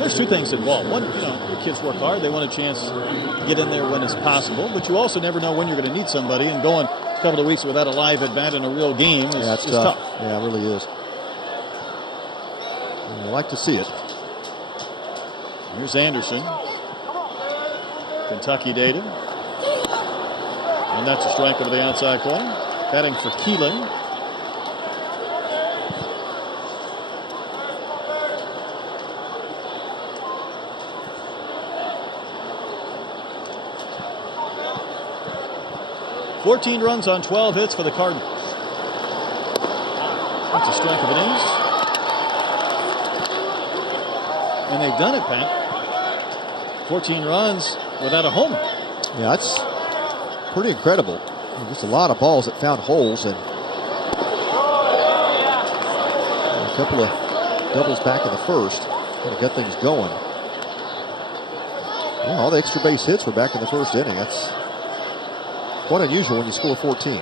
There's two things involved. One, your kids work hard. They want a chance to get in there when it's possible. But you also never know when you're going to need somebody. And going a couple of weeks without a live at-bat in a real game is tough. Yeah, it really is. I like to see it. Here's Anderson. Kentucky native. And that's a strike over the outside corner. Batting for Keeling. $14 runs on 12 hits for the Cardinals. That's a strike of innings. And they've done it, Pat. 14 runs without a homer. Yeah, that's pretty incredible. Just a lot of balls that found holes, and a couple of doubles back in the first. Kind of got things going. Yeah, all the extra base hits were back in the first inning. That's quite unusual when you score 14.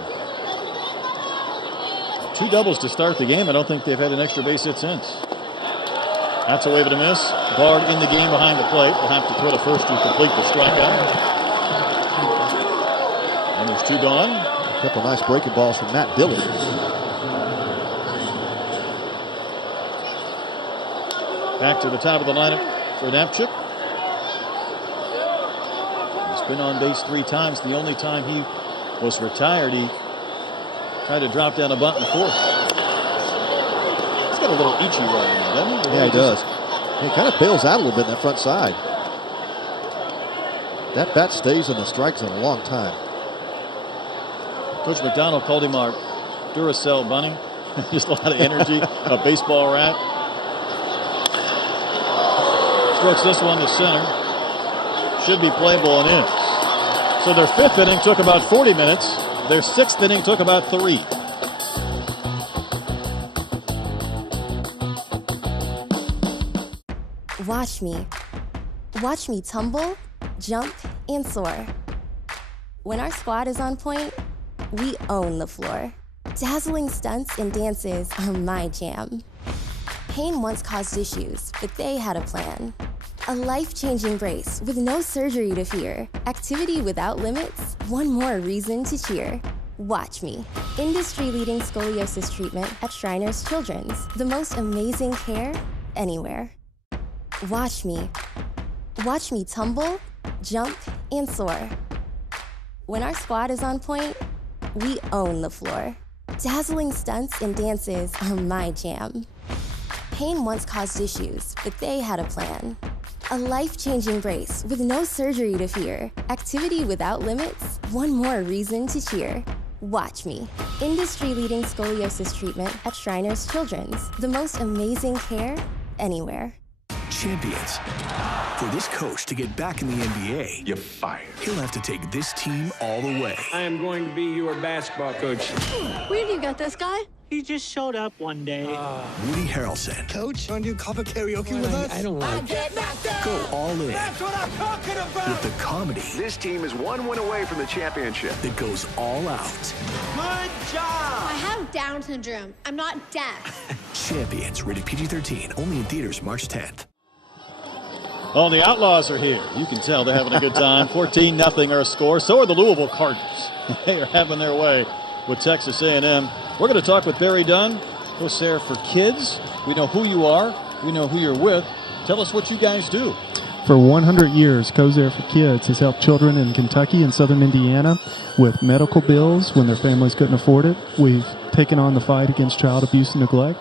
2 doubles to start the game. I don't think they've had an extra base hit since. That's a wave and a miss. Bard in the game behind the plate. Will have to throw to first to complete the strikeout. And there's 2 gone. A couple nice breaking balls from Matt Dillon. Back to the top of the lineup for Napchuk. He's been on base 3 times. The only time he was retired, he tried to drop down a bunt in the 4th. He's got a little Ichi right in there, doesn't he? Yeah, he does. He kind of bails out a little bit in that front side. That bat stays in the strike zone a long time. Coach McDonald called him our Duracell bunny. Just a lot of energy, a baseball rat. Strokes this one to center. Should be playable and in. So their 5th inning took about 40 minutes. Their 6th inning took about 3. Watch me. Watch me tumble, jump, and soar. When our squad is on point, we own the floor. Dazzling stunts and dances are my jam. Pain once caused issues, but they had a plan. A life-changing brace with no surgery to fear. Activity without limits, one more reason to cheer. Watch me. Industry-leading scoliosis treatment at Shriners Children's. The most amazing care anywhere. Watch me. Watch me tumble, jump, and soar. When our squad is on point, we own the floor. Dazzling stunts and dances are my jam. Pain once caused issues, but they had a plan. A life-changing brace with no surgery to fear. Activity without limits, one more reason to cheer. Watch me. Industry-leading scoliosis treatment at Shriners Children's. The most amazing care anywhere. Champions. For this coach to get back in the NBA, you're fired. He'll have to take this team all the way. I am going to be your basketball coach. Where do you get this guy? He just showed up one day. Woody Harrelson. Coach, want to do cover karaoke with us? I don't like it. Go all in. That's what I'm talking about! With the comedy. This team is 1 win away from the championship. That goes all out. Good job! I have Down syndrome. I'm not deaf. Champions. Rated PG-13. Only in theaters March 10th. Oh, the Outlaws are here. You can tell they're having a good time. 14-0 our score. So are the Louisville Cardinals. They are having their way with Texas A&M. We're going to talk with Barry Dunn, Corsair for Kids. We know who you are. We know who you're with. Tell us what you guys do. For 100 years, Corsair for Kids has helped children in Kentucky and southern Indiana with medical bills when their families couldn't afford it. We've taken on the fight against child abuse and neglect.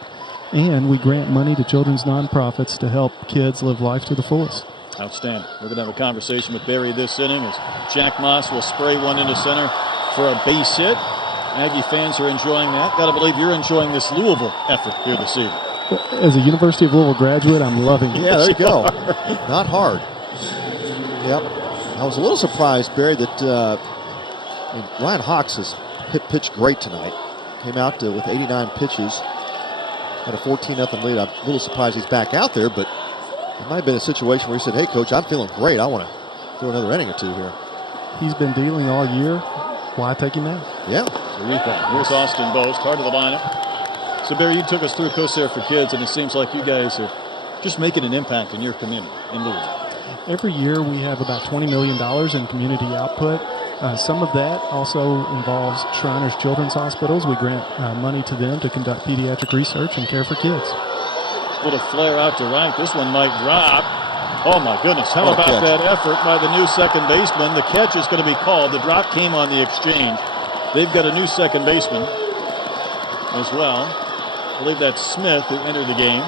And we grant money to children's nonprofits to help kids live life to the fullest. Outstanding. We're going to have a conversation with Barry this inning as Jack Moss will spray one into center for a base hit. Aggie fans are enjoying that. Got to believe you're enjoying this Louisville effort here this evening. As a University of Louisville graduate, I'm loving it. Yeah, there you go. Not hard. Yep. I was a little surprised, Barry, that Ryan Hawks has pitched great tonight. Came out with 89 pitches. Had a 14-0 lead. I'm a little surprised he's back out there, but it might have been a situation where he said, hey, Coach, I'm feeling great. I want to throw another inning or two here. He's been dealing all year. Why take him now? Yeah. So you think. Here's Austin Bose, part of the lineup. So, Barry, you took us through Corsair for Kids, and it seems like you guys are just making an impact in your community in Louisville. Every year we have about $20 million in community output. Some of that also involves Shriners Children's Hospitals. We grant money to them to conduct pediatric research and care for kids. Little flare out to right. This one might drop. Oh, my goodness. How about that effort by the new second baseman? The catch is going to be called. The drop came on the exchange. They've got a new second baseman as well. I believe that's Smith who entered the game.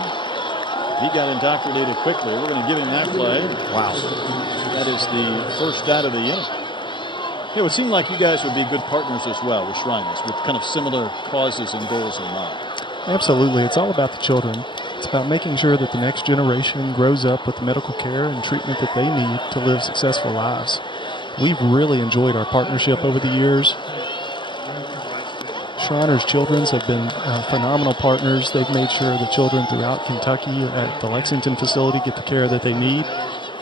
He got indoctrinated quickly. We're going to give him that play. Wow. That is the first out of the inning. It would seem like you guys would be good partners as well with Shriners, with kind of similar causes and goals in mind. Absolutely. It's all about the children. It's about making sure that the next generation grows up with the medical care and treatment that they need to live successful lives. We've really enjoyed our partnership over the years. Shriners Children's have been phenomenal partners. They've made sure the children throughout Kentucky at the Lexington facility get the care that they need,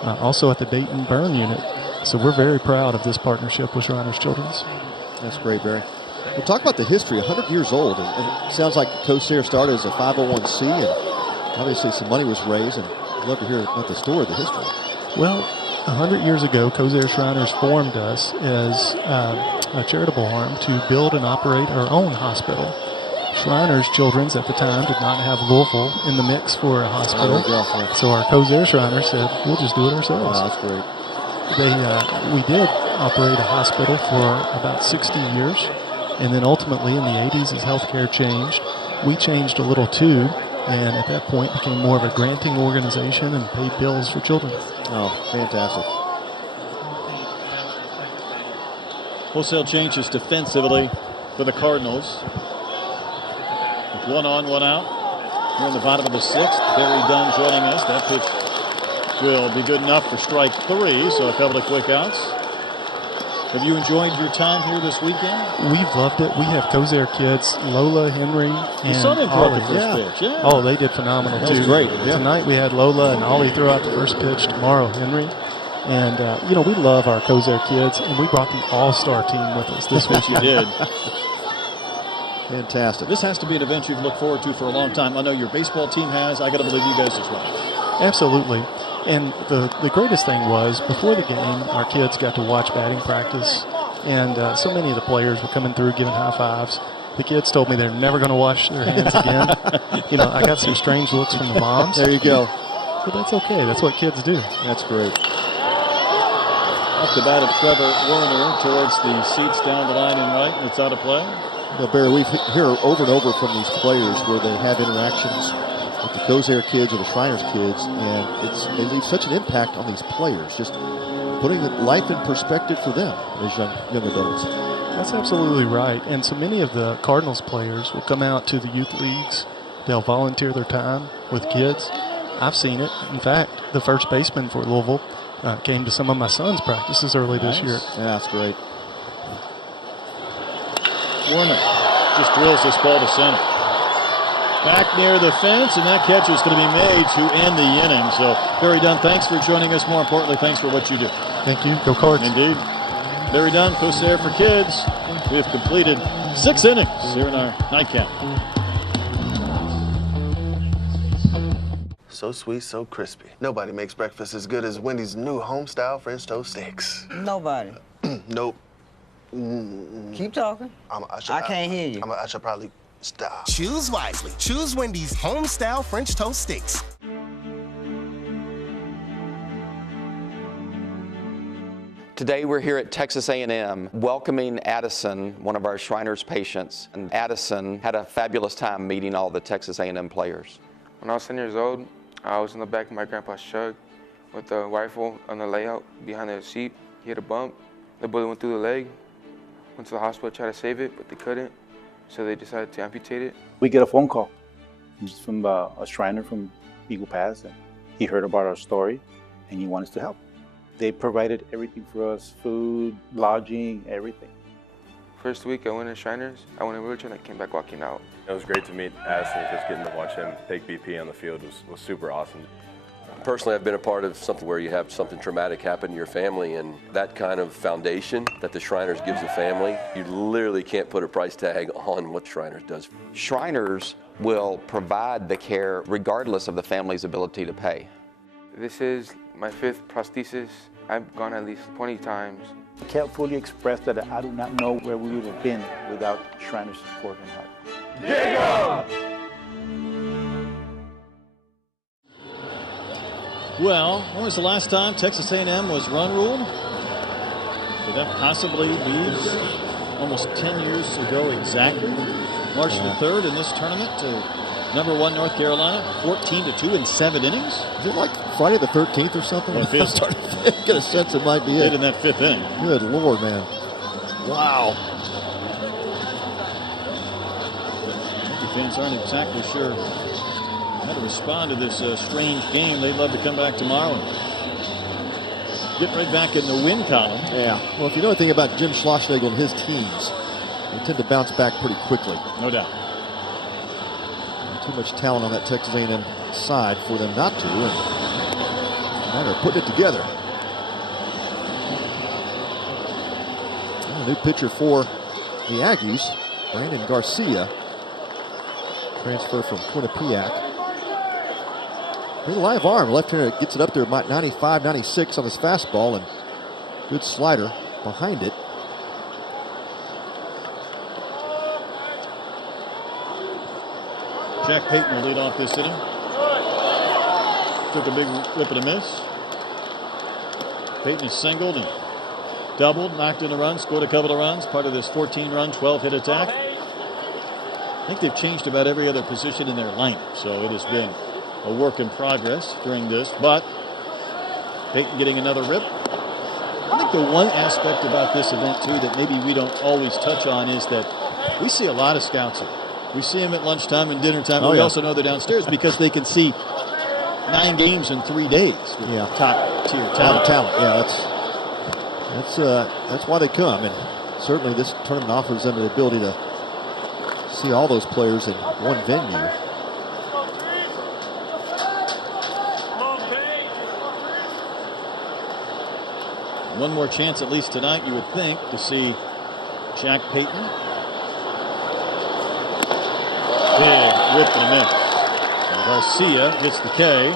also at the Dayton Burn Unit. So we're very proud of this partnership with Shriners Children's. That's great, Barry. We'll talk about the history, 100 years old. And it sounds like Corsair started as a 501c, and obviously some money was raised, and I'd love to hear about the story, the history. Well, 100 years ago, Corsair Shriners formed us as a charitable arm to build and operate our own hospital. Shriners Children's at the time did not have Louisville in the mix for a hospital. So our Corsair Shriners said, we'll just do it ourselves. Wow, that's great. we did operate a hospital for about 60 years, and then ultimately in the 80s, as healthcare changed, we changed a little too, and at that point became more of a granting organization and paid bills for children. Oh, fantastic. Wholesale changes defensively for the Cardinals. With 1 on, 1 out. We're in the bottom of the 6th. Barry Dunn joining us. That pitch will be good enough for strike 3, so a couple of quick outs. Have you enjoyed your time here this weekend? We've loved it. We have Kosair kids, Lola, Henry, and You saw them throw out Ollie. the first pitch, yeah. Oh, they did phenomenal, That too. was great, yeah. Tonight we had Lola and Ollie throw out the first pitch. Tomorrow, Henry. And, we love our Kosair kids, and we brought the all-star team with us this week. You did. Fantastic. This has to be an event you've looked forward to for a long time. I know your baseball team has. I got to believe you guys as well. Absolutely. And the greatest thing was, before the game, our kids got to watch batting practice, and so many of the players were coming through giving high fives. The kids told me they're never going to wash their hands again. I got some strange looks from the moms. There you go. But that's okay. That's what kids do. That's great. Off the bat of Trevor Werner towards the seats down the line in right, and it's out of play. Well, Barry, we hear over and over from these players where they have interactions with the Kosair kids or the Shriners kids, and they leave such an impact on these players, just putting life in perspective for them as young adults. That's absolutely right. And so many of the Cardinals players will come out to the youth leagues. They'll volunteer their time with kids. I've seen it. In fact, the first baseman for Louisville came to some of my son's practices early this year. Yeah, that's great. Werner just drills this ball to center. Back near the fence, and that catch is going to be made to end the inning. So, Barry Dunn, thanks for joining us. More importantly, thanks for what you do. Thank you. Go Cards. Indeed. Barry Dunn, Kosair for Kids. We have completed 6 innings here in our nightcap. So sweet, so crispy. Nobody makes breakfast as good as Wendy's new home-style French toast sticks. Nobody. Nope. Keep talking. I can't hear you. I should probably stop. Choose wisely. Choose Wendy's home-style French toast sticks. Today we're here at Texas A&M welcoming Addison, one of our Shriners patients. And Addison had a fabulous time meeting all the Texas A&M players. When I was 10 years old, I was in the back of my grandpa's truck with a rifle on the layout behind the seat. He hit a bump. The bullet went through the leg. Went to the hospital, tried to save it, but they couldn't. So they decided to amputate it. We get a phone call from a Shriner from Eagle Pass, and he heard about our story, and he wanted us to help. They provided everything for us, food, lodging, everything. First week I went in Shriners, I went in wheelchair, and I came back walking out. It was great to meet Addison. Just getting to watch him take BP on the field was super awesome. Personally, I've been a part of something where you have something traumatic happen in your family, and that kind of foundation that the Shriners gives the family, you literally can't put a price tag on what Shriners does. Shriners will provide the care regardless of the family's ability to pay. This is my 5th prosthesis. I've gone at least 20 times. I can't fully express that I do not know where we would have been without Shriners' support and help. Diego! Well, when was the last time Texas A&M was run ruled? Could that possibly be almost 10 years ago exactly? March the 3rd in this tournament to #1 North Carolina, 14-2 in 7 innings. Is it like Friday the 13th or something? Well, I'm starting to get a sense it might be it. In that 5th inning. Good Lord, man. Wow. Hockey fans aren't exactly sure how to respond to this strange game. They'd love to come back tomorrow and get right back in the win column. Yeah. Well, if you know anything about Jim Schlossnagel and his teams, they tend to bounce back pretty quickly. No doubt. Too much talent on that Texas A&M side for them not to, and now they're putting it together. A new pitcher for the Aggies, Brandon Garcia, transfer from Quinnipiac. Pretty live arm, left-hander gets it up there about 95, 96 on his fastball, and good slider behind it. Jack Payton will lead off this inning. Took a big whip and a miss. Peyton is singled and doubled, knocked in a run, scored a couple of runs, part of this 14-run, 12-hit attack. I think they've changed about every other position in their lineup, so it has been a work in progress during this. But Peyton getting another rip. I think the one aspect about this event, too, that maybe we don't always touch on is that we see a lot of scouts here. We see them at lunchtime and dinner time, but we also know they're downstairs because they can see 9 games in 3 days with top-tier talent. Yeah, that's why they come, and certainly this tournament offers them the ability to see all those players in one venue. One more chance, at least tonight, you would think, to see Jack Peyton. Big whip and a miss. And Garcia hits the K.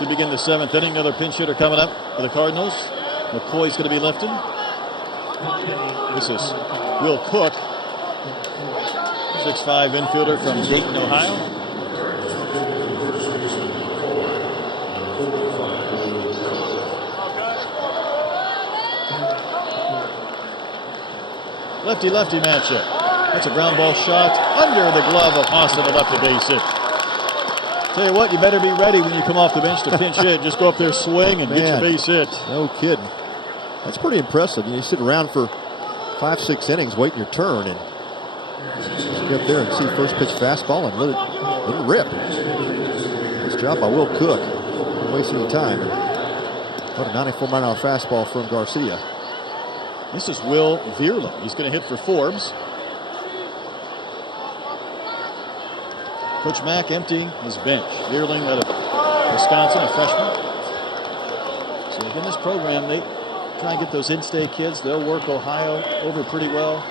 To begin the 7th inning, another pinch hitter coming up for the Cardinals. McCoy's going to be lifted. This is Will Cook, 6'5" infielder from Dayton, Ohio. Lefty-lefty matchup. That's a ground ball shot under the glove of Austin, a left to base hit. Tell you what, you better be ready when you come off the bench to pinch hit. Just go up there, swing, and get your base hit. No kidding. That's pretty impressive. You sit around for 5-6 innings waiting your turn, and get up there and see first pitch fastball and let it rip. Nice job by Will Cook. Don't waste any time. What a 94-mile-an-hour fastball from Garcia. This is Will Vierling. He's going to hit for Forbes. Coach Mack emptying his bench. Vierling out of Wisconsin, a freshman. So in this program, they try and get those in-state kids. They'll work Ohio over pretty well.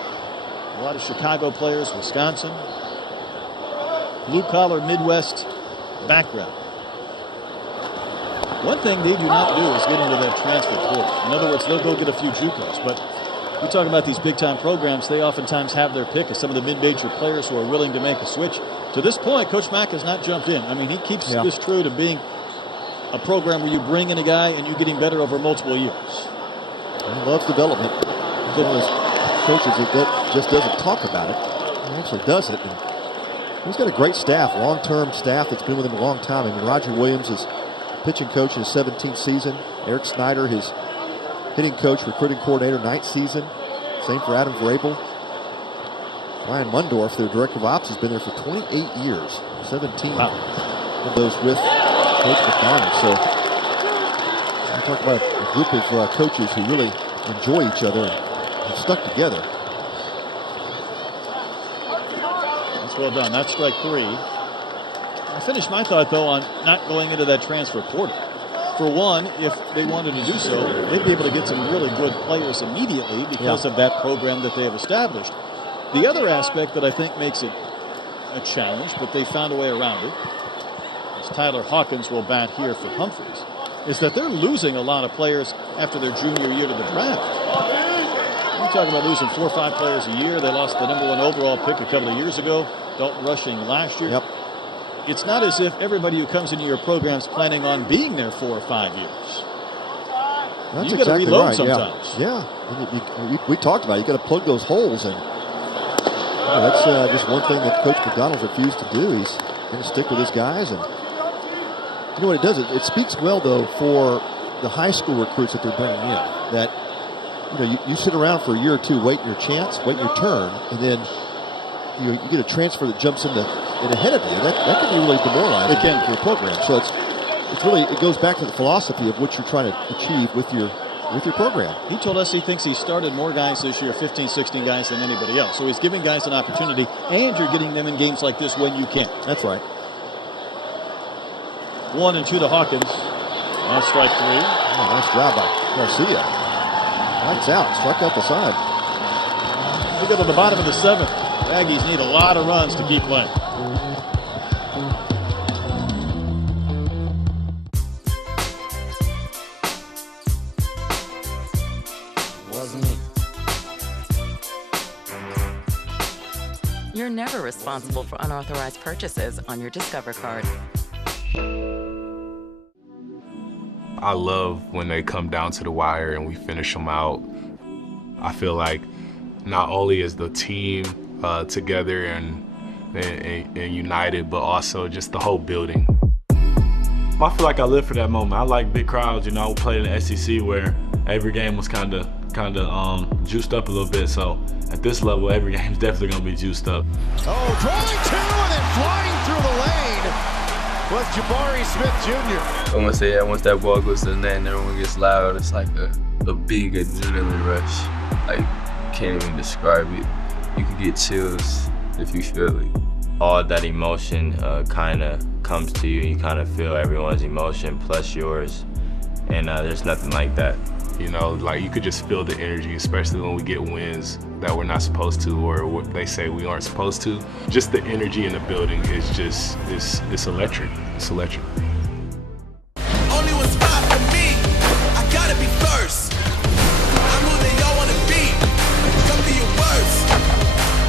A lot of Chicago players, Wisconsin. Blue-collar Midwest background. One thing they do not do is get into that transfer portal. In other words, they'll go get a few JUCOs, but we talk about these big-time programs, they oftentimes have their pick of some of the mid-major players who are willing to make a switch. To this point, Coach Mack has not jumped in. I mean, he keeps this true to being a program where you bring in a guy and you get him better over multiple years. He loves development. He's one of those coaches that just doesn't talk about it. He actually does it. And he's got a great staff, long-term staff that's been with him a long time. I mean, Roger Williams is pitching coach in his 17th season. Eric Snyder, his hitting coach, recruiting coordinator, 9th season. Same for Adam Vrabel. Brian Mundorf, their director of ops, has been there for 28 years. 17 of those with Coach McDonald. So we talk about a group of coaches who really enjoy each other and have stuck together. That's well done. That's strike 3. I finished my thought, though, on not going into that transfer portal. For one, if they wanted to do so, they'd be able to get some really good players immediately because of that program that they have established. The other aspect that I think makes it a challenge, but they found a way around it, as Tyler Hawkins will bat here for Humphreys, is that they're losing a lot of players after their junior year to the draft. We're talking about losing 4 or 5 players a year. They lost the #1 overall pick a couple of years ago, Dalton Rushing last year. It's not as if everybody who comes into your program is planning on being there 4 or 5 years. That's You've got to exactly reload right. sometimes. Yeah. We talked about it. You got to plug those holes, and that's just one thing that Coach McDonald refused to do. He's going to stick with his guys, and you know what it does? It speaks well, though, for the high school recruits that they're bringing in. That you sit around for a year or two, waiting your chance, waiting your turn, and then you get a transfer that jumps in ahead of you. That can be really demoralizing for a program. So it's really, it goes back to the philosophy of what you're trying to achieve with your program. He told us he thinks he started more guys this year, 15, 16 guys, than anybody else. So he's giving guys an opportunity, and you're getting them in games like this when you can. That's right. 1-2 to Hawkins. That's strike 3. Oh, nice job by Garcia. Lights out. Struck out the side. We go to the bottom of the 7th. The Aggies need a lot of runs to keep playing. You're never responsible for unauthorized purchases on your Discover card. I love when they come down to the wire and we finish them out. I feel like not only is the team together and united, but also just the whole building. I feel like I live for that moment. I like big crowds. You know, I played in the SEC where every game was kind of juiced up a little bit. So at this level, every game's definitely gonna be juiced up. Oh, drawing two and then flying through the lane was Jabari Smith Jr. I want to say, yeah, once that ball goes to the net and everyone gets loud, it's like a big adrenaline rush. Like, can't even describe it. You can get chills if you feel it. All that emotion kind of comes to you. You kind of feel everyone's emotion plus yours, and there's nothing like that. You know, like you could just feel the energy, especially when we get wins that we're not supposed to or what they say we aren't supposed to. Just the energy in the building is just, it's electric. It's electric. Only one spot for me. I gotta be first. I'm who they all wanna be. Come to your worst.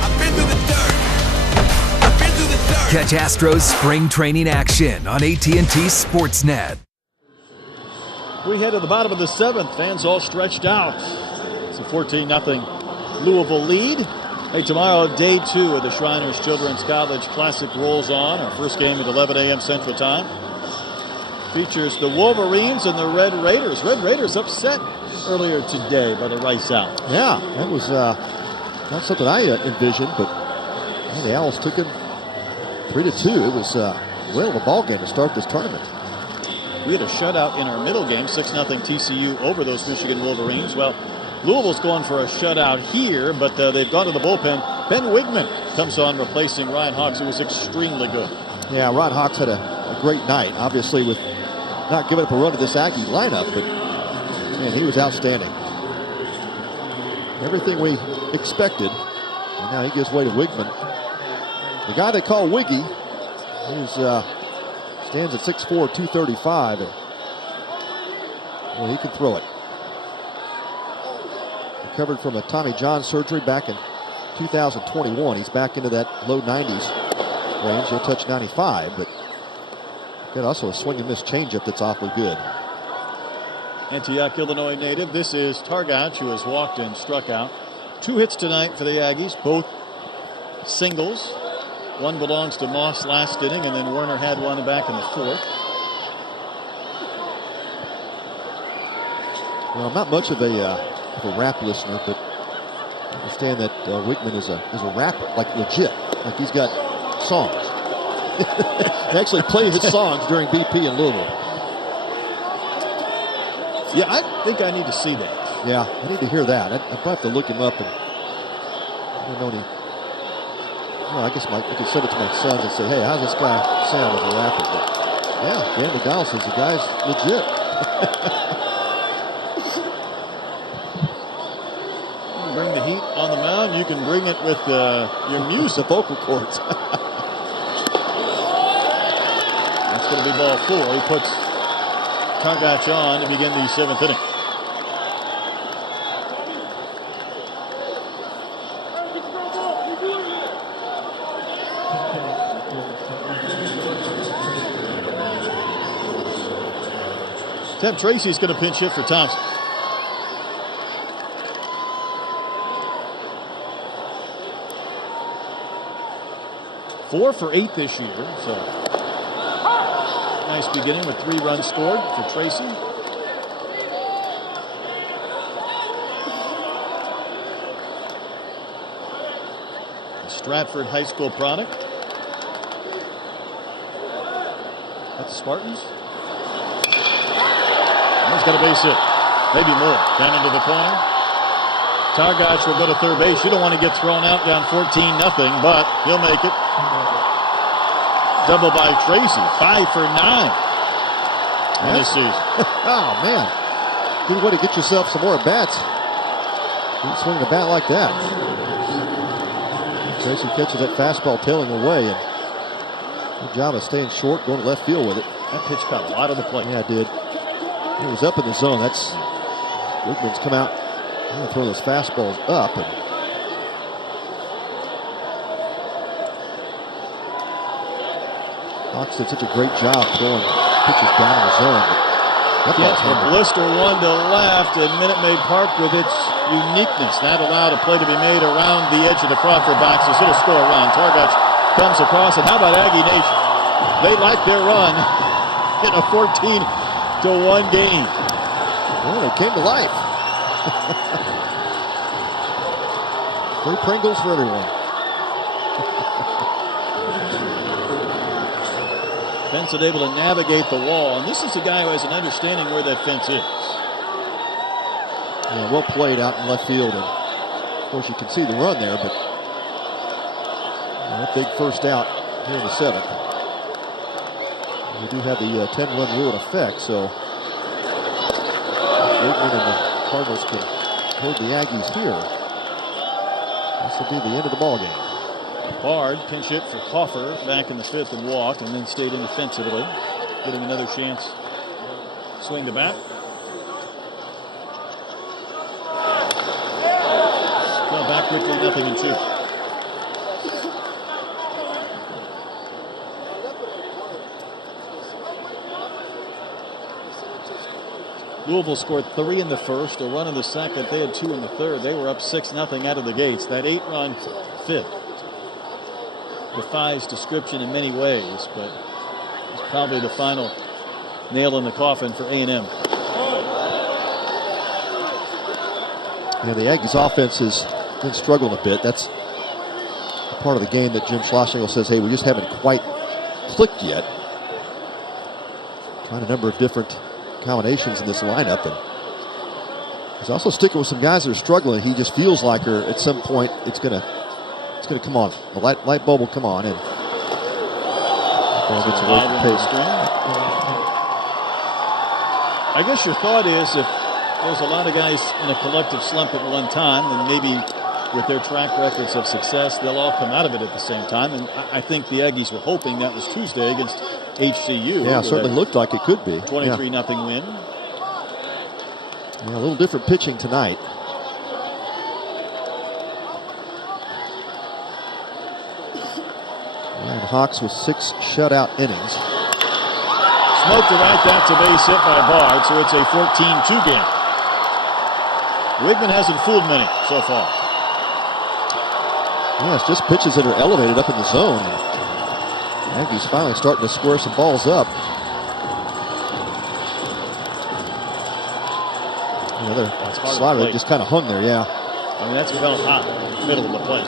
I've been through the dirt. I've been through the dirt. Catch Astros spring training action on AT&T Sportsnet. We head to the bottom of the 7th. Fans all stretched out. It's a 14-0 Louisville lead. Hey, tomorrow, day 2 of the Shriners Children's College Classic rolls on. Our first game at 11 a.m. Central Time. Features the Wolverines and the Red Raiders. Red Raiders upset earlier today by the Rice Owls. Yeah, that was not something I envisioned, but the Owls took it 3-2. It was well of a ball game to start this tournament. We had a shutout in our middle game, 6-0 TCU over those Michigan Wolverines. Well, Louisville's going for a shutout here, but they've gone to the bullpen. Ben Wigman comes on replacing Ryan Hawks, who was extremely good. Yeah, Ryan Hawks had a great night, obviously with not giving up a run to this Aggie lineup, but man, he was outstanding. Everything we expected, and now he gives way to Wigman. The guy they call Wiggy is stands at 6'4", 235, and well, he can throw it. Recovered from a Tommy John surgery back in 2021. He's back into that low 90s range. He'll touch 95, but got also a swing and miss changeup that's awfully good. Antioch, Illinois native. This is Targach, who has walked and struck out. 2 hits tonight for the Aggies, both singles. One belongs to Moss last inning, and then Werner had one back in the 4th. Well, I'm not much of a rap listener, but I understand that Wigman is a rapper, like legit. Like he's got songs. He actually played his songs during BP in Louisville. Yeah, I think I need to see that. Yeah, I need to hear that. I'd have to look him up. And I don't know any. Well, I guess I could send it to my sons and say, hey, how's this guy sound as a rapper? But yeah, Dan McDowell says the guy's legit. Bring the heat on the mound. You can bring it with your music. The vocal cords. That's going to be ball 4. He puts Targach on to begin the 7th inning. Tim Tracy's going to pinch hit for Thompson. Four for 8 this year, so nice beginning with 3 runs scored for Tracy. A Stratford High School product. That's Spartans. He's got a base hit. Maybe more. Down into the corner. Targach will go to third base. You don't want to get thrown out down 14-0, but he'll make it. Double by Tracy. 5 for 9 in this season. Oh, man. Good way to get yourself some more at-bats. Keep swinging a bat like that. Tracy catches that fastball tailing away, and good job of staying short, going to left field with it. That pitch caught a lot of the plate. Yeah, it did. He was up in the zone. That's Wigman's come out. I'm going to throw those fastballs up. And Hawks did such a great job throwing pitches down in the zone. But Gets a blister one to left, and Minute Maid Park with its uniqueness. That allowed a play to be made around the edge of the Crawford boxes. It'll score a run. Targach comes across, and how about Aggie Nation? They like their run in a 14-1 game. Well, it came to life. 3 Pringles for everyone. Benson able to navigate the wall, and this is a guy who has an understanding where that fence is. Yeah, well played out in left field, and of course you can see the run there, but that big first out here in the 7th. We do have the 10-run rule in effect, so Aikman and the Cardinals can hold the Aggies here. This will be the end of the ball game. Hard pinch hit for Coffer back in the 5th and walked, and then stayed in defensively, getting another chance. Swing the bat. Well, back quickly, 0-2. Louisville scored 3 in the first, a run in the second. They had 2 in the third. They were up 6-0 out of the gates. That 8-run 5th defies description in many ways, but it's probably the final nail in the coffin for A&M. Yeah, the Aggies offense has been struggling a bit. That's part of the game that Jim Schlossnagle says, hey, we just haven't quite clicked yet. Trying a number of different combinations in this lineup, and he's also sticking with some guys that are struggling. He just feels like at some point it's gonna come on. The light bulb will come on, and ball gets away from pace. I guess your thought is if there's a lot of guys in a collective slump at one time, then maybe with their track records of success, they'll all come out of it at the same time. And I think the Aggies were hoping that was Tuesday against HCU. Yeah, it certainly looked like it could be. 23-0 win. Yeah, a little different pitching tonight. And Hawks with 6 shutout innings. Smoked to right, that's a base hit by Bard, so it's a 14-2 game. Wigman hasn't fooled many so far. Yeah, it's just pitches that are elevated up in the zone. Aggies finally starting to square some balls up. Another slider that just kind of hung there, yeah. I mean, that's felt hot, middle of the plate.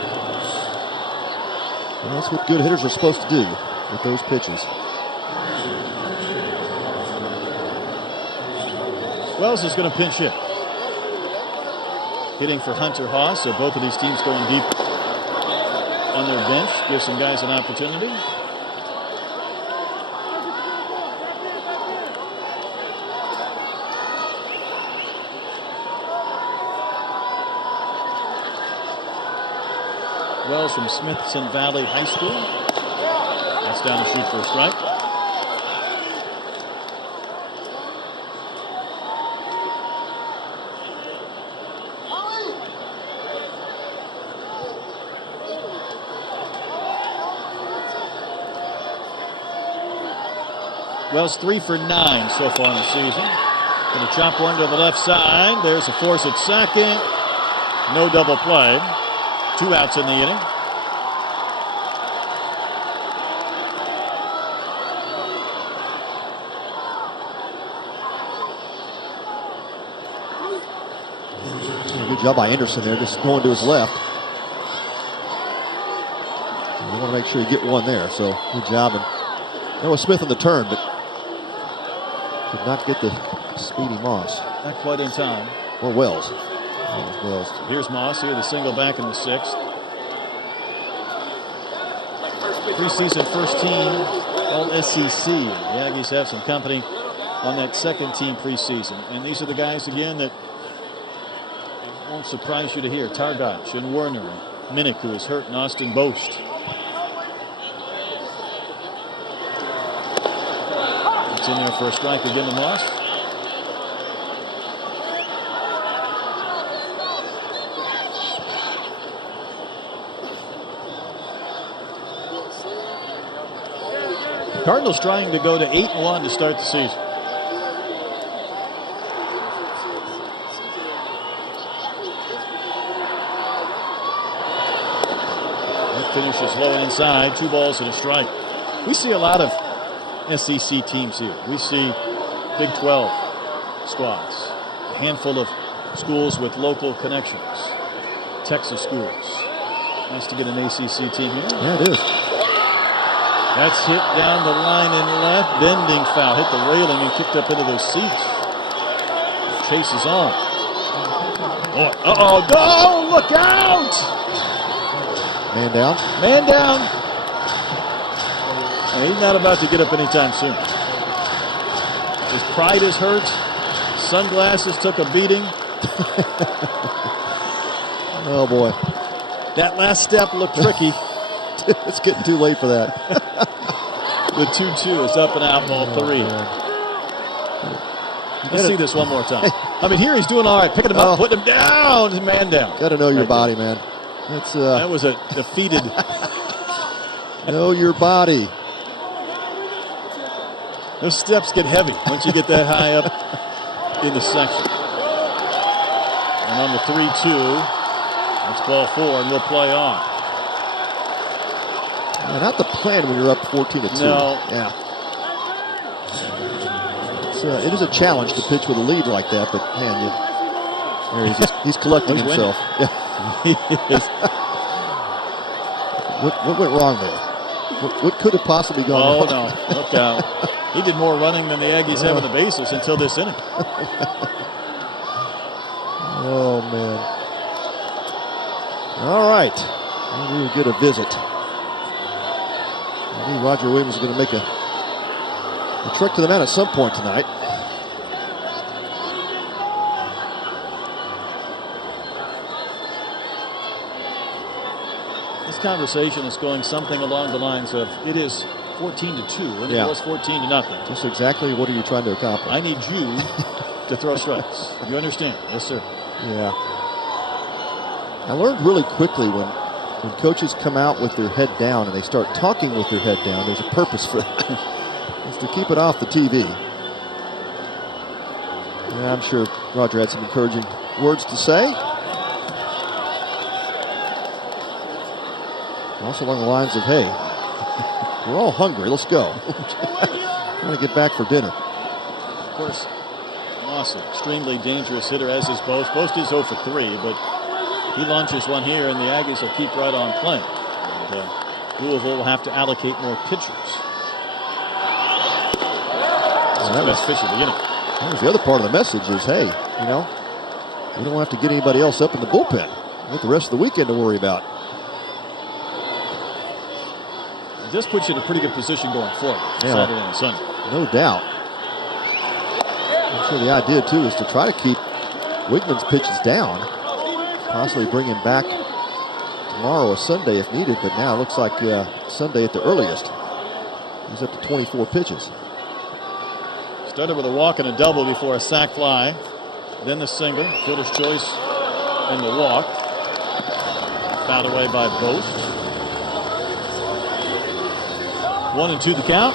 Well, that's what good hitters are supposed to do with those pitches. Wells is going to pinch hit. Hitting for Hunter Haas, so both of these teams going deep on their bench. Give some guys an opportunity. Wells from Smithson Valley High School. That's down to shoot for a strike. Wells 3 for 9 so far in the season. Going to chop one to the left side. There's a force at second. No double play. 2 outs in the inning. Good job by Anderson there, just going to his left. You want to make sure you get one there, so good job. And that was Smith on the turn, but could not get the speedy Moss. Not quite in time. Or Wells. Here's Moss here, the single back in the 6th. Preseason first team, all SEC. The Aggies have some company on that second team preseason. And these are the guys, again, that won't surprise you to hear. Targach and Werner, and Minnick, who is hurt, and Austin Boast. It's in there for a strike again to Moss. Cardinals trying to go to 8-1 to start the season. Finishes low and inside, 2 balls and a strike. We see a lot of SEC teams here. We see Big 12 squads, a handful of schools with local connections, Texas schools. Nice to get an ACC team here. Yeah, it is. That's hit down the line and left. Bending foul. Hit the railing and kicked up into those seats. Chase is on. Uh-oh. No! Look out! Man down. Man down. And he's not about to get up anytime soon. His pride is hurt. Sunglasses took a beating. Oh, boy. That last step looked tricky. It's getting too late for that. The 2-2 is up and out, ball 3. Let's see this one more time. I mean, here he's doing all right. Picking him up, putting him down. Man down. Got to know your body, man. That's, that was a defeated. Know your body. Those steps get heavy once you get that high up in the section. And on the 3-2, it's ball 4, and we'll play on. Yeah, not the plan when you're up 14-2. No. Yeah. It is a challenge to pitch with a lead like that, but man, he's collecting himself. Yeah. He is. What went wrong there? What could have possibly gone wrong? Oh, no. Look out. He did more running than the Aggies have in the bases until this inning. Oh, man. All right. We will get a visit. I knew Roger Williams is going to make a trek to the mound at some point tonight. This conversation is going something along the lines of it is 14-2 and it was 14-0. Just exactly what are you trying to accomplish? I need you to throw strikes. You understand? Yes, sir. Yeah. I learned really quickly when coaches come out with their head down and they start talking with their head down, there's a purpose for that. It's to keep it off the TV. Yeah, I'm sure Roger had some encouraging words to say. Also along the lines of, hey, we're all hungry, let's go. Trying to get back for dinner. Of course, Moss, extremely dangerous hitter, as is Boast. Boast is 0 for 3, but he launches one here, and the Aggies will keep right on playing. And Louisville will have to allocate more pitchers. That's the best pitch of the inning. That was the other part of the message is, hey, you know, we don't have to get anybody else up in the bullpen. We got the rest of the weekend to worry about. This puts you in a pretty good position going forward. Saturday and Sunday. No doubt. I'm sure the idea, too, is to try to keep Wigman's pitches down. Possibly bring him back tomorrow or Sunday if needed, but now it looks like Sunday at the earliest. He's up to 24 pitches. Started with a walk and a double before a sac fly. Then the single, fielder's choice, and the walk. Fouled away by Boast. 1-2 the count.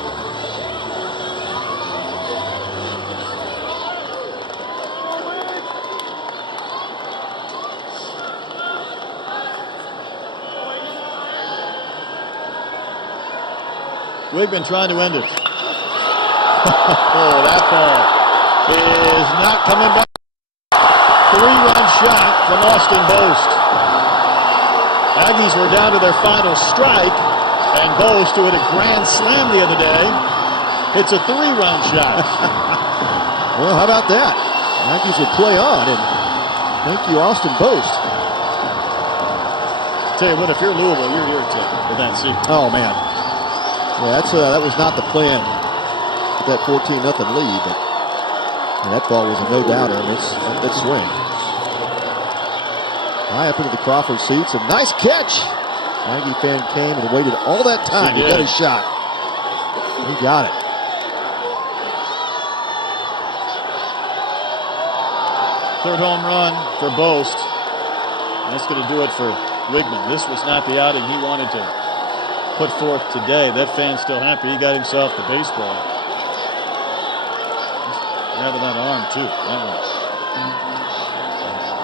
Wigman trying to end it. Oh, that ball is not coming back. 3-run shot from Austin Boast. Aggies were down to their final strike, and Boast, who hit a grand slam the other day, hits a 3-run shot. Well, how about that? Aggies would play on, and thank you, Austin Boast. Tell you what, if you're Louisville, you're irritated with that sequence. Oh, man. Yeah, that was not the plan. That 14-0 lead, but that ball was a no-doubter, and that swing. High up into the Crawford seats, a nice catch. Aggie fan came and waited all that time to get his shot. He got it. Third home run for Boast. And that's going to do it for Wigman. This was not the outing he wanted to put forth today. That fan's still happy. He got himself the baseball. Rather that arm, too. That one.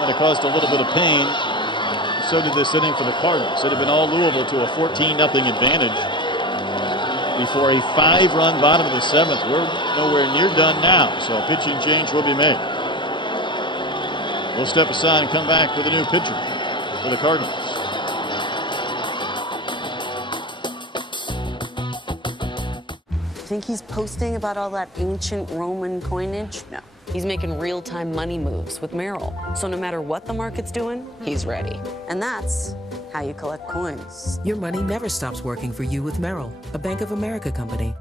Might have caused a little bit of pain. so did this inning for the Cardinals. It had been all Louisville to a 14-0 advantage before a 5-run bottom of the 7th. We're nowhere near done now, so a pitching change will be made. We'll step aside and come back with a new pitcher for the Cardinals. Think he's posting about all that ancient Roman coinage? No. He's making real-time money moves with Merrill. So no matter what the market's doing, he's ready. And that's how you collect coins. Your money never stops working for you with Merrill, a Bank of America company.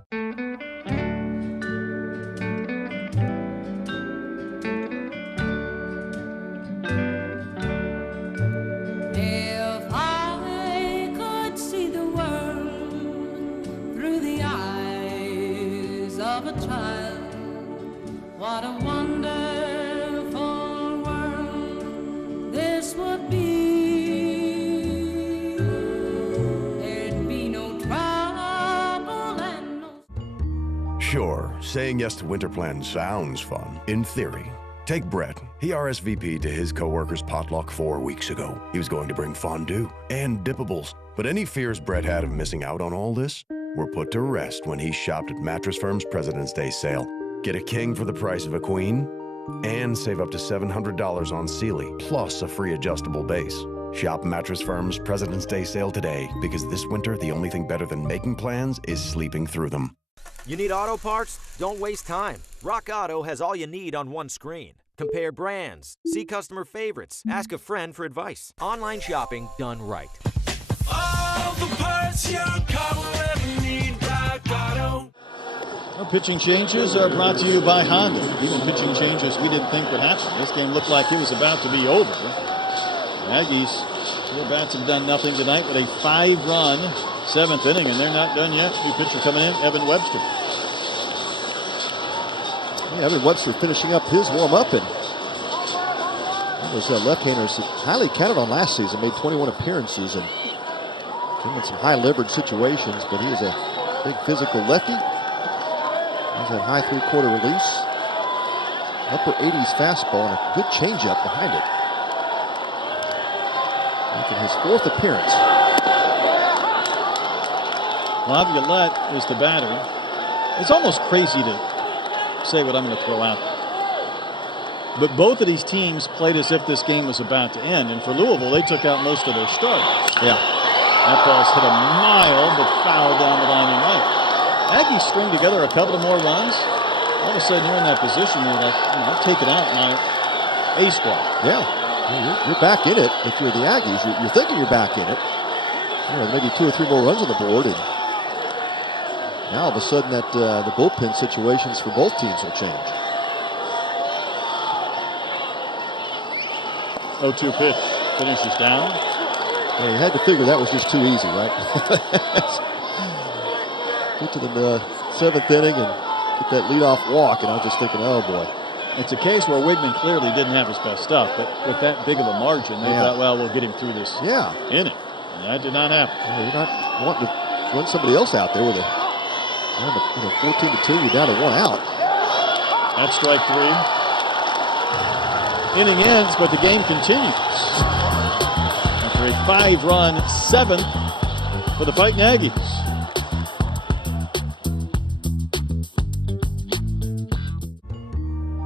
If I could see the world through the eyes of a child, what a wonderful world this would be. There'd be no trouble and no... Sure, saying yes to winter plans sounds fun, in theory. Take Brett. He RSVP'd to his coworker's potluck 4 weeks ago. He was going to bring fondue and dippables. But any fears Brett had of missing out on all this were put to rest when he shopped at Mattress Firm's President's Day sale. Get a king for the price of a queen and save up to $700 on Sealy, plus a free adjustable base. Shop Mattress Firm's President's Day sale today, because this winter, the only thing better than making plans is sleeping through them. You need auto parts? Don't waste time. Rock Auto has all you need on one screen. Compare brands, see customer favorites, ask a friend for advice. Online shopping done right. All the parts your car will ever need, Rock Auto. Our pitching changes are brought to you by Honda. Even pitching changes we didn't think would happen. This game looked like it was about to be over. The Aggies, their bats have done nothing tonight with a 5-run 7th inning, and they're not done yet. New pitcher coming in, Evan Webster. Yeah, Evan Webster finishing up his warm-up, and those left-handers highly counted on last season, made 21 appearances, and came in some high-leverage situations, but he is a big physical lefty. He's a high 3/4 release, upper 80s fastball, and a good changeup behind it. Making his 4th appearance. Laviolette is the batter. It's almost crazy to say what I'm going to throw out. But both of these teams played as if this game was about to end. And for Louisville, they took out most of their starters. Yeah. That ball's hit a mile, but fouled down the line and right. Aggies string together a couple of more runs. All of a sudden, you're in that position where you're like, I've taken out my A squad. Yeah. You're back in it. If you're the Aggies, you're thinking you're back in it. Maybe 2 or 3 more runs on the board, and now all of a sudden that the bullpen situations for both teams will change. 0-2 pitch finishes down. Yeah, you had to figure that was just too easy, right? Get to the 7th inning and get that leadoff walk, and I was just thinking, oh boy. It's a case where Wigman clearly didn't have his best stuff, but with that big of a margin, they thought, well, we'll get him through this inning. And that did not happen. Yeah, you're not wanting to run somebody else out there with a 14-2, you're down to 1 out. That's strike 3. Inning ends, but the game continues. After a 5-run 7th for the Fighting Aggies.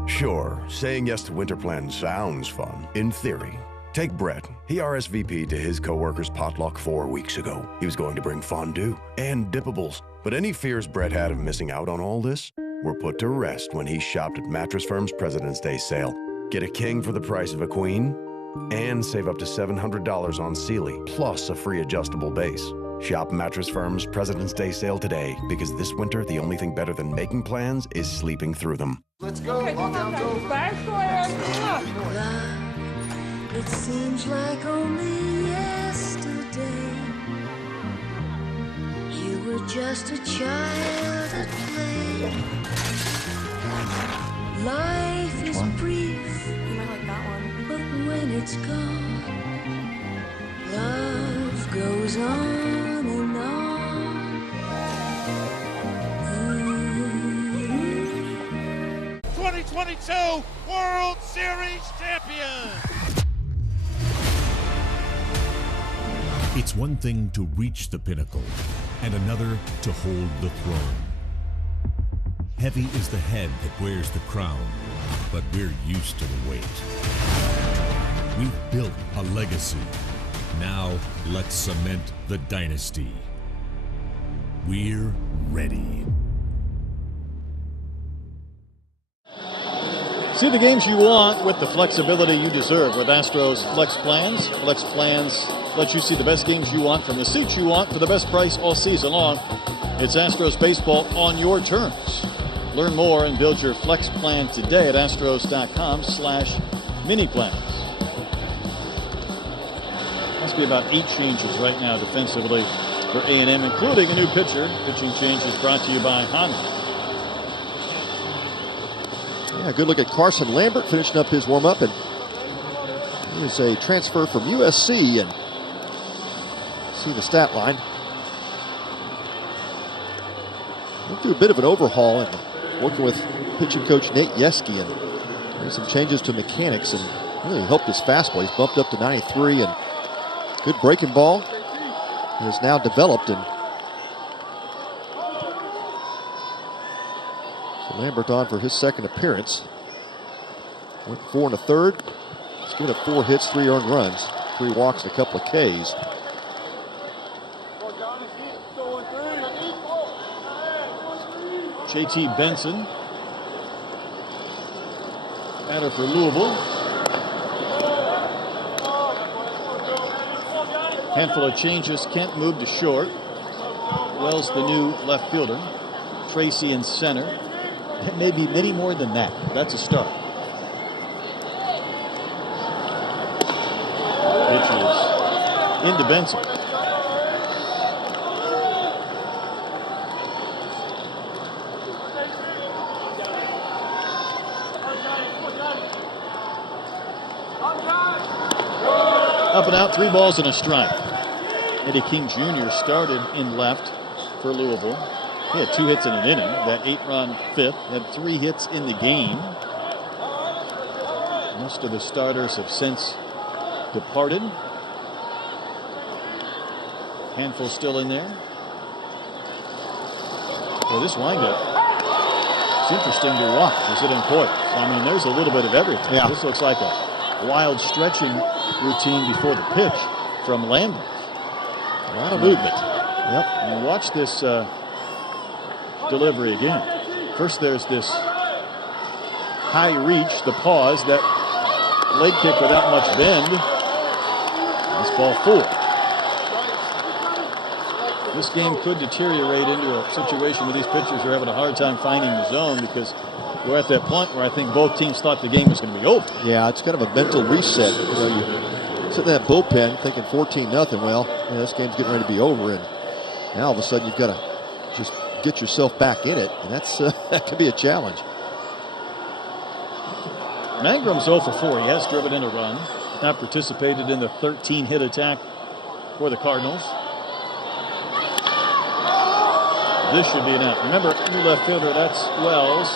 Sure, saying yes to winter plans sounds fun, in theory. Take Brett. He RSVP'd to his coworker's potluck 4 weeks ago. He was going to bring fondue and dippables. But any fears Brett had of missing out on all this were put to rest when he shopped at Mattress Firm's President's Day sale. Get a king for the price of a queen and save up to $700 on Sealy, plus a free adjustable base. Shop Mattress Firm's President's Day sale today, because this winter, the only thing better than making plans is sleeping through them. Let's go. Okay, come on, go. It seems like only yesterday you were just a child at play. Life is brief. You might like that one. But when it's gone, love goes on and on. 2022 World Series champion. It's one thing to reach the pinnacle and another to hold the throne. Heavy is the head that wears the crown, but we're used to the weight. We've built a legacy. Now let's cement the dynasty. We're ready. See the games you want with the flexibility you deserve with Astros Flex Plans. Flex Plans let you see the best games you want from the seats you want for the best price all season long. It's Astros baseball on your terms. Learn more and build your Flex Plan today at astros.com/mini-plans. Must be about 8 changes right now defensively for A&M, including a new pitcher. Pitching changes brought to you by Honda. Yeah, good look at Carson Lambert finishing up his warm-up, and he is a transfer from USC, and see the stat line. Went through a bit of an overhaul and working with pitching coach Nate Yeski and made some changes to mechanics and really helped his fastball. He's bumped up to 93 and good breaking ball. He has now developed, and so Lambert on for his second appearance. Went 4 1/3. He's given up 4 hits, 3 earned runs, 3 walks, and a couple of Ks. JT Benson, batter for Louisville. Handful of changes. Kent moved to short. Wells, the new left fielder. Tracy in center. It may be many more than that. That's a start. Pitches into Benson. Up and out, 3 balls and a strike. Eddie King Jr. started in left for Louisville. He had 2 hits in an inning. That 8-run fifth, had 3 hits in the game. Most of the starters have since departed. Handful still in there. Well, this windup, it's interesting to watch as it uncoils. I mean, there's a little bit of everything. Yeah. This looks like a wild stretching routine before the pitch from Lambert. A lot of movement. Yep. And watch this delivery again. First, there's this high reach, the pause, that leg kick without much bend. That's ball 4. This game could deteriorate into a situation where these pitchers are having a hard time finding the zone, because we're at that point where I think both teams thought the game was going to be over. Yeah, it's kind of a mental reset. You know, you sit in that bullpen thinking 14-0. Well, this game's getting ready to be over, and now all of a sudden you've got to just get yourself back in it, and that's that could be a challenge. Mangram's 0 for 4. He has driven in a run. Not participated in the 13-hit attack for the Cardinals. This should be an out. Remember, new left fielder, that's Wells.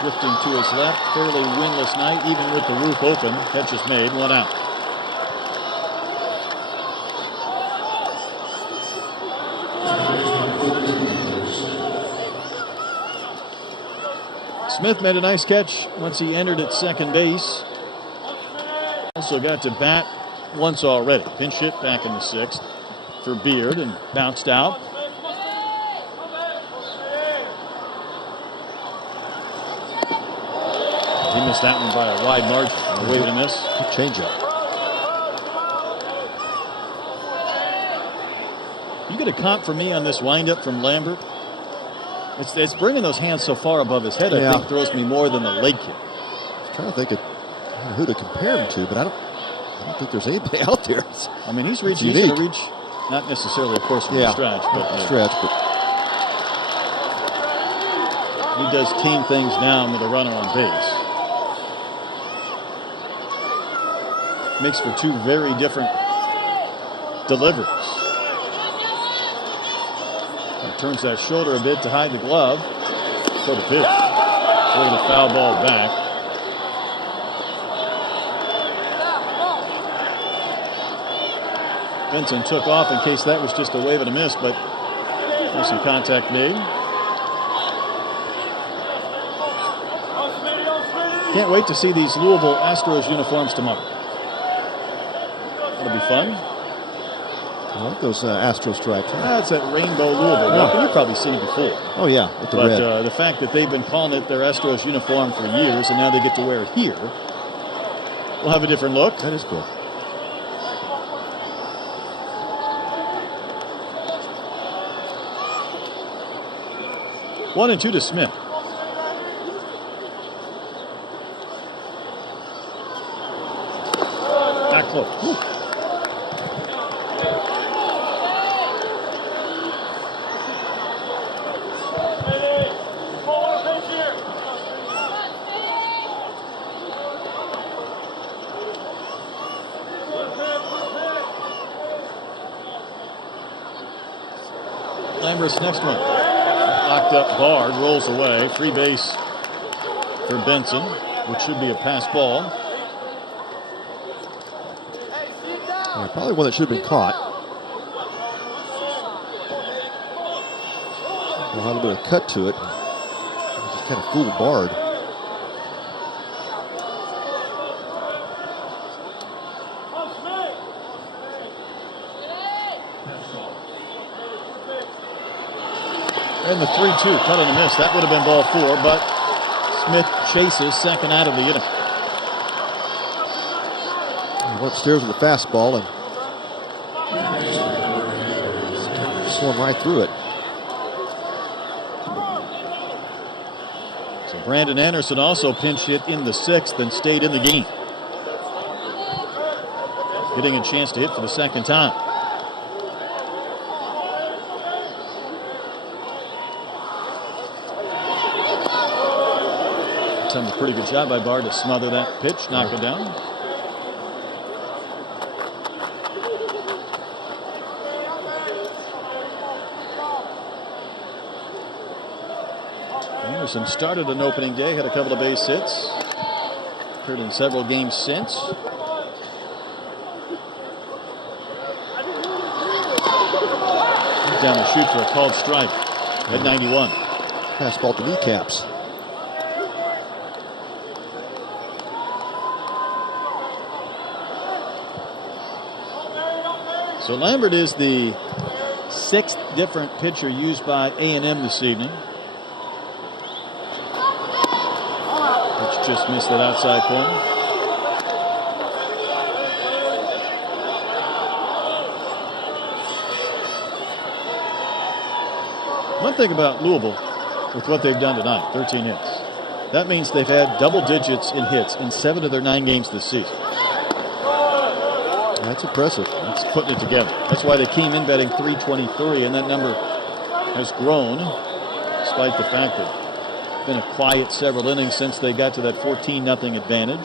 Drifting to his left. Fairly winless night, even with the roof open. Catch is made, 1 out. Smith made a nice catch once he entered at second base. Also got to bat once already. Pinch hit back in the 6th for Beard and bounced out. He missed that one by a wide margin. Away to miss. Good changeup. You get a comp for me on this windup from Lambert. It's bringing those hands so far above his head, I think throws me more than the leg kick. I'm trying to think of who to compare him to, but I don't think there's anybody out there. I mean, he's going to reach, not necessarily, of course, from the stretch, but he does tame things down with a runner on base. Makes for 2 very different deliveries. Turns that shoulder a bit to hide the glove. For the pitch. For the foul ball back. Benson took off in case that was just a wave and a miss, but there's some contact made. Can't wait to see these Louisville Astros uniforms tomorrow. That'll be fun. I like those Astro stripes. Huh? That's that rainbow Louisville. Yeah. You've probably seen it before. Oh, yeah, with the red. But the fact that they've been calling it their Astros uniform for years, and now they get to wear it here, will have a different look. That is cool. One and two to Smith. Not close. Woo. Lambert's next one. Locked up, barred, rolls away. Free base for Benson, which should be a pass ball. Yeah, probably one that should have been caught. A little bit of cut to it. Just kind of fooled Bard. And the 3-2, cut and a miss. That would have been ball four, but Smith chases second out of the inning. He went upstairs with a fastball and swung right through it. So Brandon Anderson also pinch hit in the sixth and stayed in the game. Getting a chance to hit for the second time. Done a pretty good job by Bard to smother that pitch, knock it down. Anderson started an opening day, had a couple of base hits. Occurred in several games since. Down the chute for a called strike at 91. Fastball to kneecaps. So Lambert is the sixth different pitcher used by A&M this evening. Which just missed that outside corner. One thing about Louisville with what they've done tonight, 13 hits. That means they've had double digits in hits in 7 of their 9 games this season. That's impressive. That's putting it together. That's why they came in batting .323, and that number has grown despite the fact that it's been a quiet several innings since they got to that 14-0 advantage.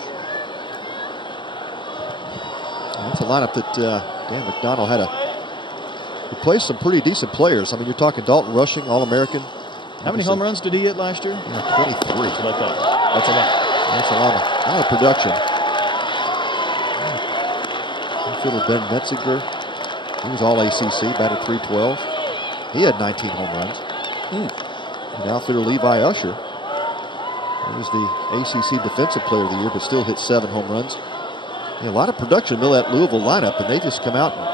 That's a lineup that Dan McDonald had replaced some pretty decent players. I mean, you're talking Dalton Rushing, All-American. How many home runs did he hit last year? Yeah, 23. That's what I thought. That's a lot. That's a lot of production. Infielder Ben Metzinger, he was all ACC, batted .312. He had 19 home runs. And outfielder Levi Usher, he was the ACC Defensive Player of the Year, but still hit 7 home runs. Yeah, a lot of production in that Louisville lineup, and they just come out and,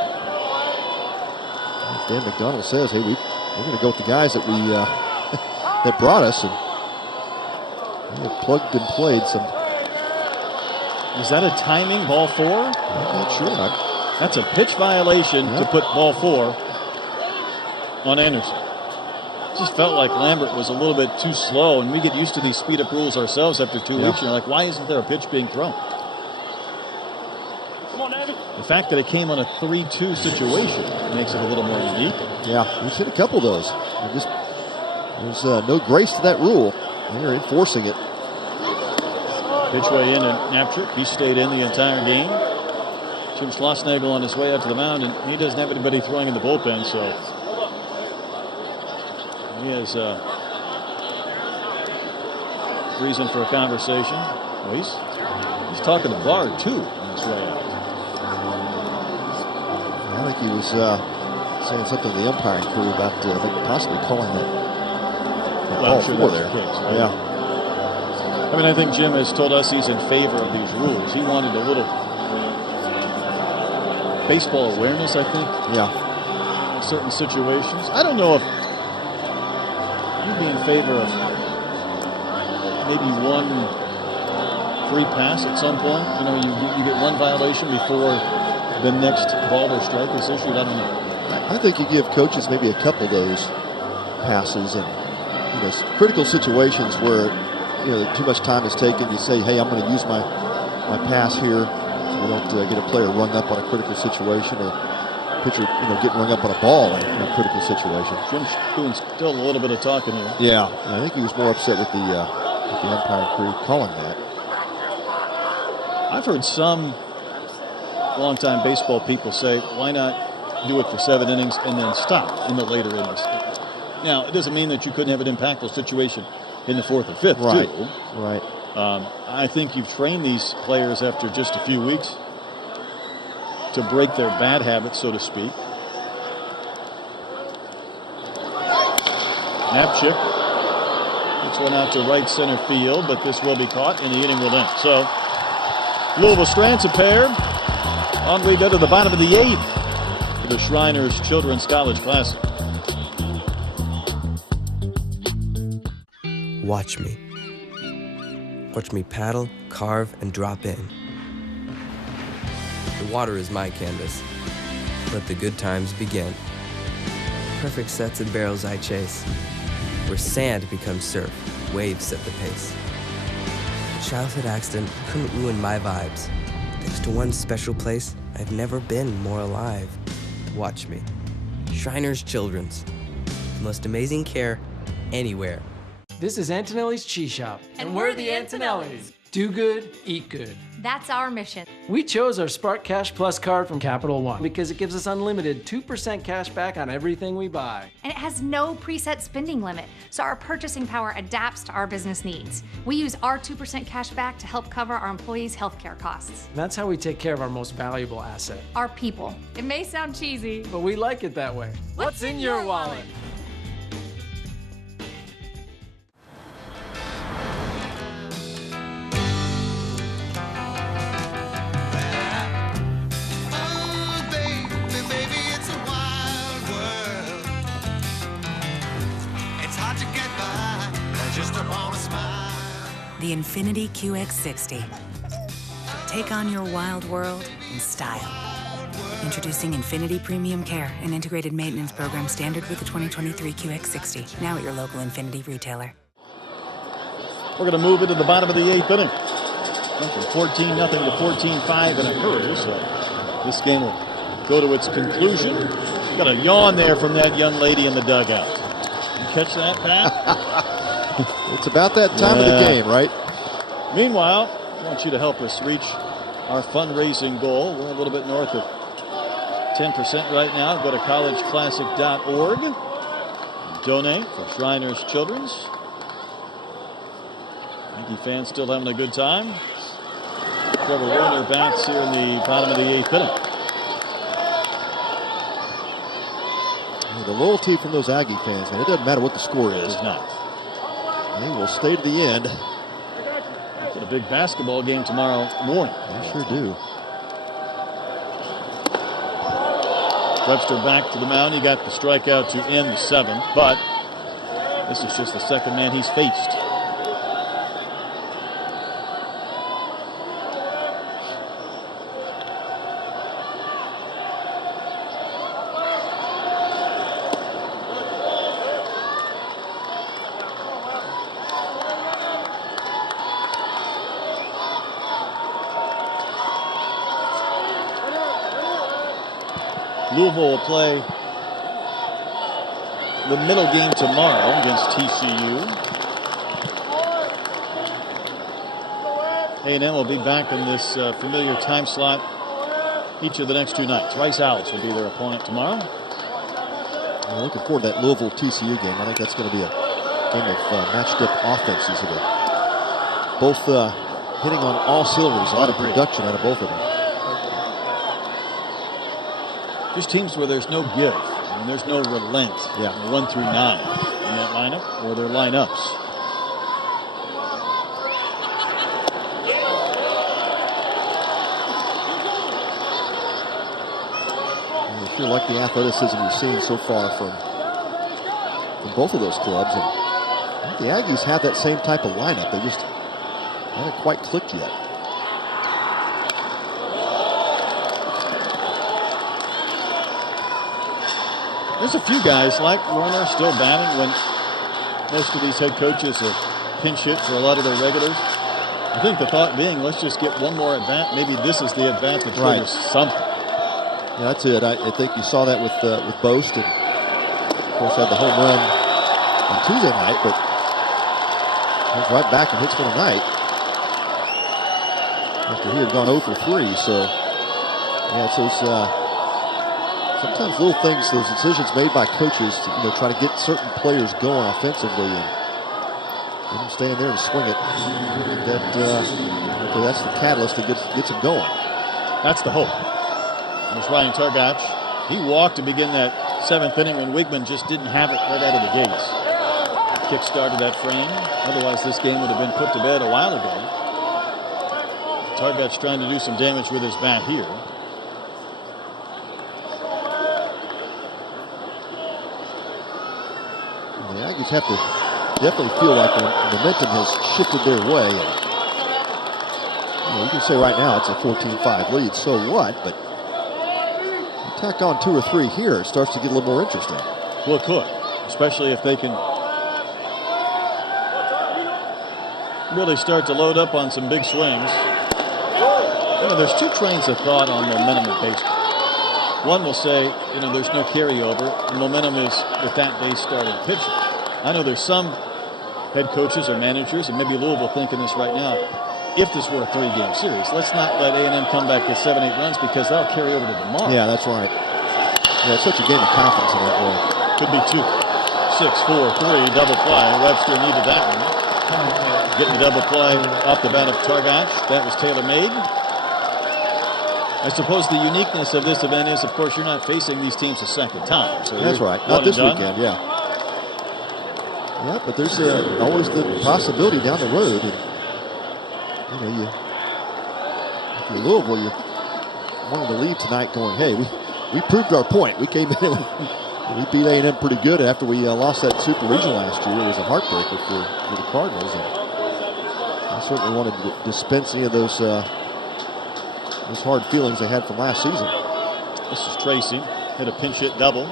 as Dan McDonald says, hey, we're going to go with the guys that we that brought us, and they have plugged and played some. Is that a timing ball 4? I'm not sure. That's a pitch violation to put ball 4 on Anderson. Just felt like Lambert was a little bit too slow, and we get used to these speed up rules ourselves after 2 weeks. And you're like, why isn't there a pitch being thrown? The fact that it came on a 3-2 situation makes it a little more unique. Yeah, we've hit a couple of those. There's no grace to that rule. They're enforcing it. Pitch way in and Napchuk. He stayed in the entire game. Jim Schlossnagel on his way out to the mound, and he doesn't have anybody throwing in the bullpen, so he has reason for a conversation. Well, he's talking to Bard, too, on his way out. I think he was saying something to the umpiring crew about possibly calling that ball sure four that's there. the case, right? Yeah. I mean, I think Jim has told us he's in favor of these rules. He wanted a little baseball awareness, I think. Yeah. In certain situations. I don't know if you'd be in favor of maybe one free pass at some point. You know, you get one violation before the next ball or strike is issued. I don't know. I think you give coaches maybe a couple of those passes, and critical situations where too much time is taken. You say, hey, I'm going to use my pass here. You don't get a player rung up on a critical situation, or pitcher getting rung up on a ball in a critical situation. Jim's doing still a little bit of talking here. Yeah, I think he was more upset with the umpire crew calling that. I've heard some longtime baseball people say, why not do it for 7 innings and then stop in the later innings? Now, it doesn't mean that you couldn't have an impactful situation in the 4th or 5th, right. too. Right. I think you've trained these players after just a few weeks to break their bad habits, so to speak. Napchik gets one out to right center field, but this will be caught and the inning will end. So Louisville Strands a pair on way down to the bottom of the 8th for the Shriners Children's College Classic. Watch me. Watch me paddle, carve, and drop in. The water is my canvas. Let the good times begin. Perfect sets and barrels I chase. Where sand becomes surf, waves set the pace. A childhood accident couldn't ruin my vibes. Thanks to one special place, I've never been more alive. Watch me. Shriners Children's. The most amazing care anywhere. This is Antonelli's Cheese Shop. And we're the Antonellis. Do good, eat good. That's our mission. We chose our Spark Cash Plus card from Capital One because it gives us unlimited 2% cash back on everything we buy. And it has no preset spending limit, so our purchasing power adapts to our business needs. We use our 2% cash back to help cover our employees' healthcare costs. And that's how we take care of our most valuable asset. Our people. It may sound cheesy, but we like it that way. What's in your wallet? The Infiniti QX60. Take on your wild world in style. Introducing Infiniti Premium Care, an integrated maintenance program standard with the 2023 QX60. Now at your local Infiniti retailer. We're going to move into the bottom of the 8th inning. Went from 14-0 to 14-5 in a hurry, so this game will go to its conclusion. Got a yawn there from that young lady in the dugout. You catch that, Pat? It's about that time of the game, right? Meanwhile, I want you to help us reach our fundraising goal. We're a little bit north of 10% right now. Go to collegeclassic.org. Donate for Shriners Children's. Yankee fans still having a good time. Trevor Warner bats here in the bottom of the 8th inning. The loyalty from those Aggie fans, man, it doesn't matter what the score is. It's not. They will stay to the end. Got a big basketball game tomorrow morning. They sure do. Webster back to the mound. He got the strikeout to end the 7th, but this is just the second man he's faced. Louisville will play the middle game tomorrow against TCU. A&M will be back in this familiar time slot each of the next 2 nights. Rice Owls will be their opponent tomorrow. I'm looking forward to that Louisville TCU game. I think that's going to be a game of matched up offenses. Both hitting on all cylinders. A lot of production out of both of them. Just teams where there's no give and there's no relent. Yeah. 1 through 9 in that lineup or their lineups. I feel like the athleticism we've seen so far from both of those clubs. And I think the Aggies have that same type of lineup. They just haven't quite clicked yet. There's a few guys like Warner still batting when most of these head coaches are pinch hit for a lot of their regulars. I think the thought being, let's just get one more at bat. Maybe this is the at bat that triggers something. Yeah, that's it. I think you saw that with Boast, and of course had the home run on Tuesday night, but he's right back and hits for the night after he had gone 0 for 3. So yeah, it's those sometimes little things, those decisions made by coaches to try to get certain players going offensively and get them staying there and swing it. That's the catalyst that gets them going. That's the hope. There's Ryan Targach. He walked to begin that 7th inning when Wigman just didn't have it right out of the gates. Kick started that frame. Otherwise, this game would have been put to bed a while ago. Targach trying to do some damage with his bat here. The Aggies have to definitely feel like the momentum has shifted their way. And, you can say right now it's a 14-5 lead, so what? But you tack on 2 or 3 here, it starts to get a little more interesting. Well, it could, especially if they can really start to load up on some big swings. There's 2 trains of thought on momentum in baseball. One will say, there's no carryover. The momentum is with that day starting pitcher. I know there's some head coaches or managers, and maybe Louisville thinking this right now, if this were a 3-game series, let's not let A&M come back to 7-8 runs because that'll carry over to tomorrow. Yeah, that's right. Yeah, it's such a game of confidence in that way. Could be 2, 6, 4, 3, double play. Webster needed that one. Getting the double play off the bat of Targach. That was tailor-made. I suppose the uniqueness of this event is, of course, you're not facing these teams a second time. So that's right. Not this weekend, yeah. Yeah, but there's always the possibility down the road. And, if you're Louisville, you're wanting to leave tonight going, hey, we proved our point. We came in and we beat A&M pretty good after we lost that Super Regional last year. It was a heartbreaker for the Cardinals. And I certainly wanted to dispense any of those hard feelings they had from last season. This is Tracy. Hit a pinch hit double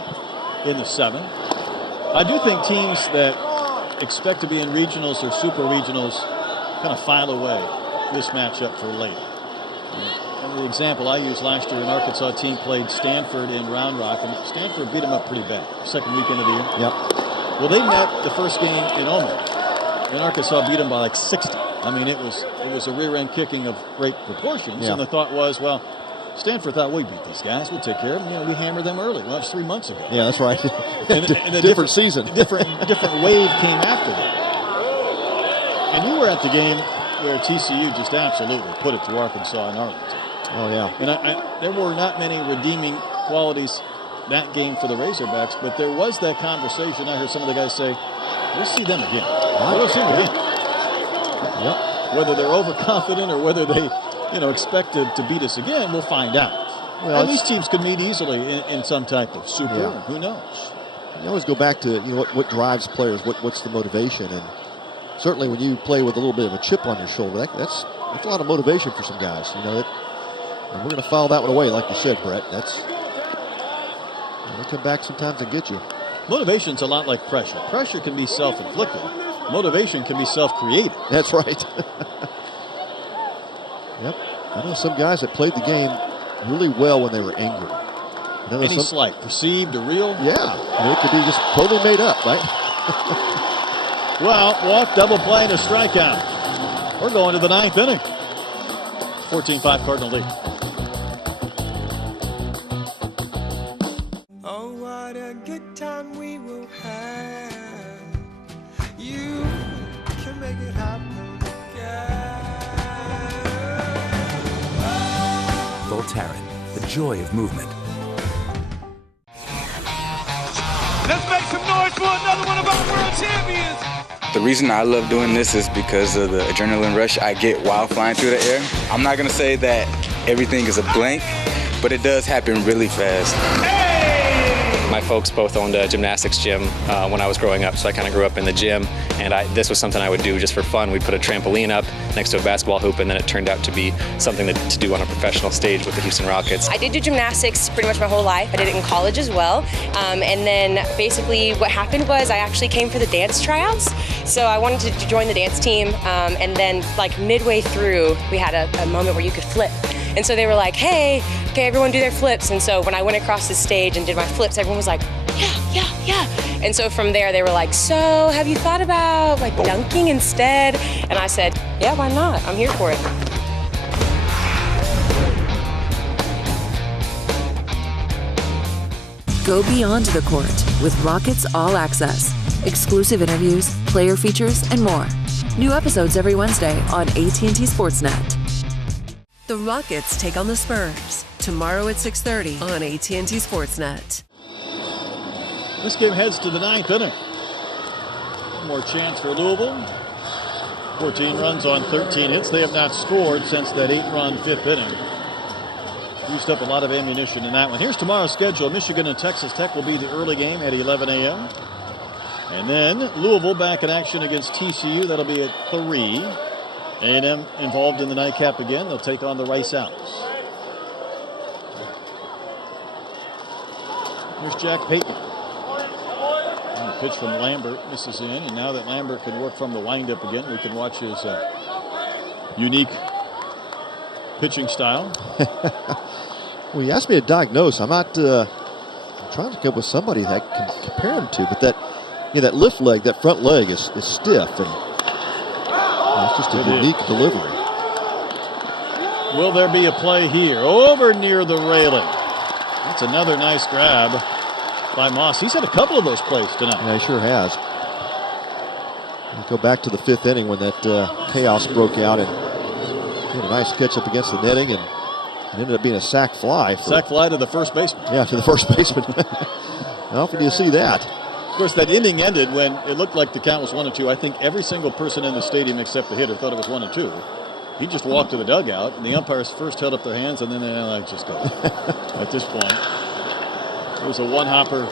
in the 7th. I do think teams that expect to be in regionals or super regionals kind of file away this matchup for later. And the example I used last year, an Arkansas team played Stanford in Round Rock, and Stanford beat them up pretty bad. Second weekend of the year. Yep. Well, they met the first game in Omaha, and Arkansas beat them by like 60. I mean, it was a rear end kicking of great proportions, and the thought was, well, Stanford thought we beat these guys, we'll take care of them. We hammered them early. Well, it was 3 months ago. Yeah, that's right. and a different season. different wave came after that. And you were at the game where TCU just absolutely put it to Arkansas in Arlington. Oh yeah. And there were not many redeeming qualities that game for the Razorbacks, but there was that conversation. I heard some of the guys say, "We'll see them again. We'll see them again." Yep. Whether they're overconfident or whether they, expected to beat us again, we'll find out. Well, and these teams could meet easily in some type of super. Yeah. Who knows? You always go back to what drives players. What's the motivation? And certainly when you play with a little bit of a chip on your shoulder, that's a lot of motivation for some guys. And we're going to file that one away, like you said, Brett. They come back sometimes and get you. Motivation's a lot like pressure. Pressure can be self-inflicted. Motivation can be self-created. That's right. Yep. I know some guys that played the game really well when they were angry. Any slight, perceived or real? Yeah. It could be just totally made up, right? Well, walk, double play, and a strikeout. We're going to the 9th inning. 14-5 Cardinal lead. Oh, what a good time we will have. You can make it happen. Voltaren, the joy of movement. Let's make some noise for another one of our world champions. The reason I love doing this is because of the adrenaline rush I get while flying through the air. I'm not gonna say that everything is a blank, but it does happen really fast. My folks both owned a gymnastics gym when I was growing up, so I kind of grew up in the gym, and this was something I would do just for fun. We'd put a trampoline up next to a basketball hoop, and then it turned out to be something to do on a professional stage with the Houston Rockets. I did do gymnastics pretty much my whole life. I did it in college as well, and then basically what happened was I actually came for the dance tryouts, so I wanted to join the dance team, and then like midway through, we had a moment where you could flip. And so they were like, hey, okay, everyone do their flips. And so when I went across the stage and did my flips, everyone was like, yeah. And so from there, they were like, so have you thought about like dunking instead? And I said, yeah, why not? I'm here for it. Go beyond the court with Rockets All Access. Exclusive interviews, player features, and more. New episodes every Wednesday on AT&T Sportsnet. The Rockets take on the Spurs tomorrow at 6:30 on AT&T Sportsnet. This game heads to the 9th inning. One more chance for Louisville. 14 runs on 13 hits. They have not scored since that 8-run 5th inning. Used up a lot of ammunition in that one. Here's tomorrow's schedule. Michigan and Texas Tech will be the early game at 11 a.m. And then Louisville back in action against TCU. That'll be at 3. A&M involved in the nightcap again. They'll take on the Rice Owls. Here's Jack Payton. And a pitch from Lambert misses in. And now that Lambert can work from the windup again, we can watch his unique pitching style. Well, he asked me to diagnose. I'm not I'm trying to come up with somebody that I can compare him to, but that lift leg, that front leg is stiff, and it's just a unique delivery. Will there be a play here? Over near the railing. That's another nice grab by Moss. He's had a couple of those plays tonight. Yeah, he sure has. We go back to the 5th inning when that chaos broke out, and he had a nice catch up against the netting, and it ended up being a sac fly. Sac fly to the first baseman. Yeah, to the first baseman. How often do you see that? Of course, that inning ended when it looked like the count was 1-2. I think every single person in the stadium except the hitter thought it was 1-2. He just walked to the dugout, and the umpires first held up their hands, and then they just go. At this point, it was a one-hopper,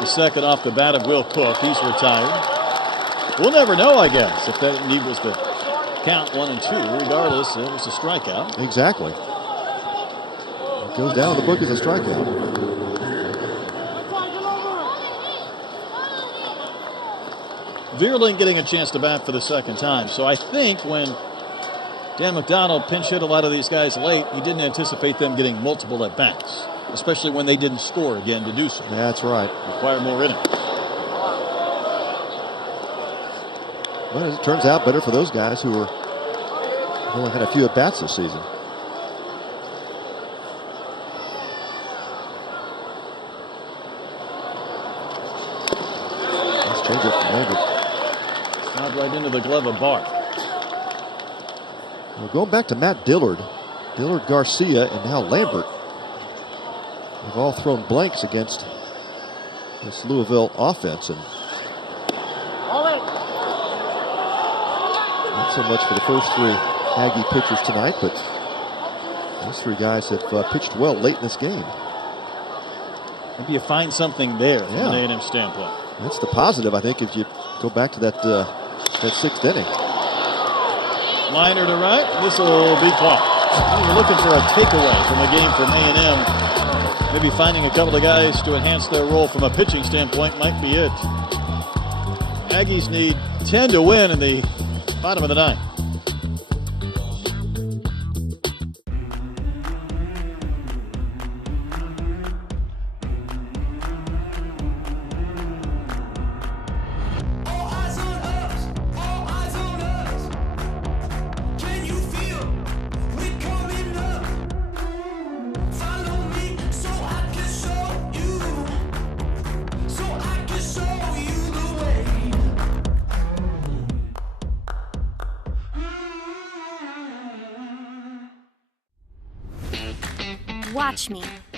the second off the bat of Will Cook. He's retired. We'll never know, I guess, if that indeed was the count 1-2. Regardless, it was a strikeout. Exactly. It goes down the book as a strikeout. Vierling getting a chance to bat for the second time. So I think when Dan McDonald pinch hit a lot of these guys late, he didn't anticipate them getting multiple at-bats, especially when they didn't score again to do so. That's right. Require more innings. Well, as it turns out, better for those guys who only had a few at-bats this season. Let's change it from Lambert. Slide right into the glove of Bart. We're going back to Matt Dillard, Garcia, and now Lambert. They've all thrown blanks against this Louisville offense, and not so much for the first 3 Aggie pitchers tonight, but those 3 guys have pitched well late in this game. Maybe you find something there from an A&M standpoint. That's the positive, I think, if you go back to that 6th inning. Liner to right. This will be caught. We're looking for a takeaway from the game from A&M. Maybe finding a couple of guys to enhance their role from a pitching standpoint might be it. Aggies need 10 to win in the bottom of the 9th.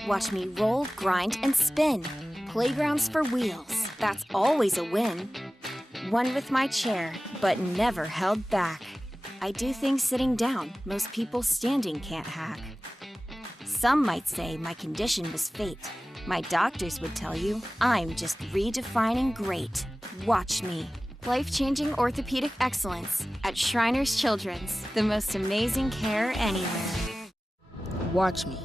Watch me roll, grind, and spin. Playgrounds for wheels. that's always a win. Won with my chair, but never held back. I do things sitting down, most people standing can't hack. Some might say my condition was fate. My doctors would tell you I'm just redefining great. Watch me. Life-changing orthopedic excellence at Shriners Children's, the most amazing care anywhere. Watch me.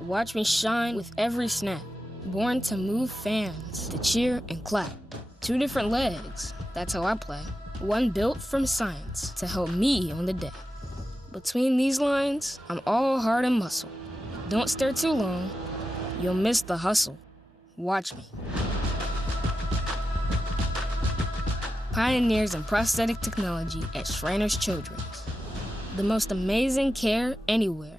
Watch me shine with every snap. Born to move fans, to cheer and clap. 2 different legs, that's how I play. One built from science to help me on the day. Between these lines, I'm all heart and muscle. Don't stare too long, you'll miss the hustle. Watch me. Pioneers in prosthetic technology at Shriners Children's. The most amazing care anywhere.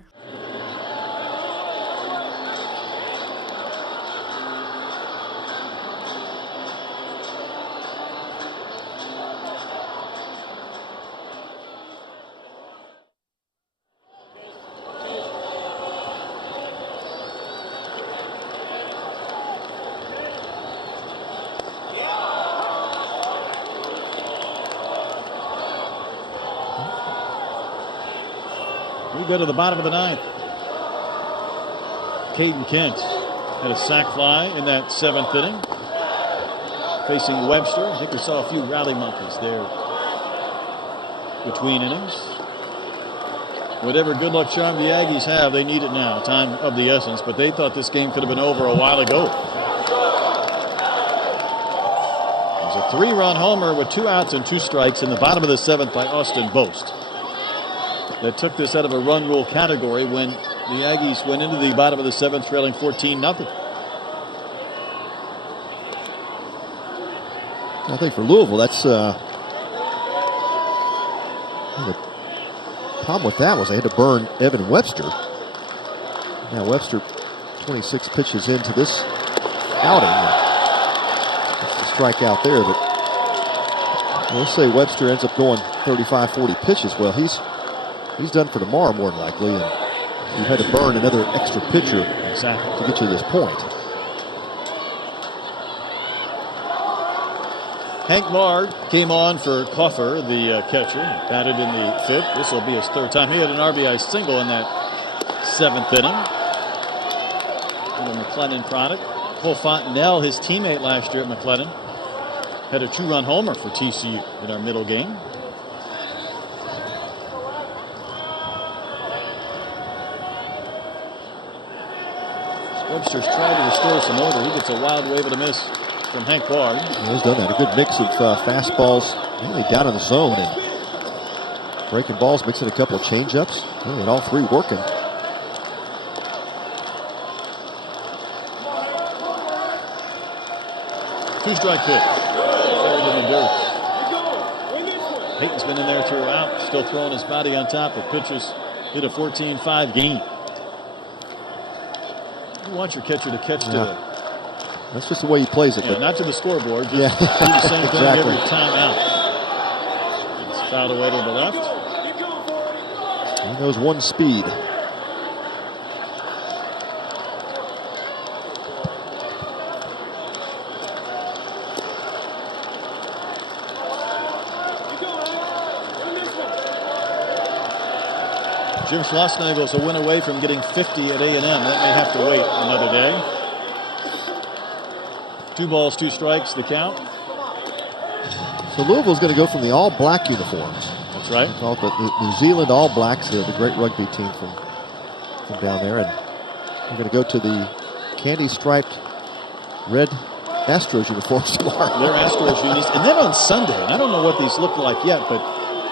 We go to the bottom of the 9th. Caden Kent had a sac fly in that 7th inning. Facing Webster. I think we saw a few rally monkeys there between innings. Whatever good luck charm the Aggies have, they need it now. Time of the essence, but they thought this game could have been over a while ago. It was a 3-run homer with 2 outs and 2 strikes in the bottom of the 7th by Austin Boast. That took this out of a run rule category when the Aggies went into the bottom of the 7th trailing 14-0. I think for Louisville, that's the problem with that was they had to burn Evan Webster. Now Webster, 26 pitches into this outing. That's the strikeout there, but let's say Webster ends up going 35, 40 pitches. Well, he's done for tomorrow more than likely, and you've had to burn another extra pitcher to get you to this point. Hank Bard came on for Coffer, the catcher, batted in the 5th. This will be his 3rd time. He had an RBI single in that 7th inning. The McLennan product. Cole Fontenelle, his teammate last year at McLennan, had a 2-run homer for TCU in our middle game. Webster's tried to restore some order. He gets a wild wave and a miss from Hank Bard. Yeah, he's done that. A good mix of fastballs, really down in the zone, and breaking balls, mixing a couple of changeups, really, and all 3 working. Two-strike pitch. Buried in the dirt. Peyton's been in there throughout, still throwing his body on top of pitches. Hit a 14-5 game. You want your catcher to catch to the... That's just the way he plays it. Yeah, but not to the scoreboard. Just do the same thing every time out. It's fouled away to the left. He knows one speed. Jim Schlossnagel's a win away from getting 50 at A&M. That may have to wait another day. 2 balls, 2 strikes, the count. So Louisville's going to go from the all-black uniforms. That's right. The New Zealand All Blacks, the great rugby team from down there. And we're going to go to the candy-striped red Astros uniforms tomorrow. They're Astros unis. And then on Sunday, and I don't know what these look like yet, but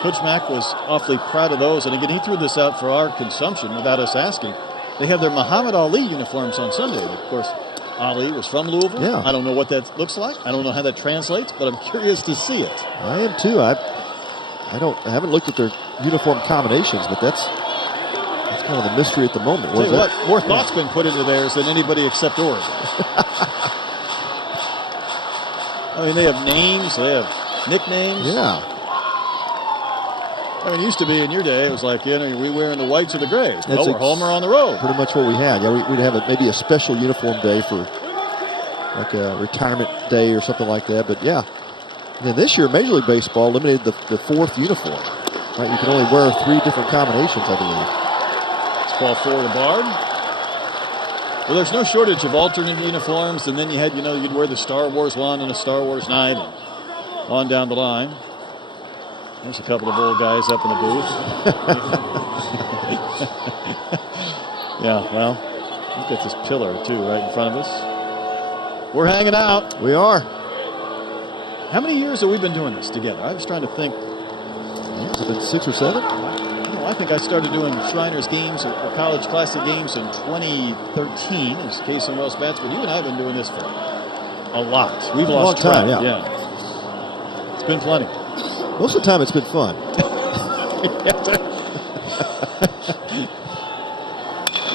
Coach Mack was awfully proud of those. And again, he threw this out for our consumption without us asking. They have their Muhammad Ali uniforms on Sunday. And of course, Ali was from Louisville. Yeah. I don't know what that looks like. I don't know how that translates, but I'm curious to see it. I am too. I haven't looked at their uniform combinations, but that's kind of the mystery at the moment. Tell you what, more thought's been put into theirs than anybody except Oregon. I mean, they have names, they have nicknames. Yeah. I mean, it used to be in your day, it was like, we wearing the whites or the grays. Well, we're home or on the road. Pretty much what we had. Yeah, we'd have maybe a special uniform day for like a retirement day or something like that. But yeah. And then this year, Major League Baseball eliminated the fourth uniform. Right? You can only wear 3 different combinations, I believe. It's ball 4 to Bard. Well, there's no shortage of alternate uniforms, and then you had, you'd wear the Star Wars one and a Star Wars night, and on down the line. There's a couple of old guys up in the booth. Yeah, well, look at this pillar, too, right in front of us. We're hanging out. We are. How many years have we been doing this together? I was trying to think. Has it been 6 or 7? I think I started doing Shriners games or College Classic games in 2013 as Case and Wells Bats, but you and I have been doing this for a lot. We've lost track. Yeah. It's been plenty. Most of the time it's been fun.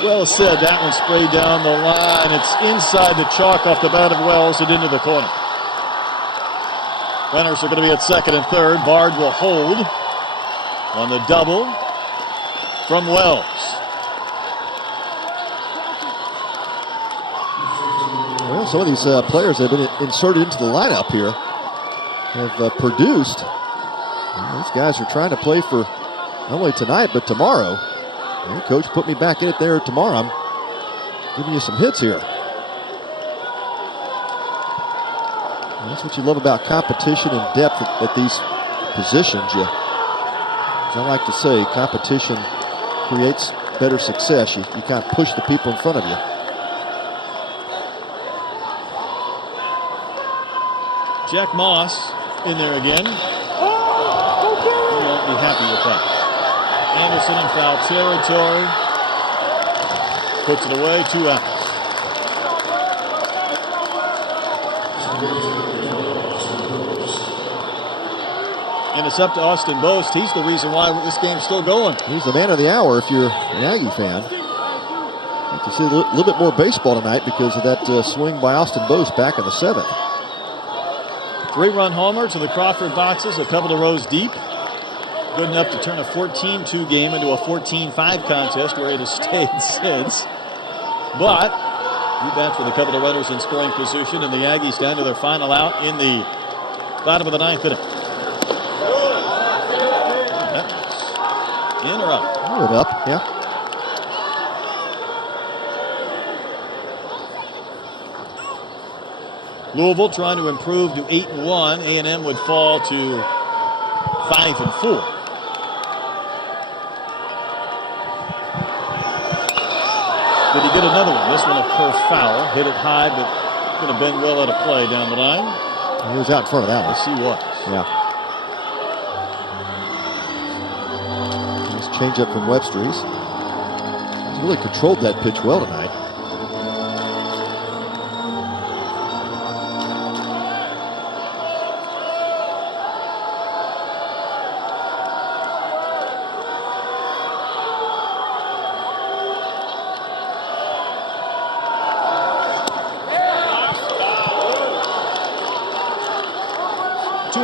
Well said. That one sprayed down the line. It's inside the chalk off the bat of Wells and into the corner. Runners are going to be at second and third. Bard will hold on the double from Wells. Well, some of these players that have been inserted into the lineup here have produced. These guys are trying to play for not only tonight, but tomorrow. Hey, coach, put me back in it there tomorrow. I'm giving you some hits here. That's what you love about competition and depth at these positions. As I like to say, competition creates better success. You kind of push the people in front of you. Jack Moss in there again. He won't be happy with that. Anderson in foul territory. Puts it away, 2 outs. And it's up to Austin Boast. He's the reason why this game's still going. He's the man of the hour if you're an Aggie fan. You can see a little bit more baseball tonight because of that swing by Austin Boast back in the 7th. 3-run homer to the Crawford boxes, a couple of rows deep. Good enough to turn a 14-2 game into a 14-5 contest where it has stayed since. But he bats with a couple of runners in scoring position, and the Aggies down to their final out in the bottom of the 9th inning. In or up? Good up, yeah. Louisville trying to improve to 8-1. A&M would fall to 5-4. Did he get another one? This one a curve foul. Hit it high, but going to bend well out of play down the line. He was out in front of that one. Yes, he was. Yeah. Nice changeup from Webster. He's really controlled that pitch well tonight.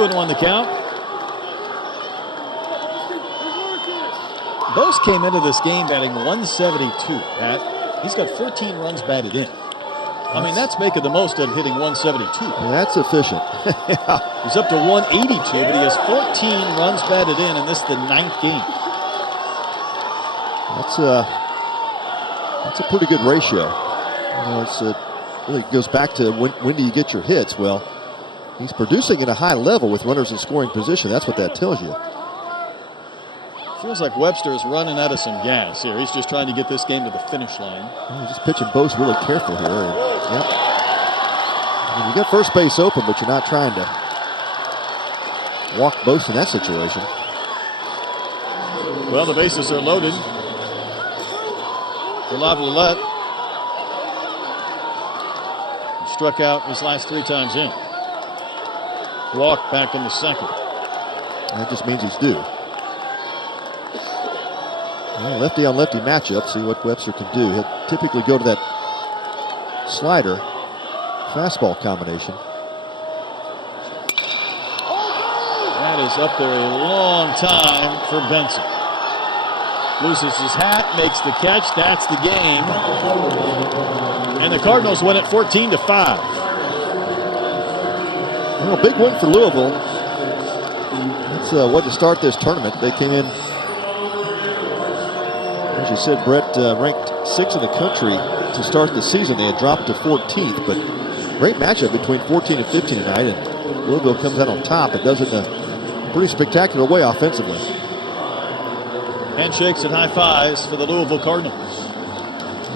On the count. Bose came into this game batting 172, Pat. He's got 14 runs batted in. I mean, that's making the most of hitting 172. That's efficient. Yeah. He's up to 182, but he has 14 runs batted in, and this is the 9th game. That's a pretty good ratio. It really goes back to when do you get your hits? Well, he's producing at a high level with runners in scoring position. That's what that tells you. Feels like Webster is running out of some gas here. He's just trying to get this game to the finish line. He's just pitching Bose really careful here. Yep. You got first base open, but you're not trying to walk Bose in that situation. Well, the bases are loaded for Lavalette. He struck out his last 3 times in. Walk back in the 2nd. That just means he's due. Well, lefty on lefty matchup. See what Webster can do. He'll typically go to that slider fastball combination. That is up there a long time for Benson. Loses his hat, makes the catch. That's the game. And the Cardinals win it 14-5. Well, big win for Louisville. That's what to start this tournament. They came in, as you said, Brett, ranked 6th in the country to start the season. They had dropped to 14th, but great matchup between 14 and 15 tonight, and Louisville comes out on top. It does it in a pretty spectacular way offensively. Handshakes and high fives for the Louisville Cardinals.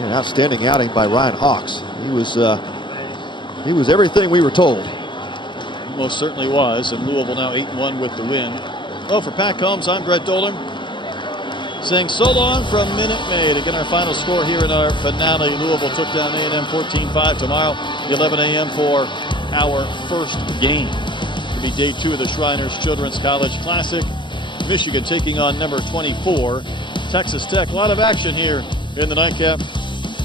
An outstanding outing by Ryan Hawks. He was everything we were told. Most certainly was, and Louisville now 8-1 with the win. Well, for Pat Combs, I'm Brett Dolan, saying so long from Minute Maid. Again, our final score here in our finale. Louisville took down A&M 14-5 tomorrow, 11 a.m. for our first game. It'll be day 2 of the Shriners Children's College Classic. Michigan taking on number 24, Texas Tech. A lot of action here in the nightcap.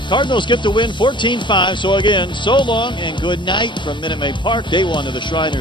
Cardinals get the win 14-5. So again, so long and good night from Minute Maid Park. Day 1 of the Shriners